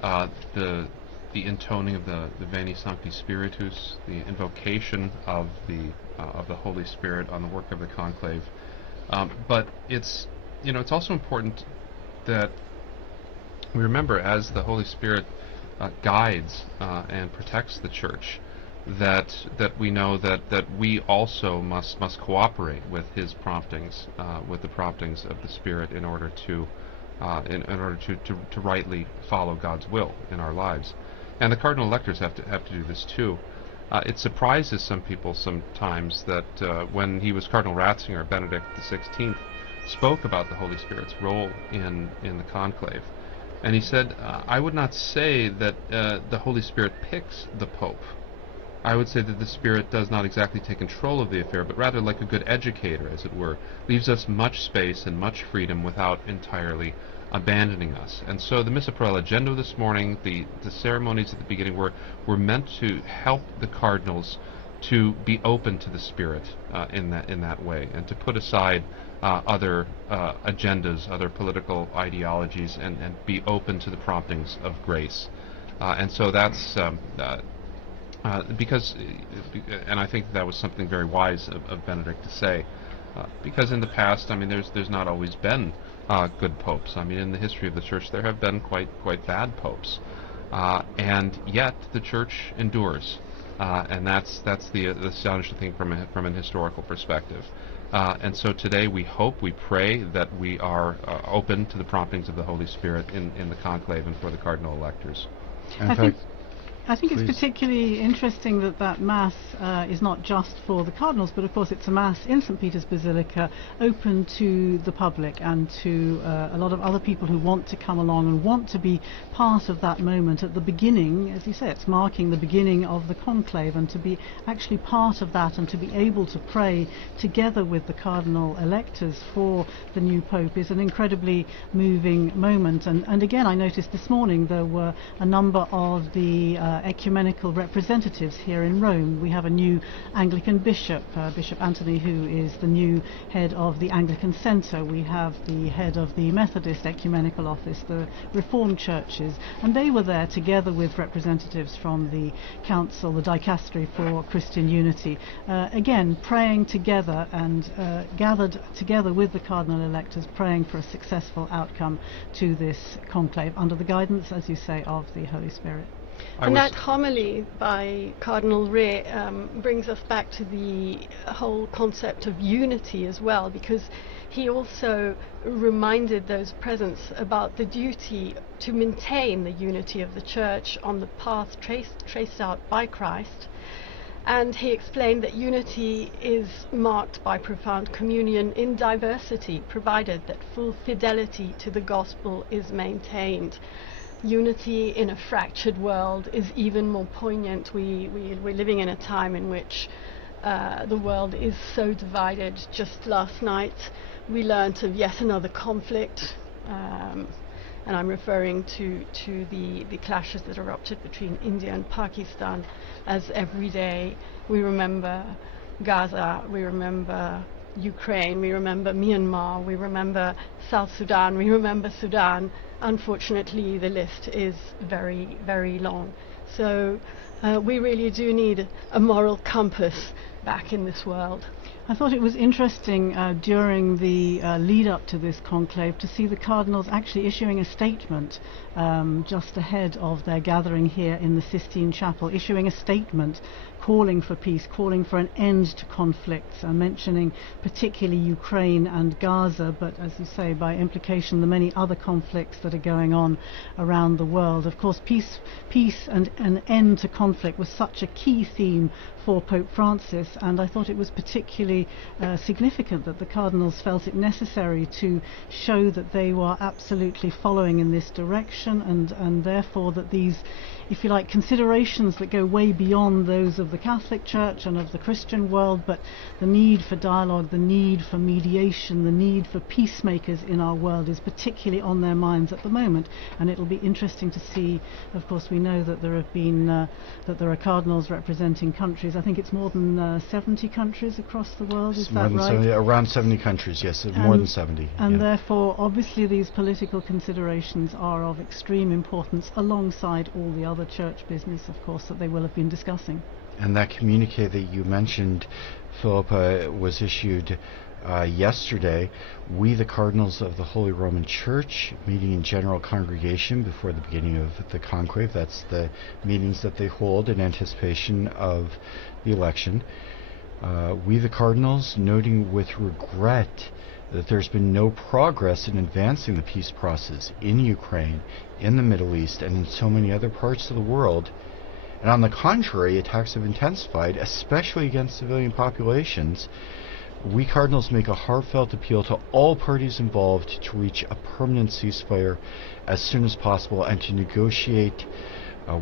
the intoning of the Veni Sancti Spiritus, the invocation of the Holy Spirit on the work of the conclave. But it's also important that we remember, as the Holy Spirit guides and protects the Church, that we know that we also must cooperate with His promptings, with the promptings of the Spirit, in order to rightly follow God's will in our lives. And the cardinal electors have to do this too. It surprises some people sometimes that when he was Cardinal Ratzinger, Benedict XVI spoke about the Holy Spirit's role in the conclave. And he said, I would not say that the Holy Spirit picks the Pope. I would say that the Spirit does not exactly take control of the affair, but rather, like a good educator, as it were, leaves us much space and much freedom without entirely abandoning us. And so the Missa Pro Elegendo this morning, the ceremonies at the beginning were meant to help the cardinals to be open to the Spirit in that way, and to put aside other agendas, other political ideologies, and be open to the promptings of grace. And so that's because, and I think that was something very wise of Benedict to say, because in the past, I mean, there's not always been good popes. I mean, in the history of the Church, there have been quite bad popes, and yet the Church endures, and that's the astonishing thing from an historical perspective. And so today we hope, we pray that we are open to the promptings of the Holy Spirit in the conclave and for the cardinal electors. I think it's particularly interesting that Mass is not just for the cardinals, but of course it's a Mass in St. Peter's Basilica, open to the public and to a lot of other people who want to come along and want to be part of that moment at the beginning. As you say, it's marking the beginning of the conclave, and to be actually part of that and to be able to pray together with the cardinal electors for the new Pope is an incredibly moving moment. And again, I noticed this morning there were a number of the ecumenical representatives here in Rome. We have a new Anglican bishop, Bishop Anthony, who is the new head of the Anglican Centre. We have the head of the Methodist Ecumenical Office, the Reformed churches, and they were there together with representatives from the Council, the Dicastery for Christian Unity, again praying together and gathered together with the cardinal electors, praying for a successful outcome to this conclave under the guidance, as you say, of the Holy Spirit. And that homily by Cardinal Re brings us back to the whole concept of unity as well, because he also reminded those present about the duty to maintain the unity of the Church on the path traced out by Christ. And he explained that unity is marked by profound communion in diversity, provided that full fidelity to the gospel is maintained. unity in a fractured world is even more poignant. We're living in a time in which the world is so divided. Just last night we learnt of yet another conflict, and I'm referring to the clashes that erupted between India and Pakistan, as every day we remember Gaza, we remember Ukraine, we remember Myanmar, we remember South Sudan, we remember Sudan. Unfortunately, the list is very, very long. So we really do need a moral compass back in this world. I thought it was interesting during the lead up to this conclave to see the Cardinals actually issuing a statement just ahead of their gathering here in the Sistine Chapel, issuing a statement calling for peace, calling for an end to conflicts, mentioning particularly Ukraine and Gaza, but as you say, by implication, the many other conflicts that are going on around the world. Of course, peace and an end to conflict was such a key theme for Pope Francis, and I thought it was particularly significant that the Cardinals felt it necessary to show that they were absolutely following in this direction, and therefore that these, if you like, considerations that go way beyond those of the Catholic Church and of the Christian world, but the need for dialogue, the need for mediation, the need for peacemakers in our world is particularly on their minds at the moment. And it'll be interesting to see. Of course, we know that there have been that there are cardinals representing countries. I think it's more than 70 countries across the world. Is that right? 70, around 70 countries, yes, more than 70. And therefore, obviously, these political considerations are of extreme importance, alongside all the other church business, of course, that they will have been discussing. And that communique that you mentioned, Philippa, was issued yesterday. We, the Cardinals of the Holy Roman Church, meeting in general congregation before the beginning of the conclave. That's the meetings that they hold in anticipation of the election. We, the Cardinals, noting with regret that there's been no progress in advancing the peace process in Ukraine, in the Middle East, and in so many other parts of the world. And on the contrary, attacks have intensified, especially against civilian populations. We Cardinals make a heartfelt appeal to all parties involved to reach a permanent ceasefire as soon as possible and to negotiate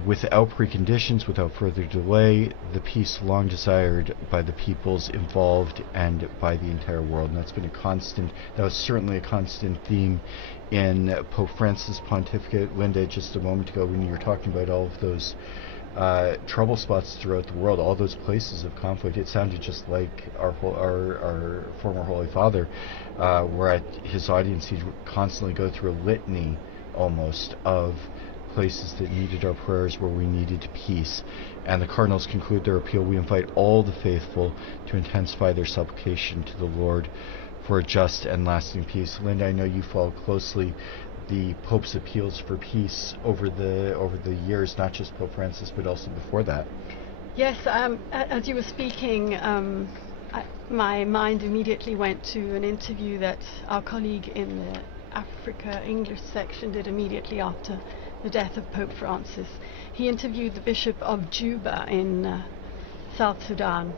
without preconditions, without further delay, the peace long desired by the peoples involved and by the entire world. And that's been a constant, that was certainly a constant theme in Pope Francis' pontificate. Linda, just a moment ago when you were talking about all of those trouble spots throughout the world, all those places of conflict, it sounded just like our former Holy Father, where at his audience he'd constantly go through a litany almost of places that needed our prayers, where we needed peace. And the Cardinals conclude their appeal: we invite all the faithful to intensify their supplication to the Lord for a just and lasting peace. Linda, I know you follow closely the Pope's appeals for peace over the years, not just Pope Francis, but also before that. Yes, as you were speaking, my mind immediately went to an interview that our colleague in the Africa English section did immediately after the death of Pope Francis. He interviewed the Bishop of Juba in South Sudan,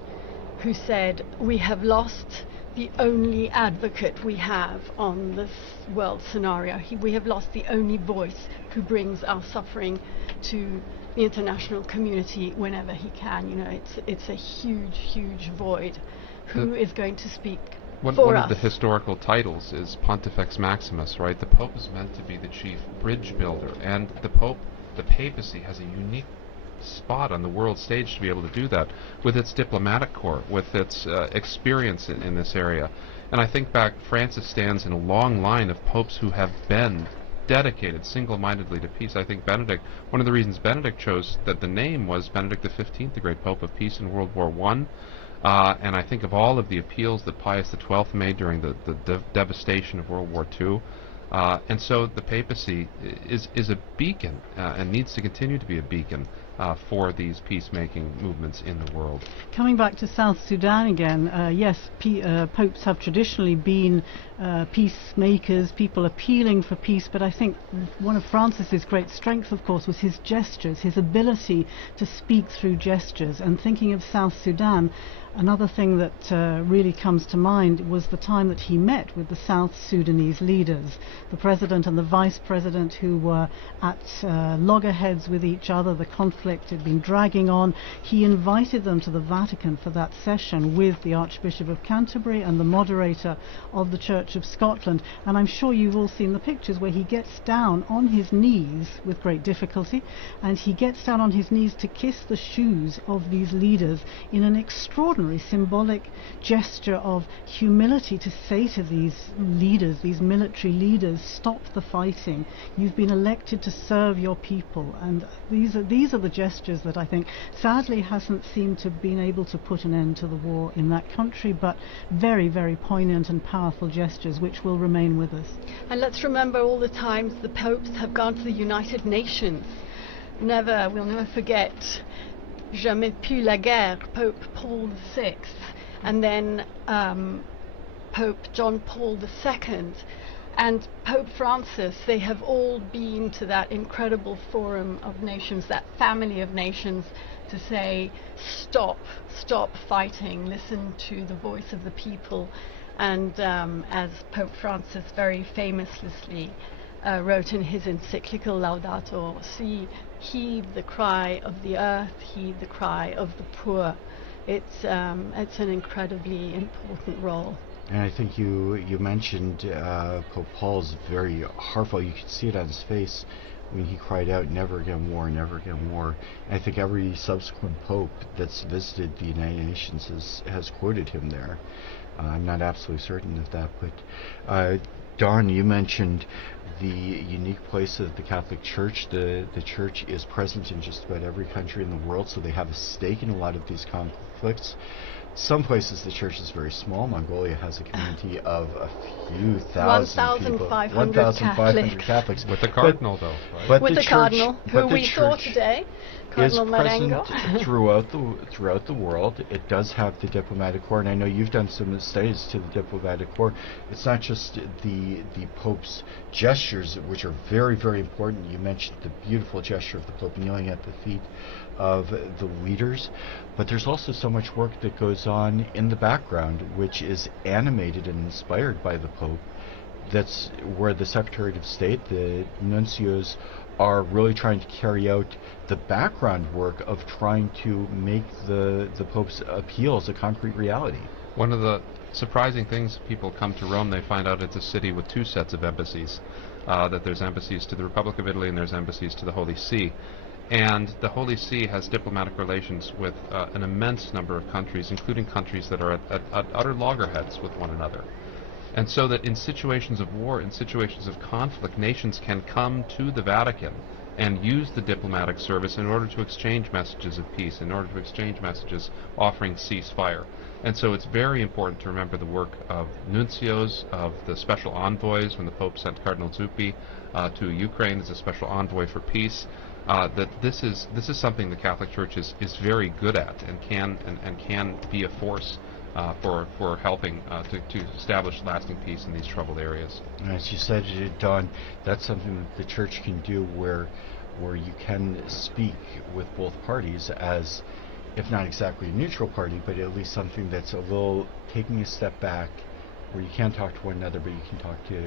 who said, "We have lost the only advocate we have on this world scenario. We have lost the only voice who brings our suffering to the international community whenever he can." You know, it's a huge, huge void. Who is going to speak for us? One of the historical titles is Pontifex Maximus, right? The Pope is meant to be the chief bridge builder, and the papacy has a unique spot on the world stage to be able to do that with its diplomatic corps, with its experience in this area. And I think back, Francis stands in a long line of popes who have been dedicated single-mindedly to peace. I think Benedict, one of the reasons Benedict chose that the name was Benedict XV, the great Pope of Peace in World War I. And I think of all of the appeals that Pius XII made during the devastation of World War II. And so the papacy is a beacon and needs to continue to be a beacon for these peacemaking movements in the world. Coming back to South Sudan again, yes, popes have traditionally been peacemakers, people appealing for peace, but I think one of Francis's great strengths, of course, was his gestures, his ability to speak through gestures. And thinking of South Sudan, another thing that really comes to mind was the time that he met with the South Sudanese leaders, the president and the vice president, who were at loggerheads with each other. The conflict had been dragging on. He invited them to the Vatican for that session with the Archbishop of Canterbury and the moderator of the Church of Scotland. And I'm sure you've all seen the pictures where he gets down on his knees with great difficulty, and he gets down on his knees to kiss the shoes of these leaders in an extraordinary symbolic gesture of humility, to say to these leaders, these military leaders, stop the fighting. You've been elected to serve your people. And these are the gestures that I think sadly hasn't seemed to have been able to put an end to the war in that country, but very, very poignant and powerful gestures which will remain with us. And let's remember all the times the popes have gone to the United Nations. We'll never forget Jamais plus la guerre, Pope Paul VI, and then Pope John Paul II, and Pope Francis. They have all been to that incredible forum of nations, that family of nations, to say, stop fighting, listen to the voice of the people. And as Pope Francis very famously wrote in his encyclical Laudato Si, heed the cry of the earth, heed the cry of the poor. It's an incredibly important role. And I think you mentioned Pope Paul's very heartfelt. You could see it on his face when he cried out, "Never again war, never again war." And I think every subsequent pope that's visited the United Nations has quoted him there. I'm not absolutely certain of that, but Don, you mentioned the unique place of the Catholic Church. The Church is present in just about every country in the world, so they have a stake in a lot of these conflicts. Some places the Church is very small. Mongolia has a community of a few thousand people. 1,500 Catholics. With the Cardinal, though. Right? But with the Cardinal, who we saw today. Is Cardinal present throughout the world. It does have the diplomatic corps, and I know you've done some studies to the diplomatic corps. It's not just the Pope's gestures, which are very, very important. You mentioned the beautiful gesture of the Pope kneeling at the feet of the leaders, but there's also so much work that goes on in the background, which is animated and inspired by the Pope. That's where the Secretary of State, the nuncios, are really trying to carry out the background work of trying to make the Pope's appeals a concrete reality. One of the surprising things, people come to Rome, they find out it's a city with two sets of embassies, that there's embassies to the Republic of Italy and there's embassies to the Holy See. And the Holy See has diplomatic relations with an immense number of countries, including countries that are at utter loggerheads with one another. And so that in situations of war, in situations of conflict, nations can come to the Vatican and use the diplomatic service in order to exchange messages of peace, in order to exchange messages offering ceasefire. And so it's very important to remember the work of nuncios, of the special envoys. When the Pope sent Cardinal Zuppi to Ukraine as a special envoy for peace, that this is something the Catholic Church is very good at and can be a force for helping to establish lasting peace in these troubled areas. As you said, Don, that's something that the Church can do, where you can speak with both parties as, if not exactly a neutral party, but at least something that's a little taking a step back, where you can't talk to one another, but you can talk to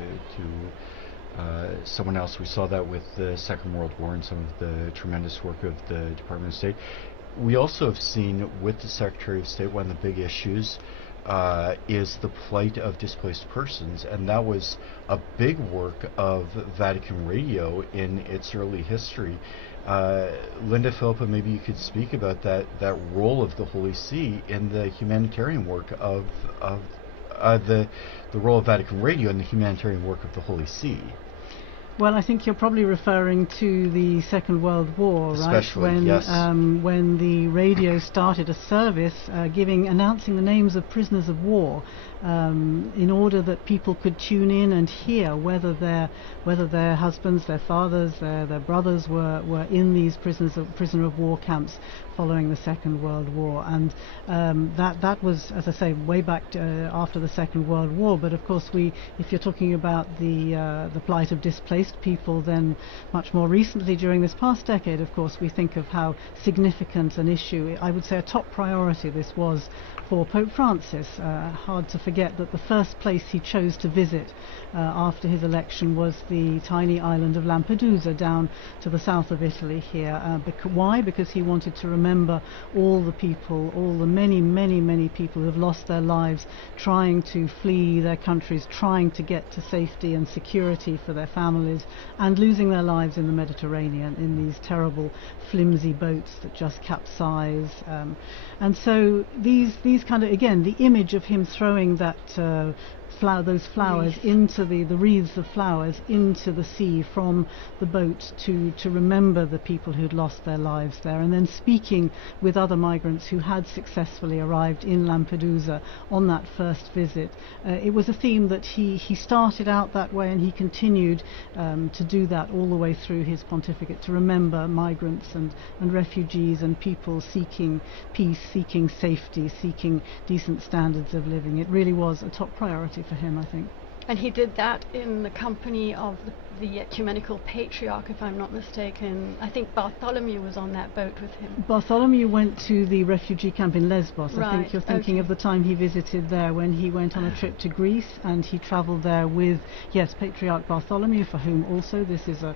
someone else. We saw that with the Second World War and some of the tremendous work of the Department of State. We also have seen with the Secretary of State, one of the big issues is the plight of displaced persons, and that was a big work of Vatican Radio in its early history. Linda Philippa, maybe you could speak about that role of the Holy See in the humanitarian work of the role of Vatican Radio in the humanitarian work of the Holy See. Well, I think you're probably referring to the Second World War, right? Especially, yes. When the radio started a service announcing the names of prisoners of war, in order that people could tune in and hear whether their husbands, their fathers, their brothers were in these prisoner of war camps following the Second World War. And that was, as I say, way back after the Second World War. But of course, if you're talking about the plight of displaced people, then much more recently during this past decade, of course, we think of how significant an issue, I would say a top priority, this was for Pope Francis. Hard to forget that the first place he chose to visit after his election was the tiny island of Lampedusa down to the south of Italy here. Why? Because he wanted to remember all the people, all the many people who have lost their lives trying to flee their countries, trying to get to safety and security for their families, and losing their lives in the Mediterranean in these terrible flimsy boats that just capsize. And so these kind of, again, the image of him throwing that those flowers into the wreaths of flowers into the sea from the boat to remember the people who'd lost their lives there, and then speaking with other migrants who had successfully arrived in Lampedusa on that first visit. It was a theme that he started out that way, and he continued to do that all the way through his pontificate, to remember migrants and refugees and people seeking peace, seeking safety, seeking decent standards of living. It really was a top priority for him, I think. And he did that in the company of the ecumenical patriarch, if I'm not mistaken. I think Bartholomew was on that boat with him. Bartholomew went to the refugee camp in Lesbos. Right, I think you're thinking of the time he visited there when he went on a trip to Greece, and he travelled there with, yes, Patriarch Bartholomew, for whom also this is a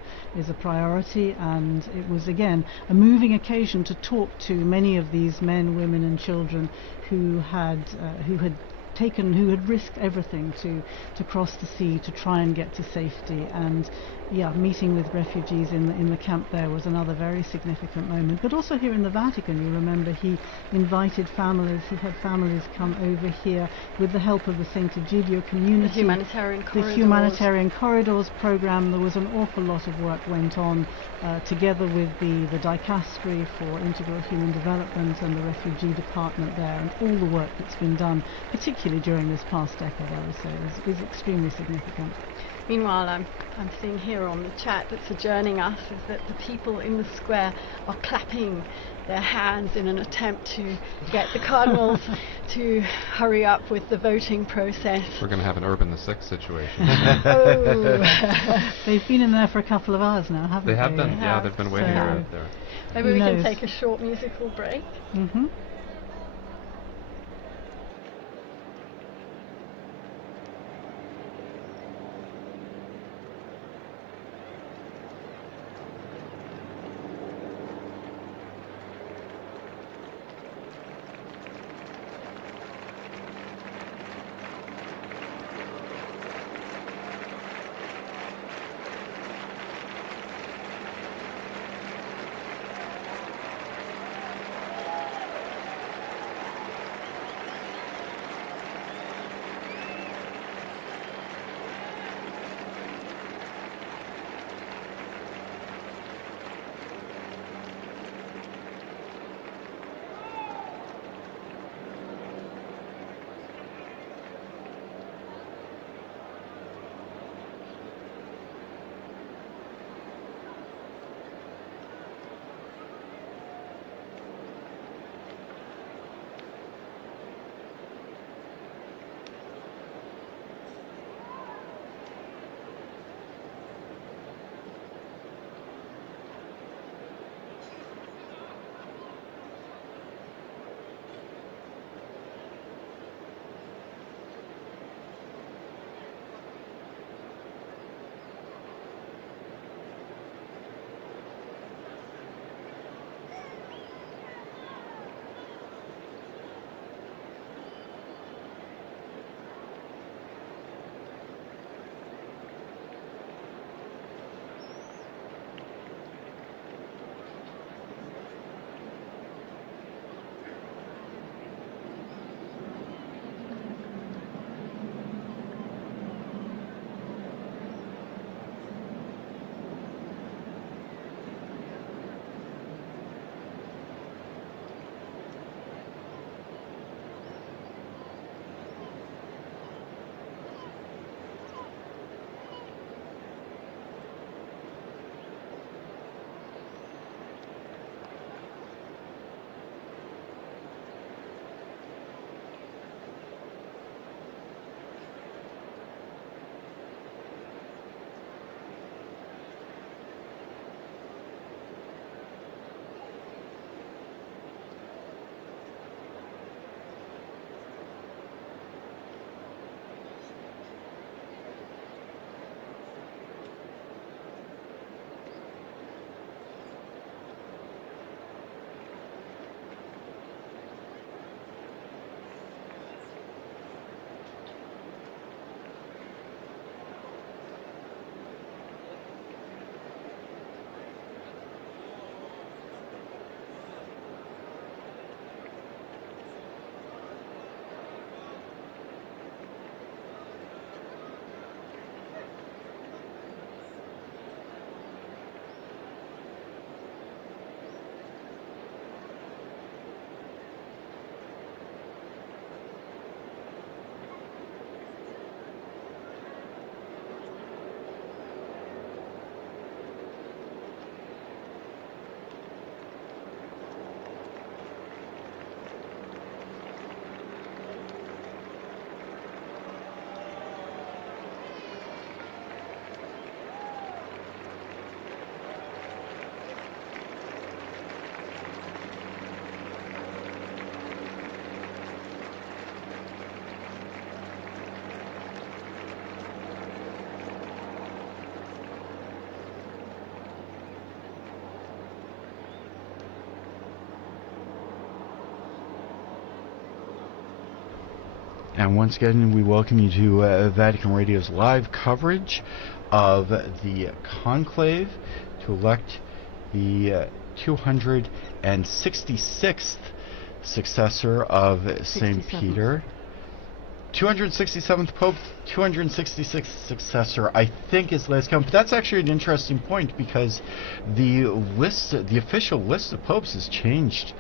priority. And it was, again, a moving occasion to talk to many of these men, women and children who had risked everything to cross the sea to try and get to safety. And yeah, meeting with refugees in the camp there was another very significant moment. But also here in the Vatican, you remember, he invited families, he had families come over here with the help of the St. Egidio community. The Humanitarian Corridors program. There was an awful lot of work went on together with the Dicastery for Integral Human Development and the Refugee Department there, and all the work that's been done, particularly during this past decade, I would say, is extremely significant. Meanwhile, I'm seeing here on the chat that's adjourning us is that the people in the square are clapping their hands in an attempt to get the Cardinals to hurry up with the voting process. We're going to have an Urban the Sixth situation. Oh. They've been in there for a couple of hours now, haven't they? They have been, yeah, they've been waiting out there. Maybe we can take a short musical break. Mm-hmm. And once again, we welcome you to Vatican Radio's live coverage of the Conclave to elect the 266th successor of St. Peter. 267th Pope, 266th successor, I think is last count. But that's actually an interesting point, because the official list of popes has changed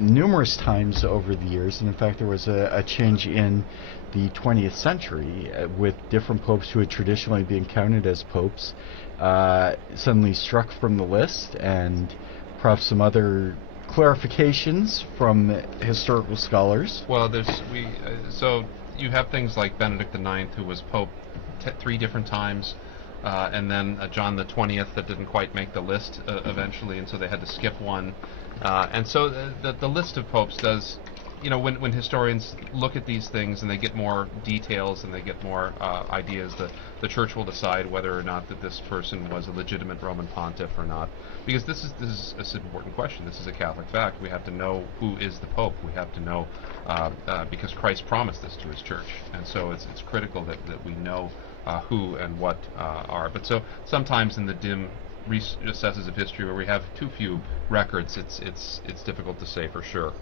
numerous times over the years, and in fact there was a change in the 20th century with different popes who had traditionally been counted as popes suddenly struck from the list, and perhaps some other clarifications from historical scholars. Well, so you have things like Benedict IX, who was pope 3 different times, and then John the 20th that didn't quite make the list eventually, and so they had to skip one. And so the list of popes does, when historians look at these things and they get more details and they get more ideas, the Church will decide whether or not that this person was a legitimate Roman pontiff or not. Because this is an important question. This is a Catholic fact. We have to know who is the Pope. We have to know, because Christ promised this to his Church. And so it's critical that we know who and what are. But so sometimes in the dim recesses of history where we have too few records, it's difficult to say for sure.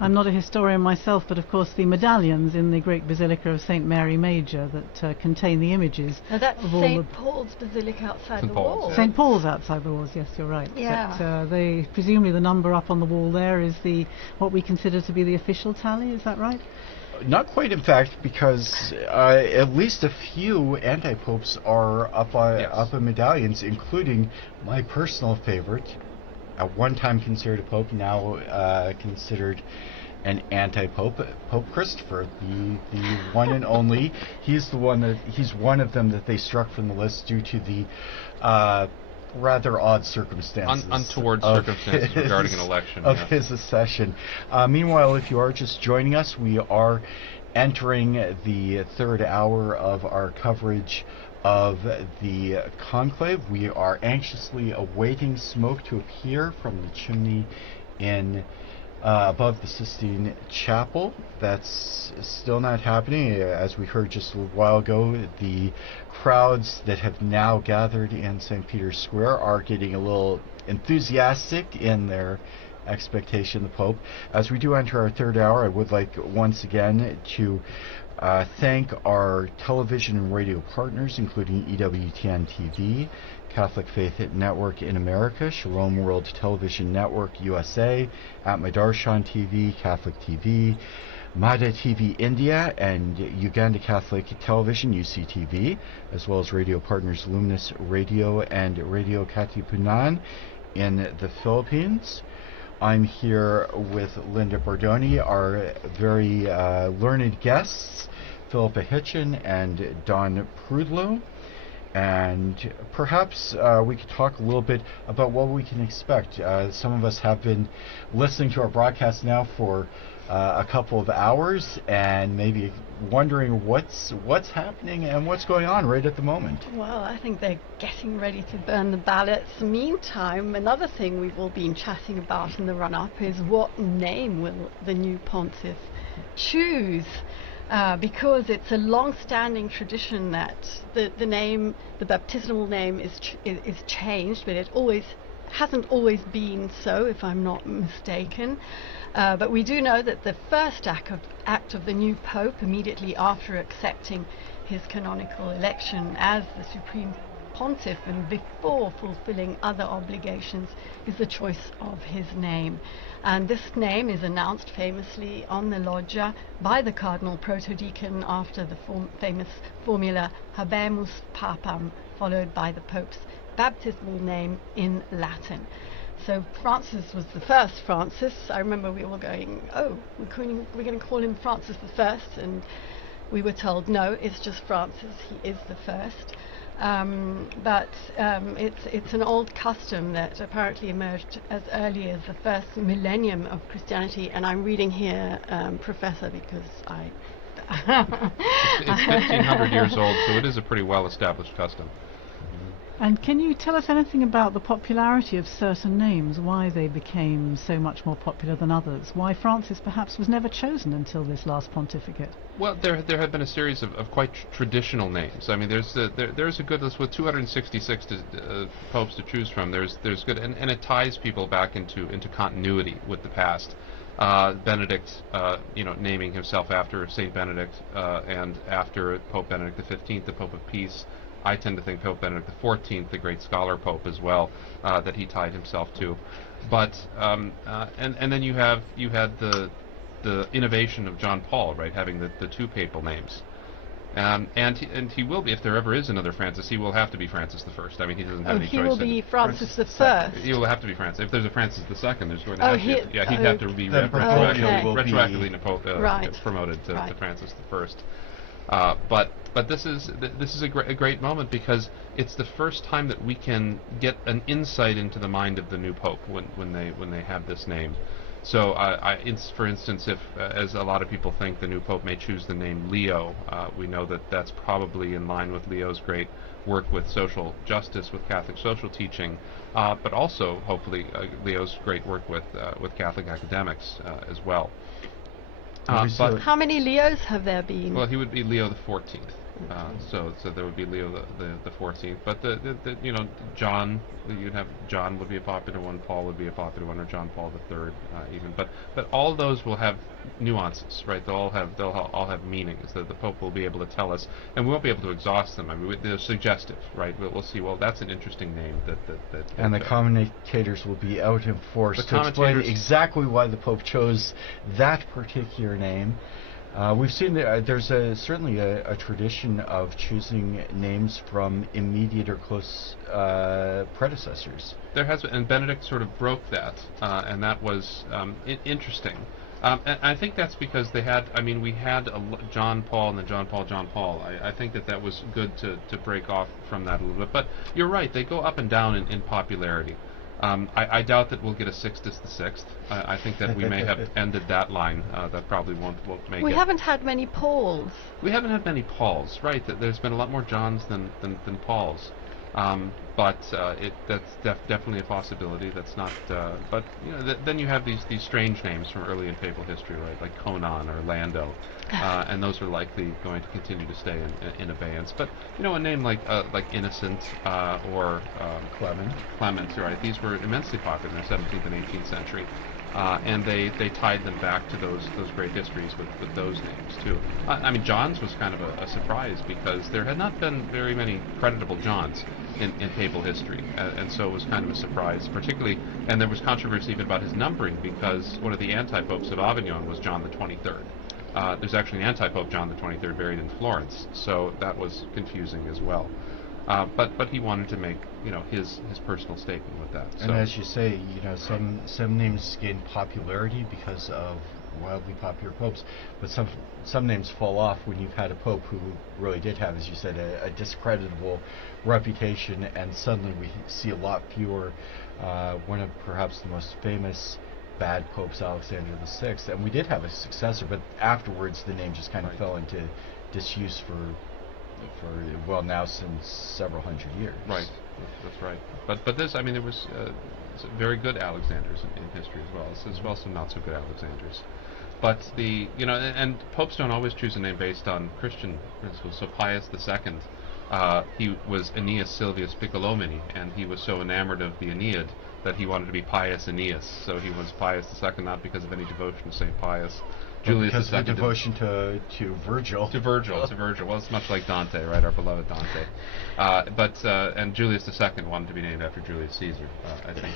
I'm not a historian myself, but of course the medallions in the great Basilica of St. Mary Major that contain the images. Now that's of all St. Paul's Basilica outside the wall. St. Paul's outside the walls, yes, you're right. Yeah. But presumably the number up on the wall there is what we consider to be the official tally, is that right? Not quite, in fact, because at least a few anti-popes are up on medallions, including my personal favorite, at one time considered a pope, now considered an anti-pope, Pope Christopher, the one and only. He's one of them that they struck from the list due to the rather odd circumstances, untoward circumstances regarding an election of his accession. Meanwhile, if you are just joining us, we are entering the third hour of our coverage of the Conclave. We are anxiously awaiting smoke to appear from the chimney in above the Sistine Chapel. That's still not happening. As we heard just a while ago, the crowds that have now gathered in St. Peter's Square are getting a little enthusiastic in their expectation of the Pope. As we do enter our third hour, I would like once again to thank our television and radio partners, including EWTN TV, Catholic Faith Network in America, Shalom World Television Network USA, Atma Darshan TV, Catholic TV, Mada TV India, and Uganda Catholic Television, UCTV, as well as radio partners Luminous Radio and Radio Katipunan in the Philippines. I'm here with Linda Bordoni, our very learned guests, Philippa Hitchin and Don Prudlow. And perhaps we could talk a little bit about what we can expect. Some of us have been listening to our broadcast now for a couple of hours and maybe wondering what's happening and what's going on right at the moment. Well, I think they're getting ready to burn the ballots. Meantime, another thing we've all been chatting about in the run-up is what name will the new pontiff choose? Because it's a long-standing tradition that the baptismal name is changed, but it hasn't always been so, if I'm not mistaken. But we do know that the first act of the new Pope, immediately after accepting his canonical election as the Supreme Pontiff and before fulfilling other obligations, is the choice of his name. And this name is announced famously on the loggia by the Cardinal Protodeacon after the famous formula Habemus Papam, followed by the Pope's baptismal name in Latin. So Francis was the first Francis. I remember we were going, we're going to call him Francis the First, and we were told, no, it's just Francis, he is the first. But it's an old custom that apparently emerged as early as the first millennium of Christianity, and I'm reading here, Professor, because it's 1,500 years old, so it is a pretty well-established custom. And can you tell us anything about the popularity of certain names, why they became so much more popular than others, why Francis perhaps was never chosen until this last pontificate? Well, there have been a series of quite traditional names. I mean, there's a good list with 266 popes to choose from. There's good, and it ties people back into continuity with the past. Benedict, naming himself after Saint Benedict, and after Pope Benedict XV, the Pope of Peace. I tend to think Pope Benedict XIV, the great scholar pope as well, that he tied himself to. But and then you had the innovation of John Paul, right, having the two papal names. And he will be, if there ever is another Francis, he will have to be Francis I. I mean, he doesn't have any choice. He will be Francis I. He will have to be Francis. If there's a Francis II, there's going to have to. Yeah, he'd have to be retroactively promoted to Francis I. But this is a great moment, because it's the first time that we can get an insight into the mind of the new pope when they have this name. So, for instance, if, as a lot of people think, the new pope may choose the name Leo, we know that that's probably in line with Leo's great work with social justice, with Catholic social teaching, but also, hopefully, Leo's great work with Catholic academics as well. But how many Leos have there been? Well, he would be Leo the 14th. So there would be Leo the 14th. But John, you'd have John would be a popular one, Paul would be a popular one, or John Paul III even. But all those will have nuances, right? They'll all have meanings that the Pope will be able to tell us, and we won't be able to exhaust them. I mean, they're suggestive, right? We'll see. Well, that's an interesting name. And the commentators will be out in force to explain exactly why the Pope chose that particular name. We've seen that there's certainly a tradition of choosing names from immediate or close predecessors. There has been, and Benedict sort of broke that, and that was interesting. And I think that's because we had John Paul and then John Paul. I think that was good to break off from that a little bit. But you're right, they go up and down in popularity. I doubt that we'll get a Sixtus VI. I think that we may have ended that line. That probably won't make it. We haven't had many Pauls. We haven't had many Pauls, right? There's been a lot more Johns than Pauls. But that's definitely a possibility. That's not. But then you have these strange names from early in papal history, right? Like Conon or Lando, and those are likely going to continue to stay in abeyance. But a name like Innocent or Clement, right? These were immensely popular in the 17th and 18th century. And they tied them back to those great histories with those names too. I mean, John's was kind of a surprise, because there had not been very many creditable Johns in papal history, and so it was kind of a surprise, particularly. And there was controversy even about his numbering, because one of the anti-popes of Avignon was John the 23rd. There's actually an anti-pope, John the 23rd, buried in Florence, so that was confusing as well. But he wanted to make his personal statement with that. And as you say, some names gain popularity because of wildly popular popes, but some names fall off when you've had a pope who really did have, as you said, a discreditable reputation, and suddenly we see a lot fewer. One of perhaps the most famous bad popes, Alexander VI, and we did have a successor, but afterwards the name just kind of fell into disuse for now since several hundred years. Right, that's right. But this, I mean, there was very good Alexanders in history as well, some not so good Alexanders. But and popes don't always choose a name based on Christian principles. So Pius II, he was Aeneas Silvius Piccolomini, and he was so enamored of the Aeneid that he wanted to be Pius Aeneas. So he was Pius II, not because of any devotion to St. Pius. Julius because of the devotion to Virgil. To Virgil. Well, it's much like Dante, right? Our beloved Dante. And Julius II wanted to be named after Julius Caesar, I think.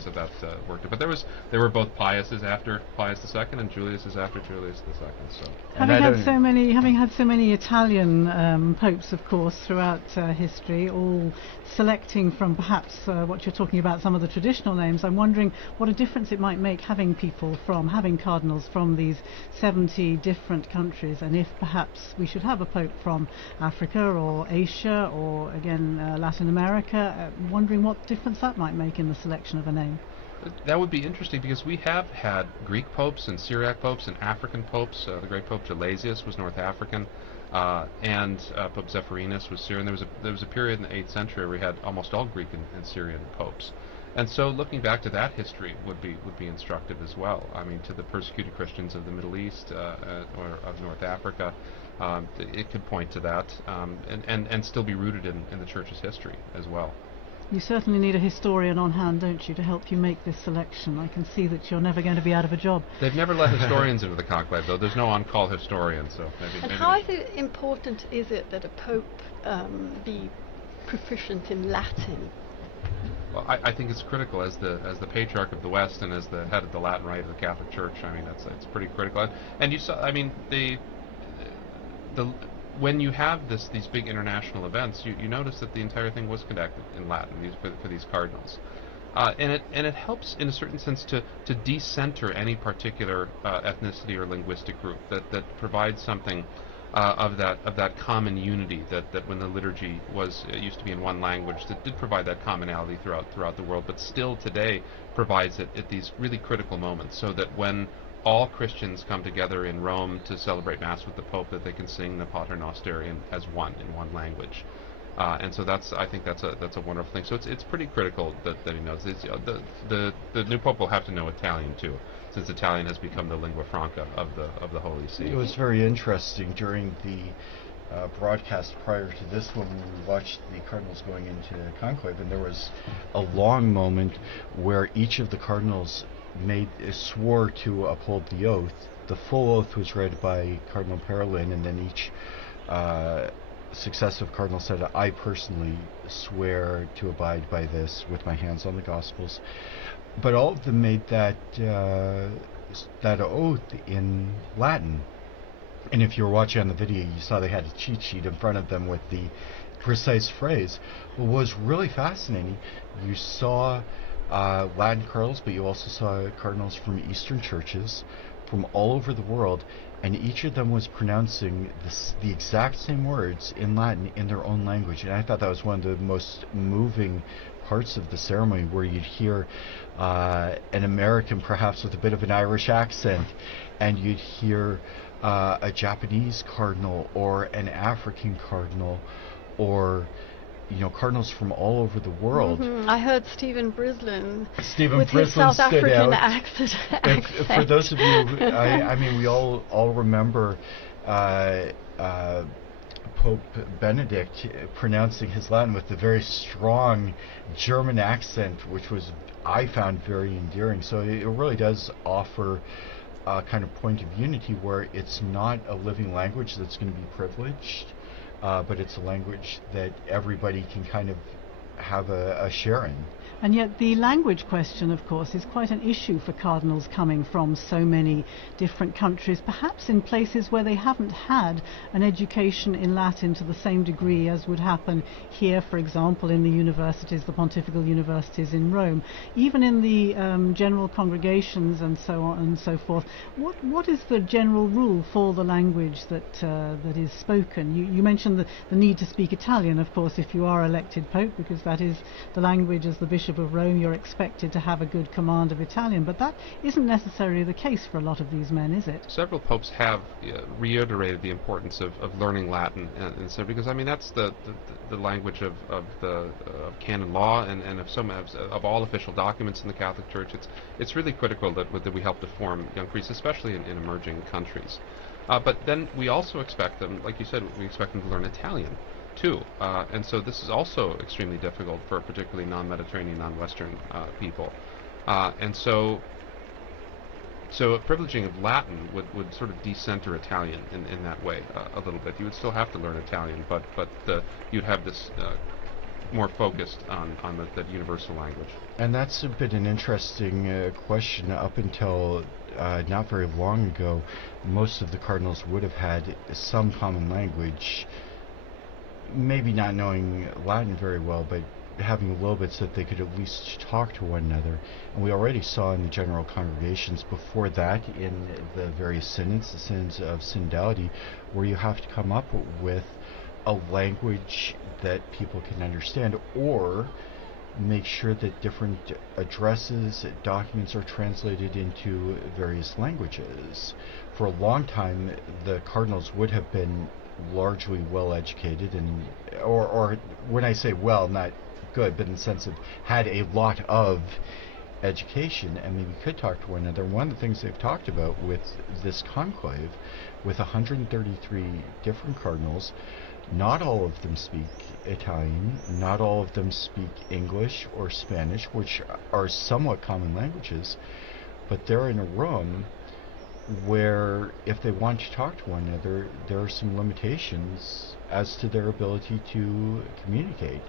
So that worked. But there were both Piuses after Pius II and Juliuses after Julius II. So having had so many Italian popes, of course, throughout history, all selecting from perhaps what you're talking about, some of the traditional names, I'm wondering what a difference it might make having cardinals from these 70 different countries, and if perhaps we should have a pope from Africa or Asia or again Latin America, wondering what difference that might make in the selection of a name. That would be interesting, because we have had Greek popes and Syriac popes and African popes. The great Pope Gelasius was North African. and Pope Zephyrinus was Syrian. There was a period in the 8th century where we had almost all Greek and Syrian popes. And so looking back to that history would be instructive as well. I mean, to the persecuted Christians of the Middle East or of North Africa, it could point to that and still be rooted in the Church's history as well. You certainly need a historian on hand, don't you, to help you make this selection. I can see that you're never going to be out of a job. They've never let historians into the conclave, though. There's no on-call historian, so maybe. And how important is it that a pope be proficient in Latin? Well, I think it's critical as the patriarch of the West and as the head of the Latin Rite of the Catholic Church. I mean, it's pretty critical. And you saw, I mean, when you have these big international events, you notice that the entire thing was conducted in Latin for these cardinals, and it helps in a certain sense to decenter any particular ethnicity or linguistic group that provides something of that common unity that when the liturgy used to be in one language, that did provide that commonality throughout the world, but still today provides it at these really critical moments, so that when all Christians come together in Rome to celebrate Mass with the Pope, that they can sing the Pater Noster as one in one language, and so I think that's a wonderful thing. So it's pretty critical that he knows. The new Pope will have to know Italian too, since Italian has become the lingua franca of the Holy See. It was very interesting during the broadcast prior to this when we watched the Cardinals going into conclave, and there was a long moment where each of the Cardinals swore to uphold the oath. The full oath was read by Cardinal Parolin, and then each successive cardinal said, "I personally swear to abide by this with my hands on the Gospels." But all of them made that oath in Latin. And if you were watching on the video, you saw they had a cheat sheet in front of them with the precise phrase. What was really fascinating, you saw Latin cardinals, but you also saw cardinals from Eastern churches from all over the world, and each of them was pronouncing the exact same words in Latin in their own language. And I thought that was one of the most moving parts of the ceremony, where you'd hear an American perhaps with a bit of an Irish accent, and you'd hear a Japanese cardinal or an African cardinal, or cardinals from all over the world. Mm-hmm. I heard Stephen Brislin with his South African accent. For those of you, I mean, we all remember Pope Benedict pronouncing his Latin with a very strong German accent, which I found very endearing. So it really does offer a kind of point of unity where it's not a living language that's going to be privileged, but it's a language that everybody can kind of have a share in. And yet the language question, of course, is quite an issue for cardinals coming from so many different countries, perhaps in places where they haven't had an education in Latin to the same degree as would happen here, for example, in the universities, the pontifical universities in Rome. Even in the general congregations and so on and so forth, what is the general rule for the language that is spoken? You mentioned the need to speak Italian, of course, if you are elected Pope, because that is the language. As the Bishop of Rome, you're expected to have a good command of Italian, but that isn't necessarily the case for a lot of these men, is it? Several popes have reiterated the importance of learning Latin, and so, because I mean that's the language of canon law and of all official documents in the Catholic Church. It's really critical that we help to form young priests, especially in emerging countries. But then we also expect them, like you said, we expect them to learn Italian too, and so this is also extremely difficult for particularly non-Mediterranean, non-Western people, and so a privileging of Latin would sort of decenter Italian in that way a little bit. You would still have to learn Italian, but you'd have this more focused on that universal language. And that's a bit an interesting question. Up until not very long ago, most of the cardinals would have had some common language, maybe not knowing Latin very well, but having a little bit so that they could at least talk to one another. And we already saw in the general congregations before that, in the various synods, the synods of synodality, where you have to come up with a language that people can understand, or make sure that different addresses, documents are translated into various languages. For a long time, the cardinals would have been largely well educated, and or when I say well, not good, but in the sense of had a lot of education and maybe could talk to one another. One of the things they've talked about with this conclave, with 133 different cardinals, not all of them speak Italian, not all of them speak English or Spanish, which are somewhat common languages, but they're in a room where if they want to talk to one another, there are some limitations as to their ability to communicate.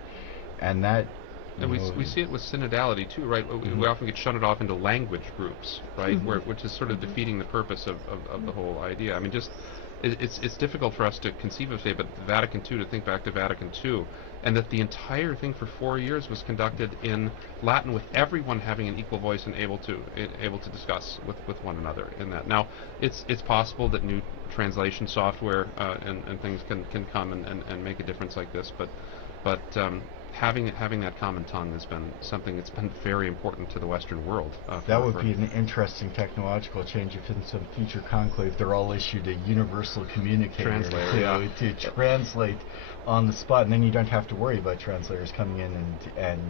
And that and we see it with synodality too, right? We often get shunted off into language groups, right? Which is sort of defeating the purpose of the whole idea. I mean, just it's difficult for us to conceive of, say, but Vatican II, to think back to Vatican II, and that the entire thing for 4 years was conducted in Latin, with everyone having an equal voice and able to discuss with one another in that. Now, it's possible that new translation software and things can come and make a difference like this, but having that common tongue has been something that's been very important to the Western world. That would be an interesting technological change if in some future conclave they're all issued a universal communicator to translate on the spot, and then you don't have to worry about translators coming in and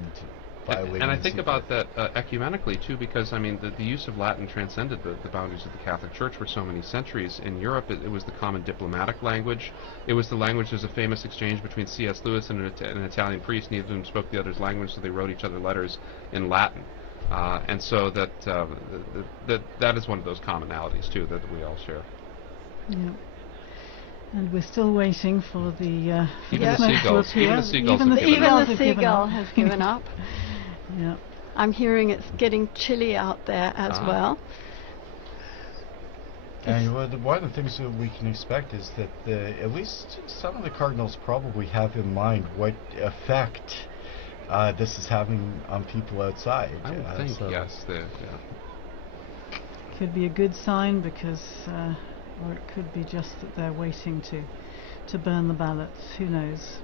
violating. And I think about that ecumenically too, because I mean the use of Latin transcended the boundaries of the Catholic Church for so many centuries. In Europe, it was the common diplomatic language. It was the language. There's a famous exchange between C.S. Lewis and an Italian priest. Neither of them spoke the other's language, so they wrote each other letters in Latin. And so that is one of those commonalities too that we all share. Yeah. And we're still waiting for the even the seagulls. Even the seagull has given up. Yeah. I'm hearing it's getting chilly out there as well. And one of the things that we can expect is that at least some of the cardinals probably have in mind what effect this is having on people outside. I would think, yes. Could be a good sign because, or it could be just that they're waiting to burn the ballots. Who knows?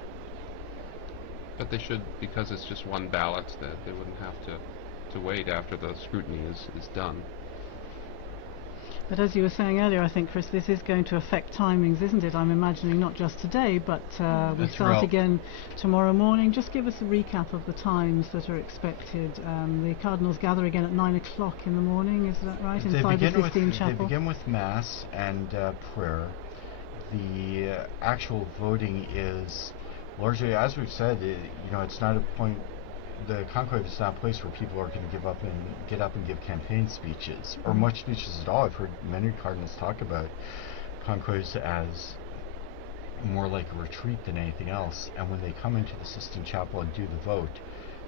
But they should, because it's just one ballot, that they wouldn't have to wait after the scrutiny is done. But as you were saying earlier, I think, Chris, this is going to affect timings, isn't it? I'm imagining not just today, but we start again tomorrow morning. Just give us a recap of the times that are expected. The Cardinals gather again at 9 o'clock in the morning, is that right? Inside the Sistine Chapel? They begin with Mass and prayer. The actual voting is largely, as we've said, it's not a point. The conclave is not a place where people are going to get up and give campaign speeches, or much speeches at all. I've heard many cardinals talk about conclaves as more like a retreat than anything else, and when they come into the Sistine Chapel and do the vote,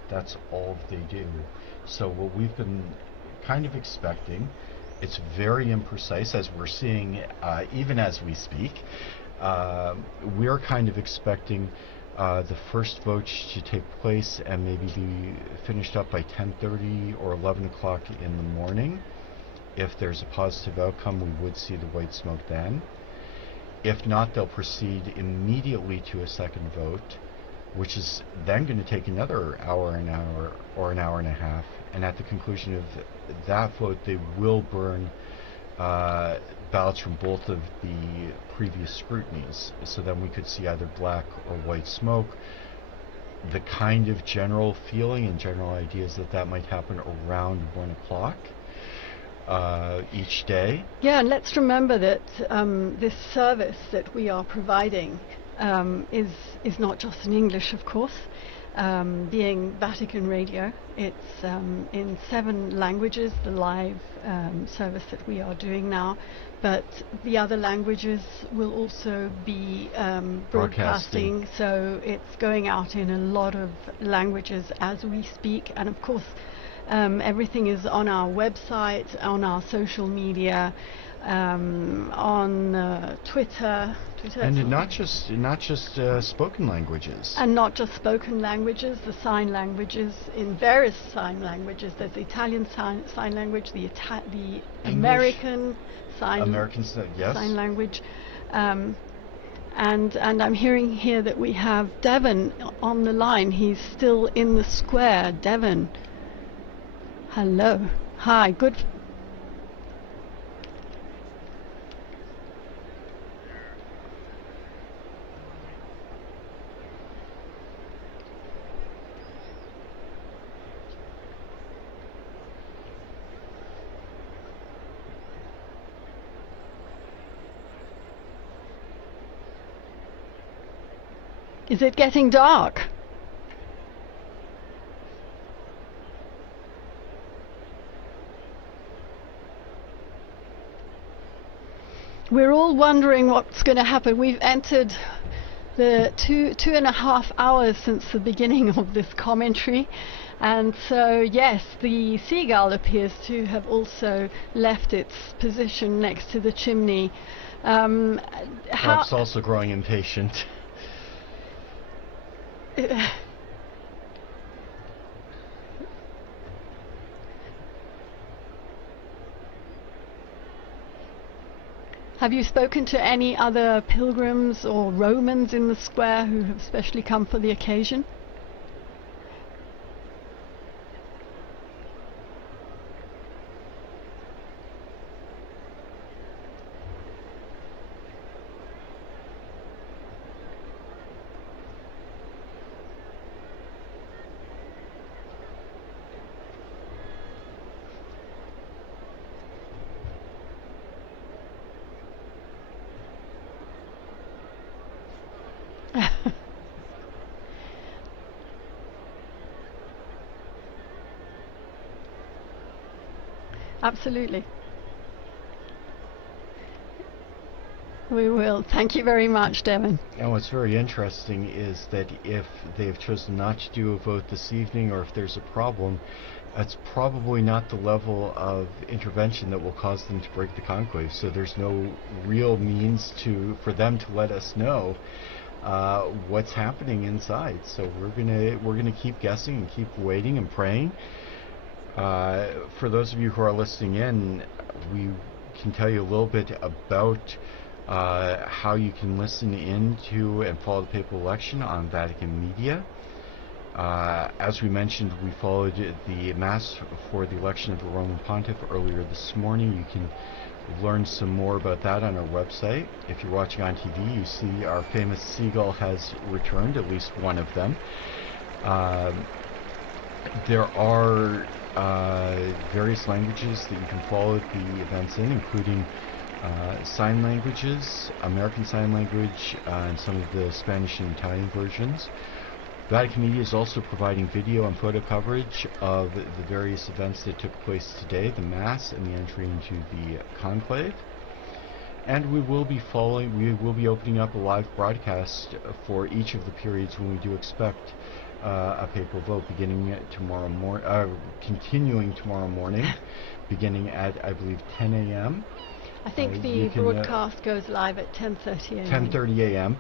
that's all they do. So what we've been kind of expecting, it's very imprecise, as we're seeing even as we speak, we're kind of expecting the first vote to take place and maybe be finished up by 10:30 or 11 o'clock in the morning. If there's a positive outcome, we would see the white smoke then. If not, they'll proceed immediately to a second vote, which is then going to take another hour, or an hour and a half. And at the conclusion of that vote, they will burn ballots from both of the previous scrutinies, so then we could see either black or white smoke. The kind of general feeling and general ideas that might happen around 1 o'clock each day. Yeah, and let's remember that this service that we are providing is not just in English, of course. Being Vatican Radio, it's in 7 languages, the live service that we are doing now, but the other languages will also be broadcasting, so it's going out in a lot of languages as we speak, and of course everything is on our website, on our social media, on Twitter, and not just spoken languages. And not just spoken languages, the sign languages, in various sign languages. There's the Italian sign language, the American sign language. And I'm hearing here that we have Devon on the line. He's still in the square. Devon. Hello. Hi. Good. Is it getting dark? We're all wondering what's going to happen. We've entered the two and a half hours since the beginning of this commentary, and so yes, the seagull appears to have also left its position next to the chimney. Perhaps also growing impatient. Have you spoken to any other pilgrims or Romans in the square who have specially come for the occasion? Absolutely. We will. Thank you very much, Devin. And what's very interesting is that if they've chosen not to do a vote this evening, or if there's a problem, it's probably not the level of intervention that will cause them to break the conclave. So there's no real means for them to let us know what's happening inside. So we're gonna keep guessing and keep waiting and praying. For those of you who are listening in, we can tell you a little bit about how you can listen in to and follow the papal election on Vatican Media. As we mentioned, we followed the Mass for the election of the Roman Pontiff earlier this morning. You can learn some more about that on our website. If you're watching on TV, you see our famous seagull has returned, at least one of them. There are various languages that you can follow the events in, including sign languages, American Sign Language, and some of the Spanish and Italian versions. Vatican Media is also providing video and photo coverage of the various events that took place today, the Mass and the entry into the Conclave. And we will be opening up a live broadcast for each of the periods when we do expect a papal vote continuing tomorrow morning, beginning at, I believe, 10 a.m. I think the broadcast goes live at 10:30 a.m. 10:30 a.m.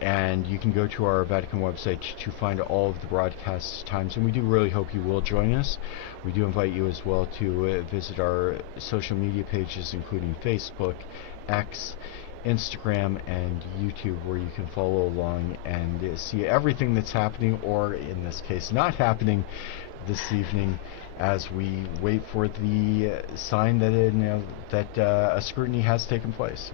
And you can go to our Vatican website to find all of the broadcast times, and we do really hope you will join us. We do invite you as well to visit our social media pages, including Facebook, X, Instagram, and YouTube, where you can follow along and see everything that's happening, or in this case not happening, this evening, as we wait for the sign that a scrutiny has taken place.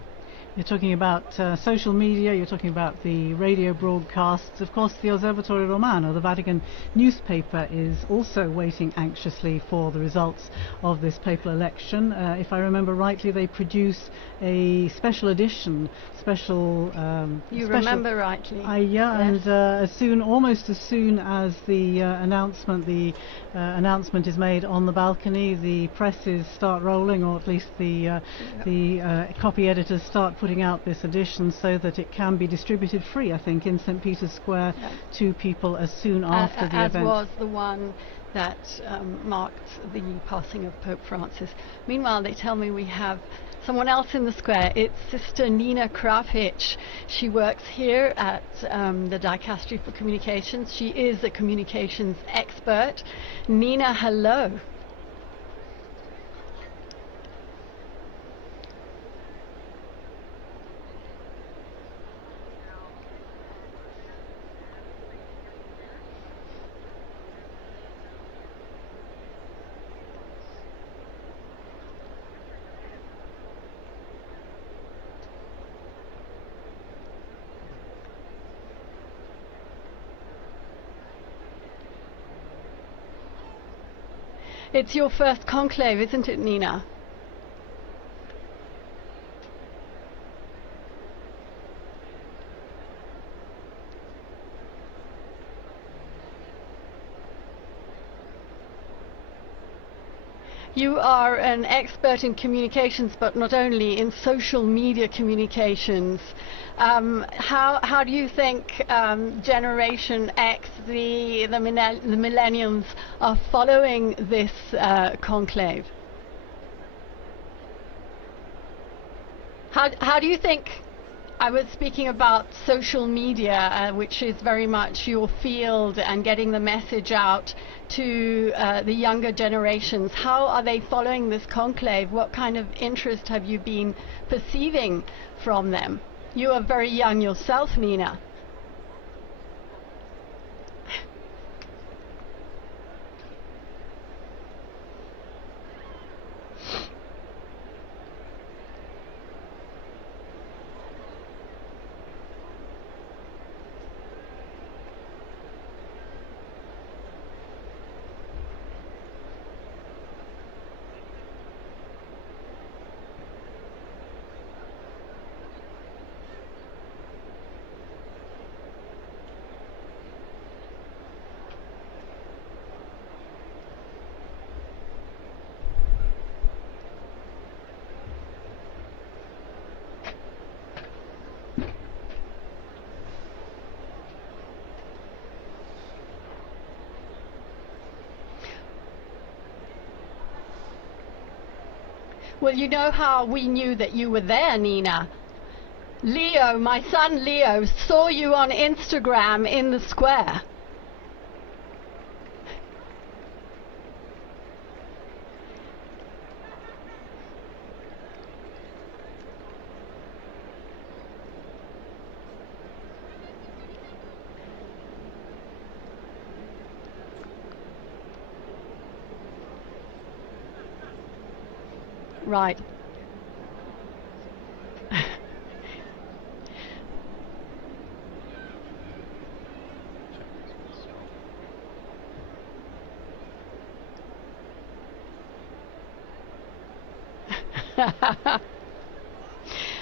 You're talking about social media, you're talking about the radio broadcasts. Of course, the Osservatore Romano, the Vatican newspaper, is also waiting anxiously for the results of this papal election. If I remember rightly, they produce a special edition, remember rightly. Yes. And almost as soon as the announcement is made on the balcony, the presses start rolling, or at least the copy editors start putting out this edition so that it can be distributed free, I think, in St. Peter's Square to people as soon after the event. As was the one that marked the passing of Pope Francis. Meanwhile, they tell me we have someone else in the square. It's Sister Nina Krafic. She works here at the Dicastery for Communications. She is a communications expert. Nina, hello. It's your first conclave, isn't it, Nina? You are an expert in communications, but not only in social media communications. How do you think Generation X, the millennials, are following this conclave? How do you think? I was speaking about social media, which is very much your field, and getting the message out to the younger generations. How are they following this conclave? What kind of interest have you been perceiving from them? You are very young yourself, Nina. Well, you know how we knew that you were there, Nina? Leo, my son Leo, saw you on Instagram in the square. Right.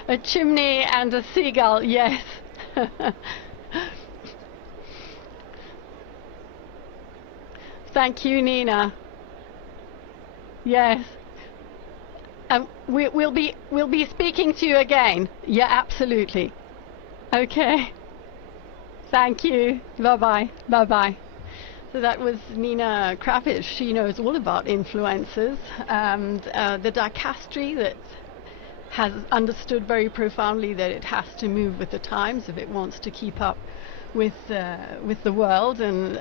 A chimney and a seagull, yes. Thank you, Nina. Yes. We'll be speaking to you again. Yeah, absolutely. Okay. Thank you. Bye-bye. Bye-bye. So that was Nina Kravish. She knows all about influencers and the dicastery that has understood very profoundly that it has to move with the times if it wants to keep up with the world, and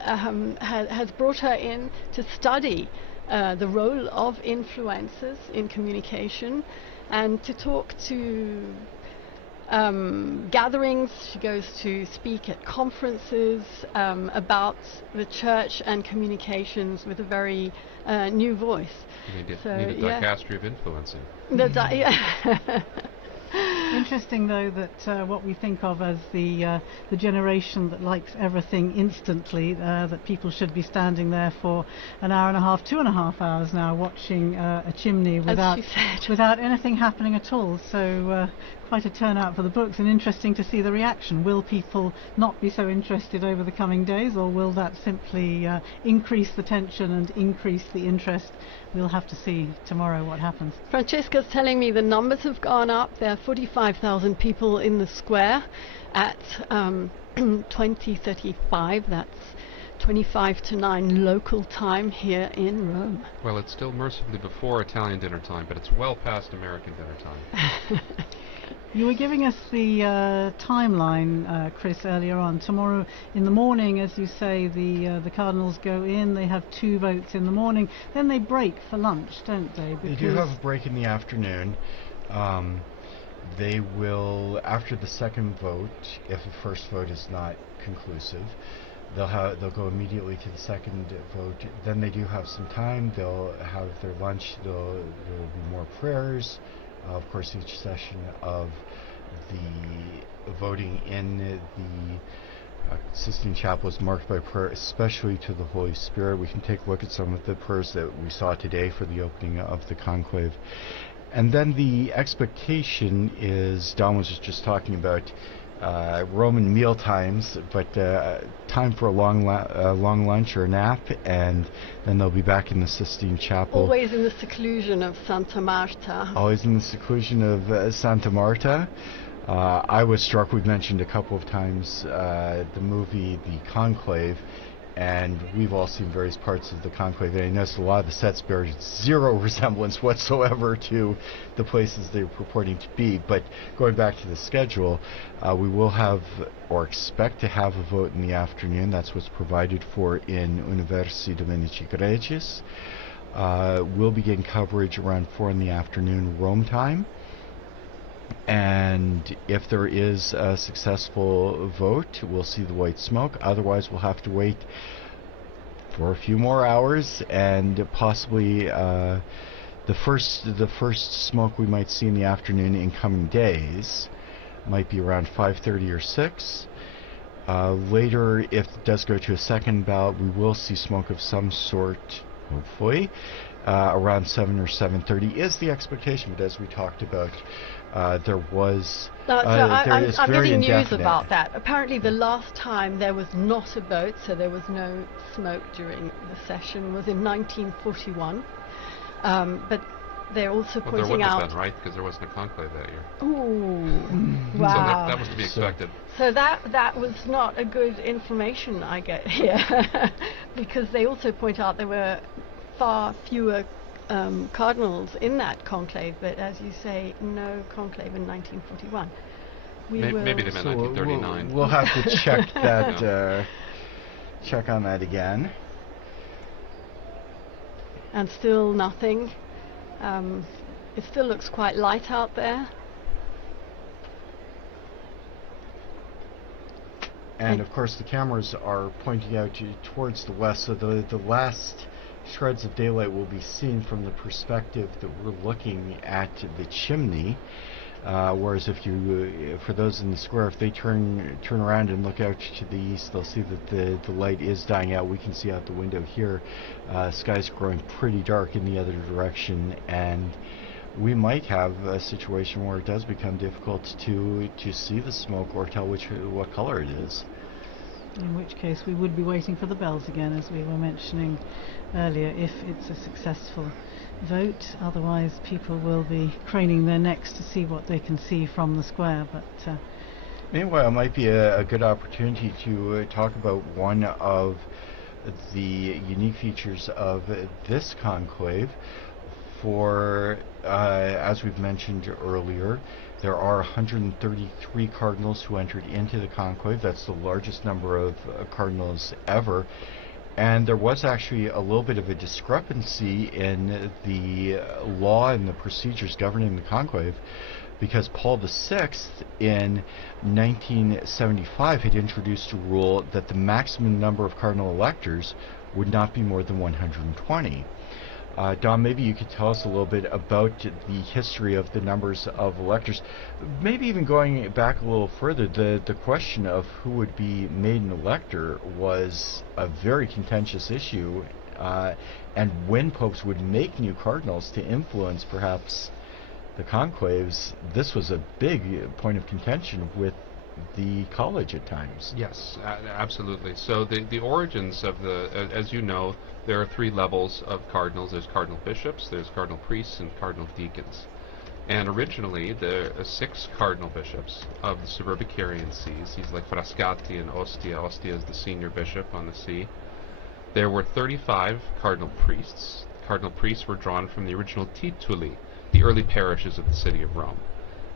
has brought her in to study the role of influencers in communication and to talk to gatherings. She goes to speak at conferences about the church and communications with a very new voice. You need a dicastery of influencing. Interesting, though, that what we think of as the generation that likes everything instantly, that people should be standing there for an hour and a half, 2.5 hours now, watching a chimney without anything happening at all. So quite a turnout for the books, and interesting to see the reaction. Will people not be so interested over the coming days, or will that simply increase the tension and increase the interest? We'll have to see tomorrow what happens. Francesca's telling me the numbers have gone up. There are 45,000 people in the square at 20:35. That's 25 to 9 local time here in Rome. Well, it's still mercifully before Italian dinner time, but it's well past American dinner time. You were giving us the timeline, Chris, earlier on. Tomorrow in the morning, as you say, the Cardinals go in. They have 2 votes in the morning. Then they break for lunch, don't they? They do have a break in the afternoon. They will, after the second vote, if the first vote is not conclusive, they'll go immediately to the second vote. Then they do have some time. They'll have their lunch. There will be more prayers. Of course, each session of the voting in the Sistine Chapel is marked by prayer, especially to the Holy Spirit. We can take a look at some of the prayers that we saw today for the opening of the conclave. And then the expectation is, Don was just talking about Roman meal times, but time for a long lunch or a nap, and then they'll be back in the Sistine Chapel. Always in the seclusion of Santa Marta. Always in the seclusion of Santa Marta. I was struck, we've mentioned a couple of times, the movie The Conclave, and we've all seen various parts of The Conclave, and I noticed a lot of the sets bear zero resemblance whatsoever to the places they're purporting to be. But going back to the schedule, we will have, or expect to have, a vote in the afternoon. That's what's provided for in Universi Dominici Gregis. We'll begin coverage around 4 in the afternoon Rome time. And if there is a successful vote, we'll see the white smoke. Otherwise, we'll have to wait for a few more hours, and possibly the first smoke we might see in the afternoon in coming days might be around 5:30 or 6. Later, if it does go to a second ballot, we will see smoke of some sort, hopefully, around 7 or 7:30 is the expectation. But as we talked about, there was... I'm getting news about that. Apparently the last time there was not a vote, so there was no smoke during the session, was in 1941. But they're also pointing out... There wouldn't have been, right? Because there wasn't a conclave that year. Ooh, wow. So that was to be expected. So that was not a good information I get here. Because they also point out there were far fewer cardinals in that conclave, but as you say, no conclave in 1941. Maybe they meant 1939. We'll have to check that. Check on that again. And still nothing. It still looks quite light out there. And of course, the cameras are pointing out towards the west, so the last shreds of daylight will be seen from the perspective that we're looking at the chimney, whereas if you, for those in the square, if they turn around and look out to the east, they'll see that the light is dying out. We can see out the window here, sky's growing pretty dark in the other direction, and we might have a situation where it does become difficult to see the smoke or tell what color it is. In which case we would be waiting for the bells again, as we were mentioning earlier, if it's a successful vote. Otherwise people will be craning their necks to see what they can see from the square. But meanwhile, it might be a good opportunity to talk about one of the unique features of this conclave. For, as we've mentioned earlier, there are 133 cardinals who entered into the conclave. That's the largest number of cardinals ever. And there was actually a little bit of a discrepancy in the law and the procedures governing the conclave, because Paul VI in 1975 had introduced a rule that the maximum number of cardinal electors would not be more than 120. Don, maybe you could tell us a little bit about the history of the numbers of electors. Maybe even going back a little further, the question of who would be made an elector was a very contentious issue, and when popes would make new cardinals to influence perhaps the conclaves, this was a big point of contention with the college at times. Yes, absolutely. So the origins of as you know, there are 3 levels of cardinals. There's cardinal bishops, there's cardinal priests, and cardinal deacons. And originally, there are 6 cardinal bishops of the Suburbicarian sees. He's like Frascati and Ostia. Ostia is the senior bishop on the see. There were 35 cardinal priests. Cardinal priests were drawn from the original tituli, the early parishes of the city of Rome.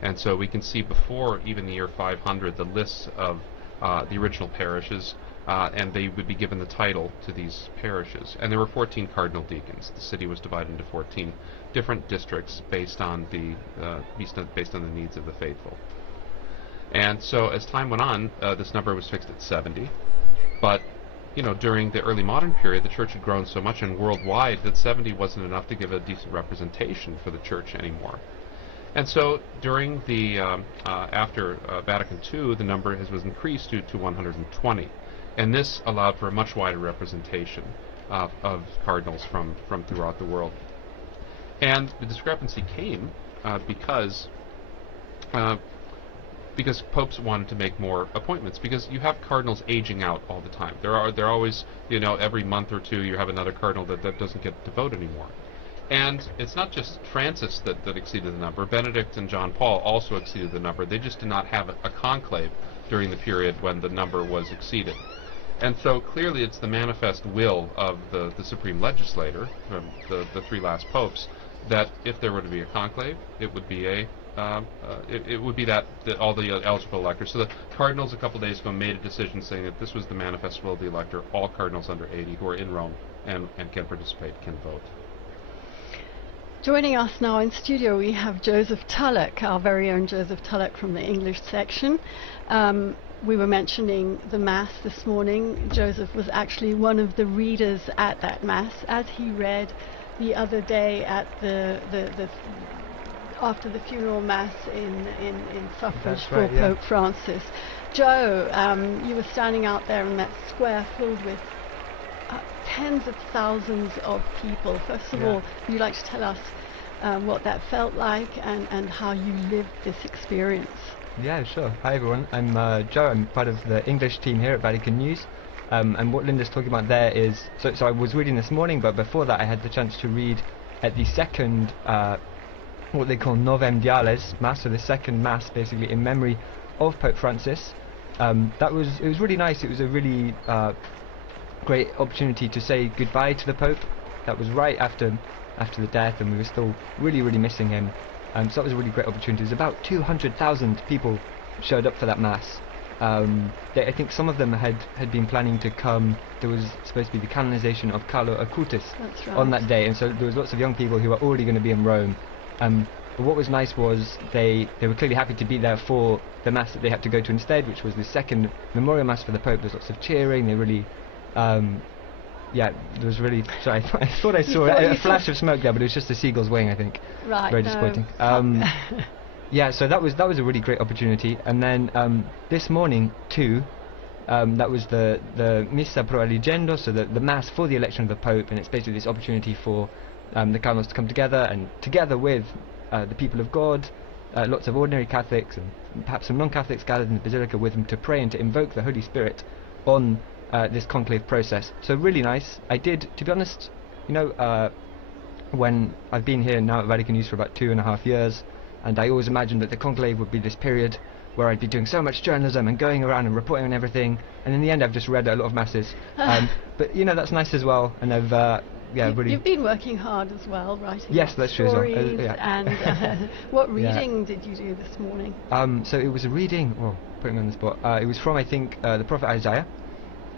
And so we can see before even the year 500 the lists of the original parishes, and they would be given the title to these parishes. And there were 14 cardinal deacons. The city was divided into 14 different districts based on the needs of the faithful. And so as time went on, this number was fixed at 70. But during the early modern period, the church had grown so much and worldwide that 70 wasn't enough to give a decent representation for the church anymore. And so during the after Vatican II, the number was increased to 120, and this allowed for a much wider representation of cardinals from throughout the world. And the discrepancy came because because popes wanted to make more appointments, because you have cardinals aging out all the time. They're always, you know, every month or two you have another cardinal that doesn't get to vote anymore. And it's not just Francis that exceeded the number. Benedict and John Paul also exceeded the number. They just did not have a conclave during the period when the number was exceeded. And so clearly it's the manifest will of the supreme legislator, the three last popes, that if there were to be a conclave, it would be all the eligible electors. So the cardinals a couple days ago made a decision saying that this was the manifest will of the elector. All cardinals under 80 who are in Rome and can participate can vote. Joining us now in studio, we have Joseph Tulloch, our very own Joseph Tulloch from the English section. We were mentioning the Mass this morning. Joseph was actually one of the readers at that Mass, as he read the other day at after the funeral Mass in suffrage for Pope Francis. Joe, you were standing out there in that square filled with tens of thousands of people. First of all, would you like to tell us what that felt like and how you lived this experience? Yeah, sure. Hi everyone, I'm Joe. I'm part of the English team here at Vatican News. And what Linda's talking about there is, so I was reading this morning, but before that I had the chance to read at the second, what they call Novem Diales Mass, so the second Mass basically in memory of Pope Francis. It was really nice. It was a really great opportunity to say goodbye to the Pope. That was right after the death, and we were still really missing him. So that was a really great opportunity. There's about 200,000 people showed up for that Mass. I think some of them had been planning to come. There was supposed to be the canonization of Carlo Acutis on that day, and so there was lots of young people who were already going to be in Rome. But what was nice was they were clearly happy to be there for the Mass that they had to go to instead, which was the second memorial Mass for the Pope. There was lots of cheering. They really, there was really. Sorry, I thought I saw a flash of smoke there, but it was just a seagull's wing, I think. Right. Very disappointing. Yeah, so that was a really great opportunity. And then this morning too, that was the Missa pro Eligendo, so the Mass for the election of the Pope, and it's basically this opportunity for the Cardinals to come together, and together with the people of God, lots of ordinary Catholics and perhaps some non-Catholics gathered in the Basilica with them to pray and to invoke the Holy Spirit on this conclave process. So really nice. I did, to be honest, you know, when I've been here now at Vatican News for about 2.5 years, and I always imagined that the conclave would be this period where I'd be doing so much journalism and going around and reporting on everything, and in the end I've just read a lot of Masses. But you know, that's nice as well, and I've really... You've been working hard as well, writing that's true as well. And what reading did you do this morning? So it was a reading, putting me on the spot, it was from, I think, the Prophet Isaiah,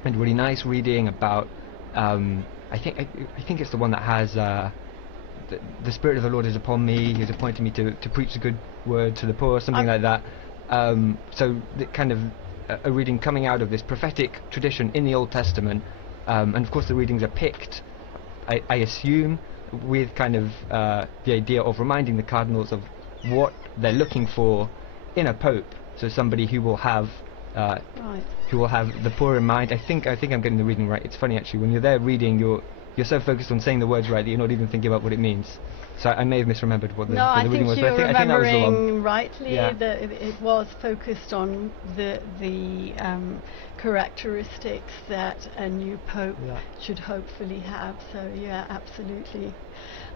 and really nice reading about, I think it's the one that has, the Spirit of the Lord is upon me, He has appointed me to preach the good word to the poor, something like that. So the kind of a reading coming out of this prophetic tradition in the Old Testament, and of course the readings are picked, I assume, with kind of the idea of reminding the cardinals of what they're looking for in a pope. So somebody who will have the poor in mind. I think I'm getting the reading right. It's funny actually, when you're there reading, you're so focused on saying the words right that you're not even thinking about what it means. So I may have misremembered what the reading was, but I think that was the one. No, I think you're remembering rightly that it was focused on the characteristics that a new pope should hopefully have. So yeah, absolutely.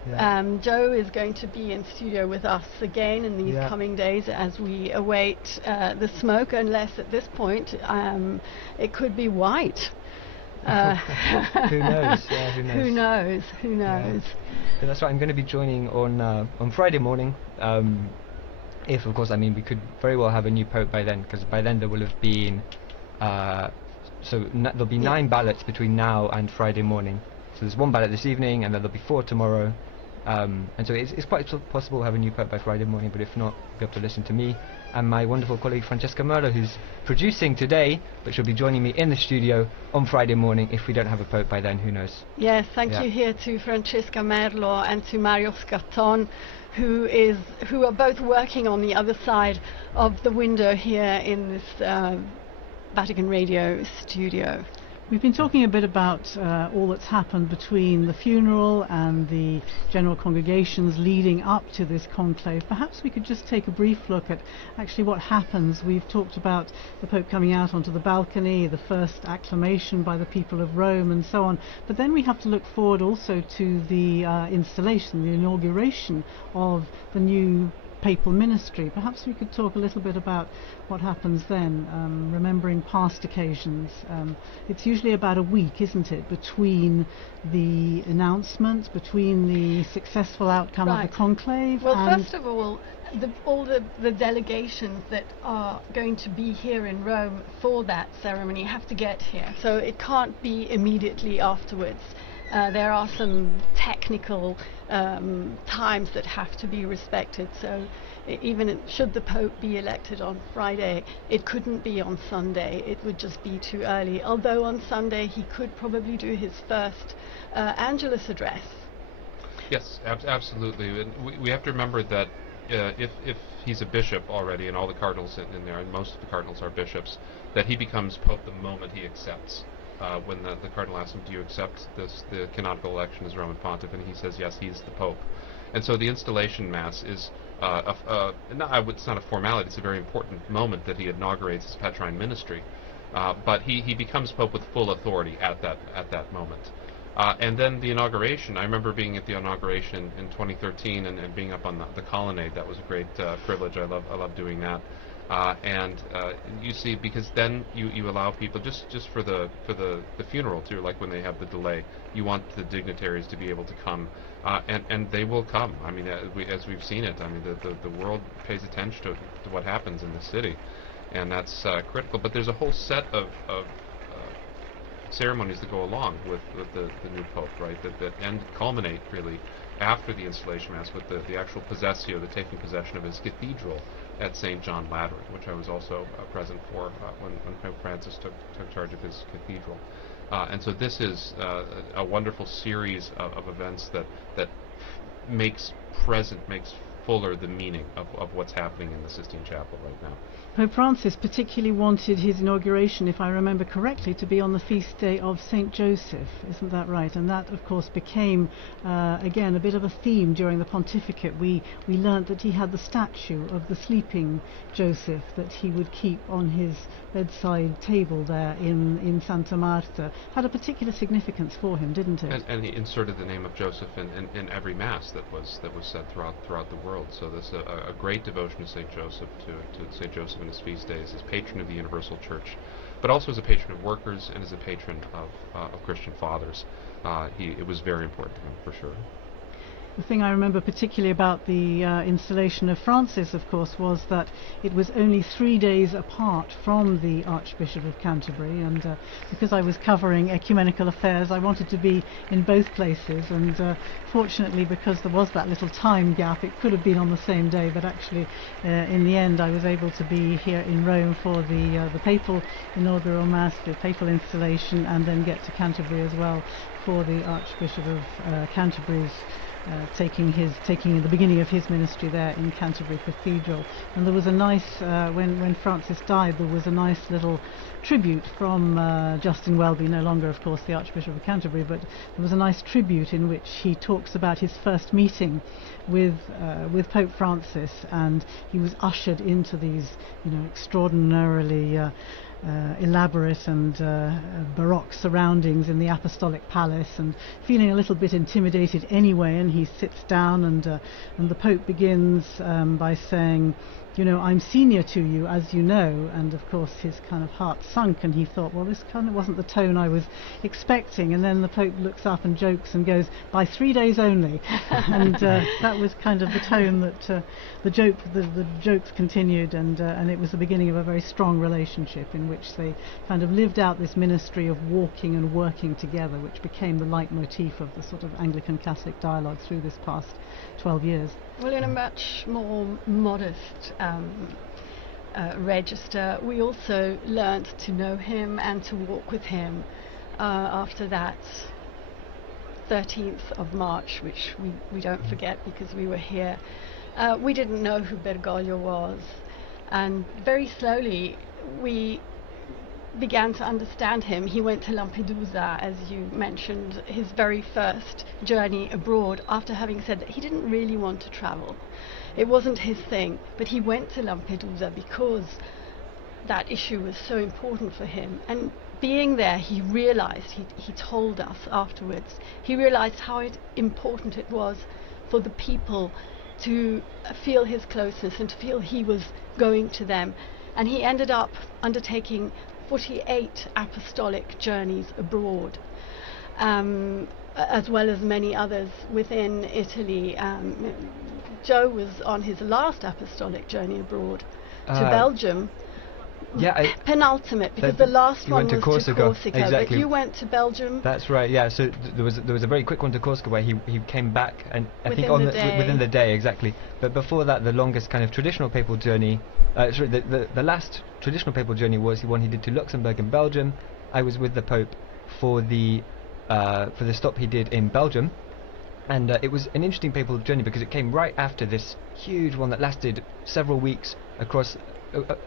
Yeah. Joe is going to be in studio with us again in these coming days as we await the smoke, unless at this point it could be white. Who knows? Yeah, who knows? Who knows? Yeah, that's right. I'm going to be joining on Friday morning. If, of course, I mean, we could very well have a new pope by then, because by then there will have been there'll be 9 ballots between now and Friday morning. So there's 1 ballot this evening, and then there'll be 4 tomorrow. And so it's quite possible to have a new pope by Friday morning, but if not, you'll be able to listen to me and my wonderful colleague Francesca Merlo, who's producing today, but she'll be joining me in the studio on Friday morning. If we don't have a pope by then, who knows? Yes, thank you here to Francesca Merlo and to Mario Scatton, who are both working on the other side of the window here in this Vatican Radio studio. We've been talking a bit about all that's happened between the funeral and the general congregations leading up to this conclave. Perhaps we could just take a brief look at actually what happens. We've talked about the Pope coming out onto the balcony, the first acclamation by the people of Rome and so on, but then we have to look forward also to the installation, the inauguration of the new papal ministry. Perhaps we could talk a little bit about what happens then, remembering past occasions. It's usually about a week, isn't it, between the announcement, between the successful outcome of the conclave. Well, first of all, all the delegations that are going to be here in Rome for that ceremony have to get here, so it can't be immediately afterwards. There are some technical times that have to be respected, so even should the Pope be elected on Friday, it couldn't be on Sunday. It would just be too early, although on Sunday he could probably do his first Angelus address. Yes, absolutely. And we have to remember that if he's a bishop already, and all the cardinals in there, and most of the cardinals are bishops, that he becomes Pope the moment he accepts. When the cardinal asks him, do you accept the canonical election as Roman Pontiff, and he says yes, he's the Pope. And so the installation Mass is, it's not a formality, it's a very important moment that he inaugurates his Petrine ministry. But he becomes Pope with full authority at that moment. And then the inauguration, I remember being at the inauguration in 2013 and being up on the colonnade. That was a great privilege. I love doing that. And you see, because then you allow people just for the funeral too, like when they have the delay, you want the dignitaries to be able to come, and they will come. I mean, as we've seen it, I mean, the world pays attention to what happens in the city, and that's critical. But there's a whole set of ceremonies that go along with the new Pope, right? That culminate really after the installation Mass with the actual possessio, the taking possession of his cathedral at St. John Lateran, which I was also present for when Pope Francis took charge of his cathedral. And so this is a wonderful series of events that makes fuller the meaning of what's happening in the Sistine Chapel right now. Pope Francis particularly wanted his inauguration, if I remember correctly, to be on the feast day of St. Joseph, isn't that right? And that, of course, became, again, a bit of a theme during the pontificate. We learnt that he had the statue of the sleeping Joseph that he would keep on his bedside table there in Santa Marta. Had a particular significance for him, didn't it? And he inserted the name of Joseph in every Mass that was said throughout the world. So this a great devotion to St. Joseph, to St. Joseph in his feast days, as patron of the Universal Church, but also as a patron of workers and as a patron of Christian fathers. It was very important to him, for sure. The thing I remember particularly about the installation of Francis, of course, was that it was only 3 days apart from the Archbishop of Canterbury, and because I was covering ecumenical affairs, I wanted to be in both places, and fortunately, because there was that little time gap, it could have been on the same day, but actually in the end I was able to be here in Rome for the papal inaugural Mass, the papal installation, and then get to Canterbury as well for the Archbishop of Canterbury's taking the beginning of his ministry there in Canterbury Cathedral. And there was a nice, when Francis died, there was a nice little tribute from Justin Welby, no longer of course the Archbishop of Canterbury, but there was a nice tribute in which he talks about his first meeting with Pope Francis, and he was ushered into these, extraordinarily elaborate and baroque surroundings in the apostolic palace, and feeling a little bit intimidated anyway, and he sits down, and the Pope begins by saying, I'm senior to you, as you know, and of course his kind of heart sunk, and he thought, well, this kind of wasn't the tone I was expecting, and then the Pope looks up and jokes and goes, by 3 days only, and that was kind of the tone that the jokes continued, and it was the beginning of a very strong relationship in which they kind of lived out this ministry of walking and working together, which became the leitmotif of the sort of Anglican Catholic dialogue through this past 12 years. Well, in a much more modest register, we also learnt to know him and to walk with him after that 13th of March, which we don't forget because we were here. We didn't know who Bergoglio was, and very slowly we began to understand him, he went to Lampedusa, as you mentioned, his very first journey abroad, after having said that he didn't really want to travel. It wasn't his thing, but he went to Lampedusa because that issue was so important for him. And being there, he realized, he told us afterwards, he realized how important it was for the people to feel his closeness and to feel he was going to them. And he ended up undertaking 48 apostolic journeys abroad, as well as many others within Italy. Joe was on his last apostolic journey abroad to Belgium. Yeah, penultimate, because the last one was to Corsica. Exactly. But you went to Belgium. That's right. Yeah. So there was a very quick one to Corsica where he came back, and I think within the day, exactly. But before that, the longest kind of traditional papal journey, the last traditional papal journey was the one he did to Luxembourg and Belgium. I was with the Pope for the stop he did in Belgium, and it was an interesting papal journey because it came right after this huge one that lasted several weeks across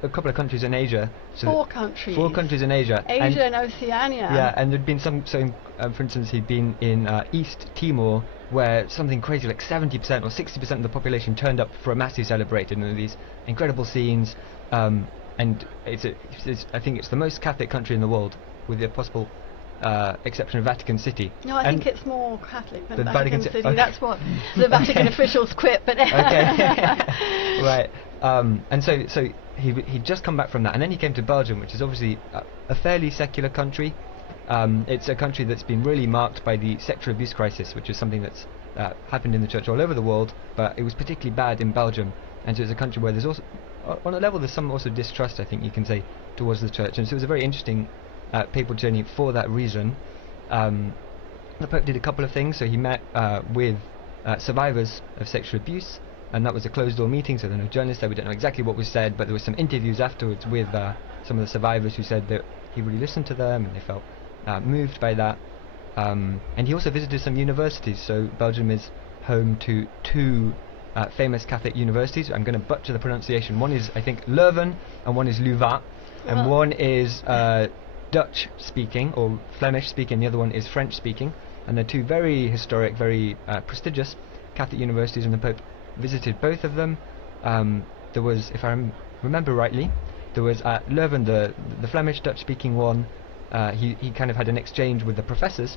a couple of countries in Asia. So 4 countries. 4 countries in Asia. Asia and Oceania. Yeah, and there'd been some. So, for instance, he'd been in East Timor, where something crazy like 70% or 60% of the population turned up for a mass he celebrated, and these incredible scenes. And I think it's the most Catholic country in the world, with the possible exception of Vatican City. No, I think it's more Catholic than the Vatican City. Okay. That's what the Vatican officials quit. But right. And so he'd just come back from that, and then he came to Belgium, which is obviously a fairly secular country. It's a country that's been really marked by the sexual abuse crisis, which is something that's happened in the church all over the world, but it was particularly bad in Belgium. And so it's a country where there's also, on a level, there's some also distrust, I think you can say, towards the church. And so it was a very interesting papal journey for that reason. The Pope did a couple of things. So he met with survivors of sexual abuse, and that was a closed-door meeting, so there were no journalists there. We don't know exactly what was said, but there were some interviews afterwards with some of the survivors who said that he really listened to them and they felt moved by that. And he also visited some universities. So Belgium is home to 2 famous Catholic universities. I'm going to butcher the pronunciation. One is, I think, Leuven, and one is Louvain. And one is Dutch-speaking or Flemish-speaking, the other one is French-speaking. And they're 2 very historic, very prestigious Catholic universities, and the Pope visited both of them. There was, if I remember rightly, there was at Leuven, the Flemish Dutch-speaking one. He kind of had an exchange with the professors,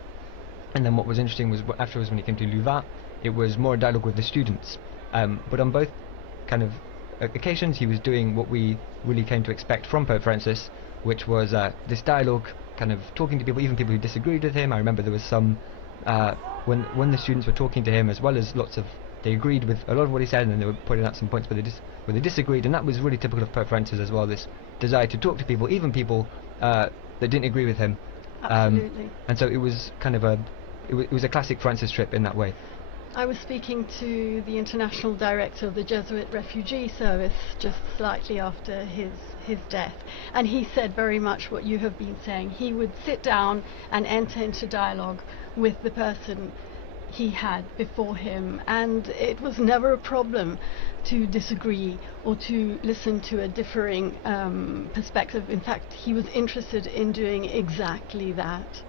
and then what was interesting was afterwards when he came to Louvain, it was more a dialogue with the students. But on both kind of occasions, he was doing what we really came to expect from Pope Francis, which was this dialogue, kind of talking to people, even people who disagreed with him. I remember there was some when the students were talking to him, as well as they agreed with a lot of what he said, and then they were pointing out some points where they disagreed, and that was really typical of Pope Francis as well, this desire to talk to people, even people that didn't agree with him. Absolutely. And so it was kind of it was a classic Francis trip in that way. I was speaking to the international director of the Jesuit refugee service just slightly after his death, and he said very much what you have been saying. He would sit down and enter into dialogue with the person he had before him, and it was never a problem to disagree or to listen to a differing perspective. In fact, he was interested in doing exactly that.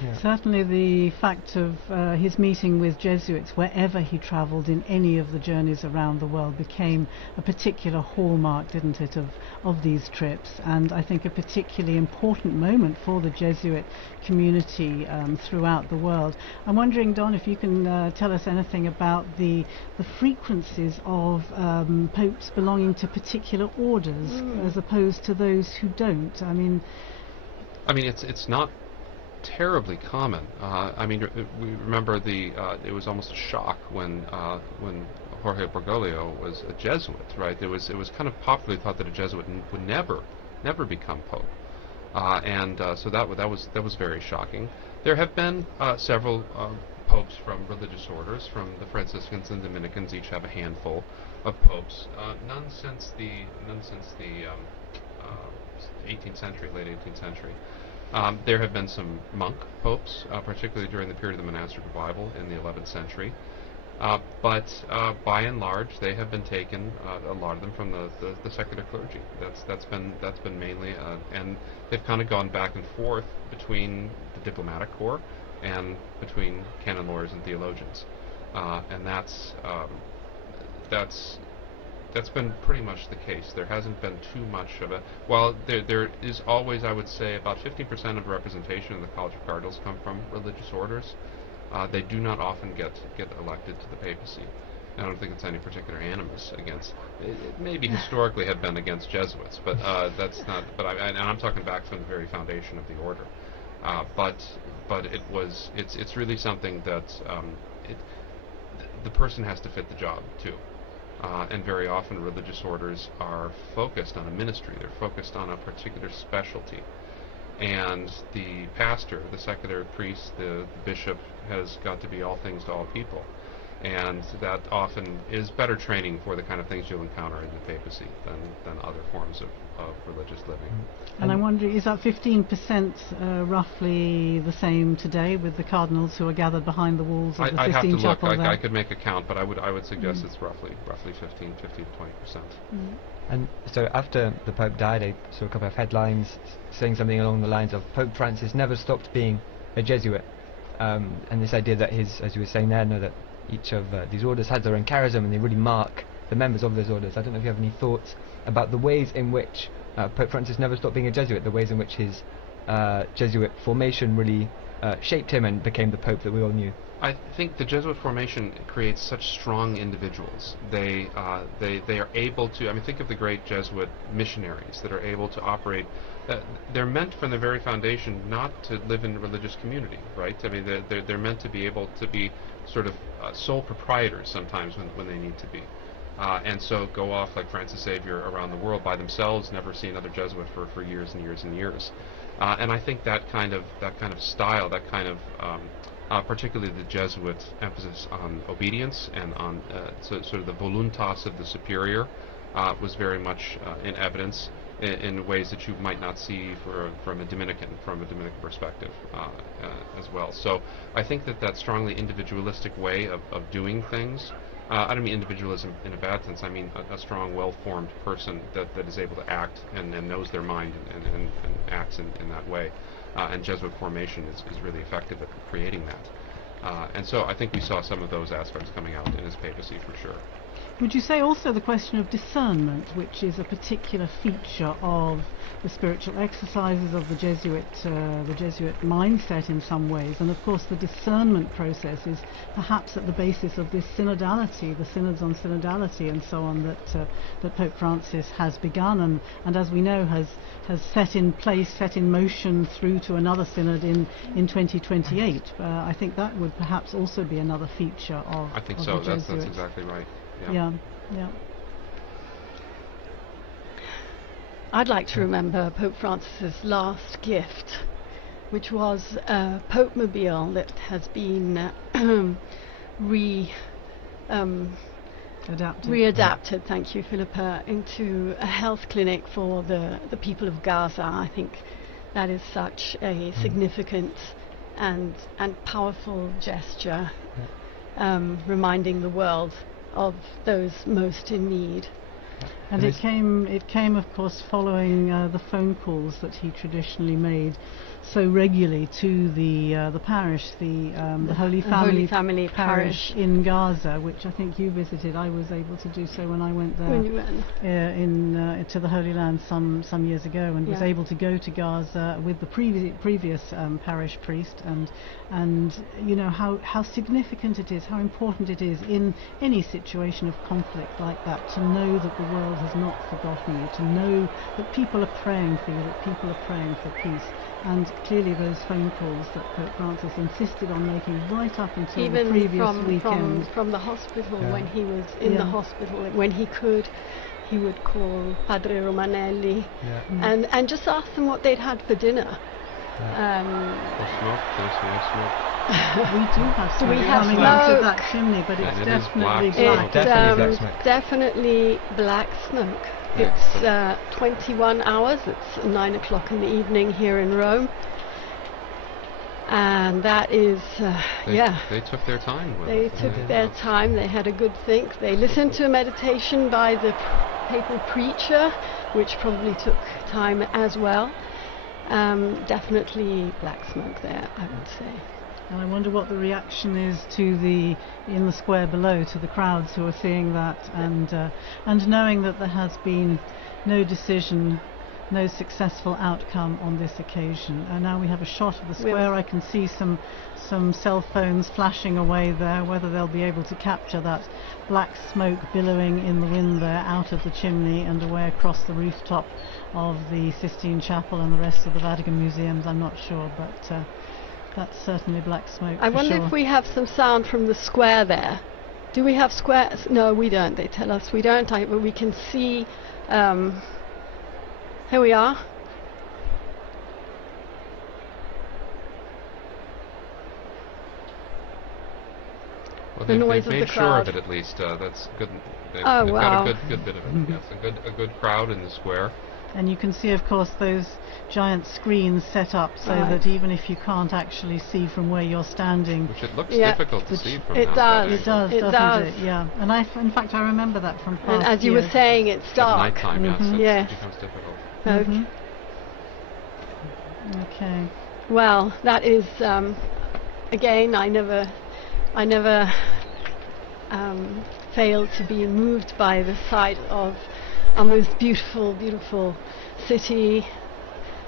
Yeah. Certainly the fact of his meeting with Jesuits wherever he travelled in any of the journeys around the world became a particular hallmark, didn't it, of these trips, and I think a particularly important moment for the Jesuit community throughout the world. I'm wondering, Don, if you can tell us anything about the frequencies of popes belonging to particular orders as opposed to those who don't. I mean it's not terribly common. We remember it was almost a shock when Jorge Bergoglio was a Jesuit, right? It was kind of popularly thought that a Jesuit would never become pope, so that was very shocking. There have been several popes from religious orders. From the Franciscans and Dominicans, each have a handful of popes. None since the 18th century, late 18th century. There have been some monk popes, particularly during the period of the monastic revival in the 11th century. But by and large, they have been taken, a lot of them, from the secular clergy. That's been mainly, and they've kind of gone back and forth between the diplomatic corps and between canon lawyers and theologians, and that's been pretty much the case. There hasn't been too much of a, while there is always, I would say, about 15% of representation in the College of Cardinals come from religious orders. They do not often get elected to the papacy. I don't think it's any particular animus against. It maybe historically had been against Jesuits, but that's not. But and I'm talking back from the very foundation of the order. But it's really something that the person has to fit the job too. And very often religious orders are focused on a ministry. They're focused on a particular specialty. And the pastor, the secular priest, the bishop has got to be all things to all people. And that often is better training for the kind of things you'll encounter in the papacy than other forms of religious living. And I'm wondering, is that 15% roughly the same today with the cardinals who are gathered behind the walls of the I'd have to Sistine look. Chapel? I could make a count, but I would suggest it's roughly 15 to 20%. And so after the Pope died, I saw a couple of headlines saying something along the lines of Pope Francis never stopped being a Jesuit, and this idea that as you were saying there, that each of these orders has their own charism and they really mark the members of those orders. I don't know if you have any thoughts about the ways in which Pope Francis never stopped being a Jesuit, the ways in which his Jesuit formation really shaped him and became the Pope that we all knew. I think the Jesuit formation creates such strong individuals. They are able to, I mean, think of the great Jesuit missionaries that are able to operate. They're meant from the very foundation not to live in religious community, right? I mean, they're meant to be able to be sort of sole proprietors sometimes when they need to be. And so go off like Francis Xavier around the world by themselves, never see another Jesuit for years and years and years. And I think that kind of style, that kind of particularly the Jesuit emphasis on obedience and on sort of the voluntas of the superior was very much in evidence in ways that you might not see from a Dominican perspective as well. So I think that strongly individualistic way of doing things, I don't mean individualism in a bad sense, I mean a strong, well-formed person that is able to act and knows their mind and acts in that way. And Jesuit formation is really effective at creating that. And so I think we saw some of those aspects coming out in his papacy for sure. Would you say also the question of discernment, which is a particular feature of the spiritual exercises of the Jesuit mindset in some ways, and of course the discernment process is perhaps at the basis of this synodality, the synods on synodality and so on that Pope Francis has begun and as we know has set in place, set in motion through to another synod in 2028. I think that would perhaps also be another feature of I think of so. the That's Jesuits. exactly right. Yeah. I'd like to remember Pope Francis's last gift, which was a Pope Mobile that has been readapted, thank you, Philippa, into a health clinic for the people of Gaza. I think that is such a significant and powerful gesture, reminding the world of those most in need. And it came of course following the phone calls that he traditionally made so regularly to the parish, the Holy Family Parish in Gaza, which I think you visited. I was able to do so when I went there to the Holy Land some years ago, and was able to go to Gaza with the previous parish priest, and you know how significant it is, how important it is in any situation of conflict like that to know that the world has not forgotten you, to know that people are praying for you, that people are praying for peace. And clearly those phone calls that Pope Francis insisted on making right up until the previous weekend. From the hospital, when he was in the hospital, when he could, he would call Padre Romanelli and just ask them what they'd had for dinner. We do have smoke coming out of that chimney, but it's definitely black. Definitely black smoke. It's 21 hours, it's 9 o'clock in the evening here in Rome. And that is, They took their time with it. They took their time, they had a good think. They listened to a meditation by the papal preacher, which probably took time as well. Definitely black smoke there, I would say. And I wonder what the reaction is in the square below, to the crowds who are seeing that and knowing that there has been no decision, no successful outcome on this occasion. And now we have a shot of the square. I can see some cell phones flashing away there. Whether they'll be able to capture that black smoke billowing in the wind there out of the chimney and away across the rooftop of the Sistine Chapel and the rest of the Vatican museums, I'm not sure, but that's certainly black smoke. I wonder if we have some sound from the square there. Do we have squares? No, we don't. They tell us we don't, but we can see. Here we are. Well, the noise they've of the made sure crowd. of it at least. That's good. They've wow. got a good bit of it. Yes, a good crowd in the square. And you can see, of course, those giant screens set up so that even if you can't actually see from where you're standing, which it looks difficult to see from it now. It does, yeah. And in fact, I remember that from past And as you were saying, it's dark. At nighttime, yes, it becomes difficult. Okay. Well, that is again. I never failed to be moved by the sight of our most beautiful, beautiful city,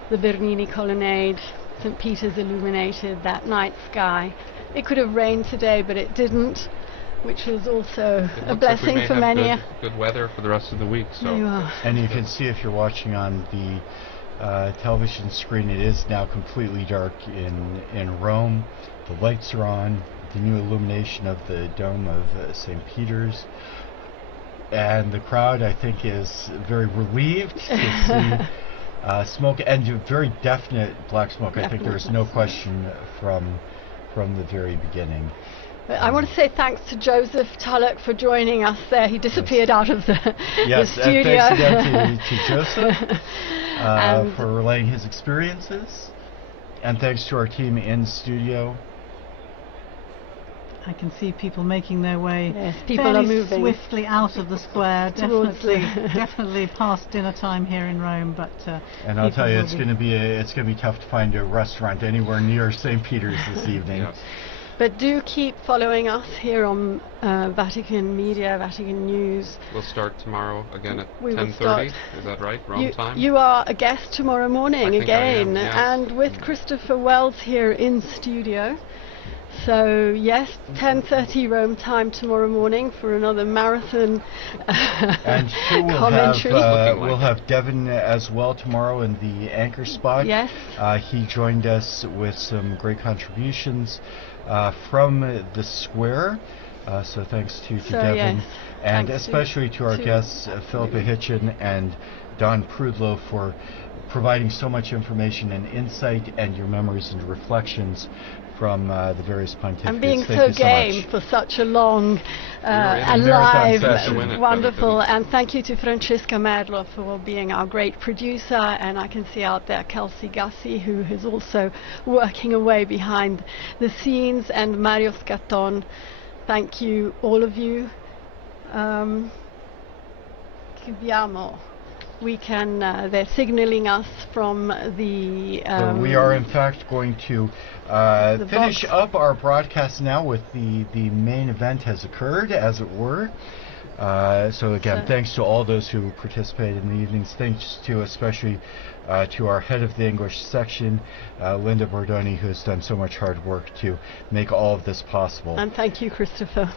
the Bernini Colonnade, St. Peter's illuminated, that night sky. It could have rained today, but it didn't, which was also a blessing for many. Good weather for the rest of the week. So. And you can see, if you're watching on the television screen, it is now completely dark in Rome. The lights are on, the new illumination of the dome of St. Peter's. And the crowd, I think, is very relieved to see smoke, and very definite black smoke. I think there's no question from the very beginning. I want to say thanks to Joseph Tulloch for joining us there. He disappeared out of the studio. Thanks again to Joseph for relaying his experiences. And thanks to our team in studio. I can see people making their way people are moving swiftly out of the square, definitely past dinner time here in Rome. But and I'll tell you, it's going to be tough to find a restaurant anywhere near St. Peter's this evening. Yes. But do keep following us here on Vatican Media, Vatican News. We'll start tomorrow again at 10:30. Is that right? Rome time? You are a guest tomorrow morning again, yes. And with Christopher Wells here in studio. So yes, 10:30 Rome time tomorrow morning for another marathon and commentary. We'll have Devin as well tomorrow in the anchor spot. Yes. He joined us with some great contributions from the square. So thanks to Devin, and especially to our guests, Philippa Hitchin and Don Prudlow, for providing so much information and insight and your memories and reflections from the various pontificates. And being so game for such a long, alive, wonderful, and thank you to Francesca Merlo for being our great producer, and I can see out there Kelsey Gussie, who is also working away behind the scenes, and Mario Scatton. Thank you, all of you. We can, they're signaling us from the... so we are in fact going to finish up our broadcast now with the main event has occurred, as it were. So again, thanks to all those who participated in the evenings. Thanks to especially to our head of the English section, Linda Bordoni, who has done so much hard work to make all of this possible. And thank you, Christopher.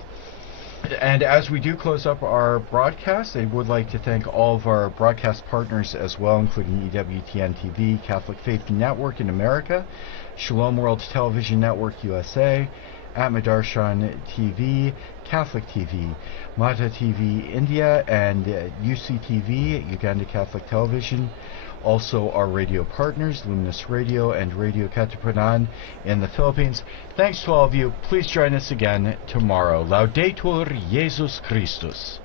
And as we do close up our broadcast, I would like to thank all of our broadcast partners as well, including EWTN TV, Catholic Faith Network in America, Shalom World Television Network USA, Atmadarshan TV, Catholic TV, Mata TV India, and UCTV, Uganda Catholic Television. Also our radio partners, Luminous Radio and Radio Katipunan in the Philippines. Thanks to all of you. Please join us again tomorrow. Laudetur Jesus Christus.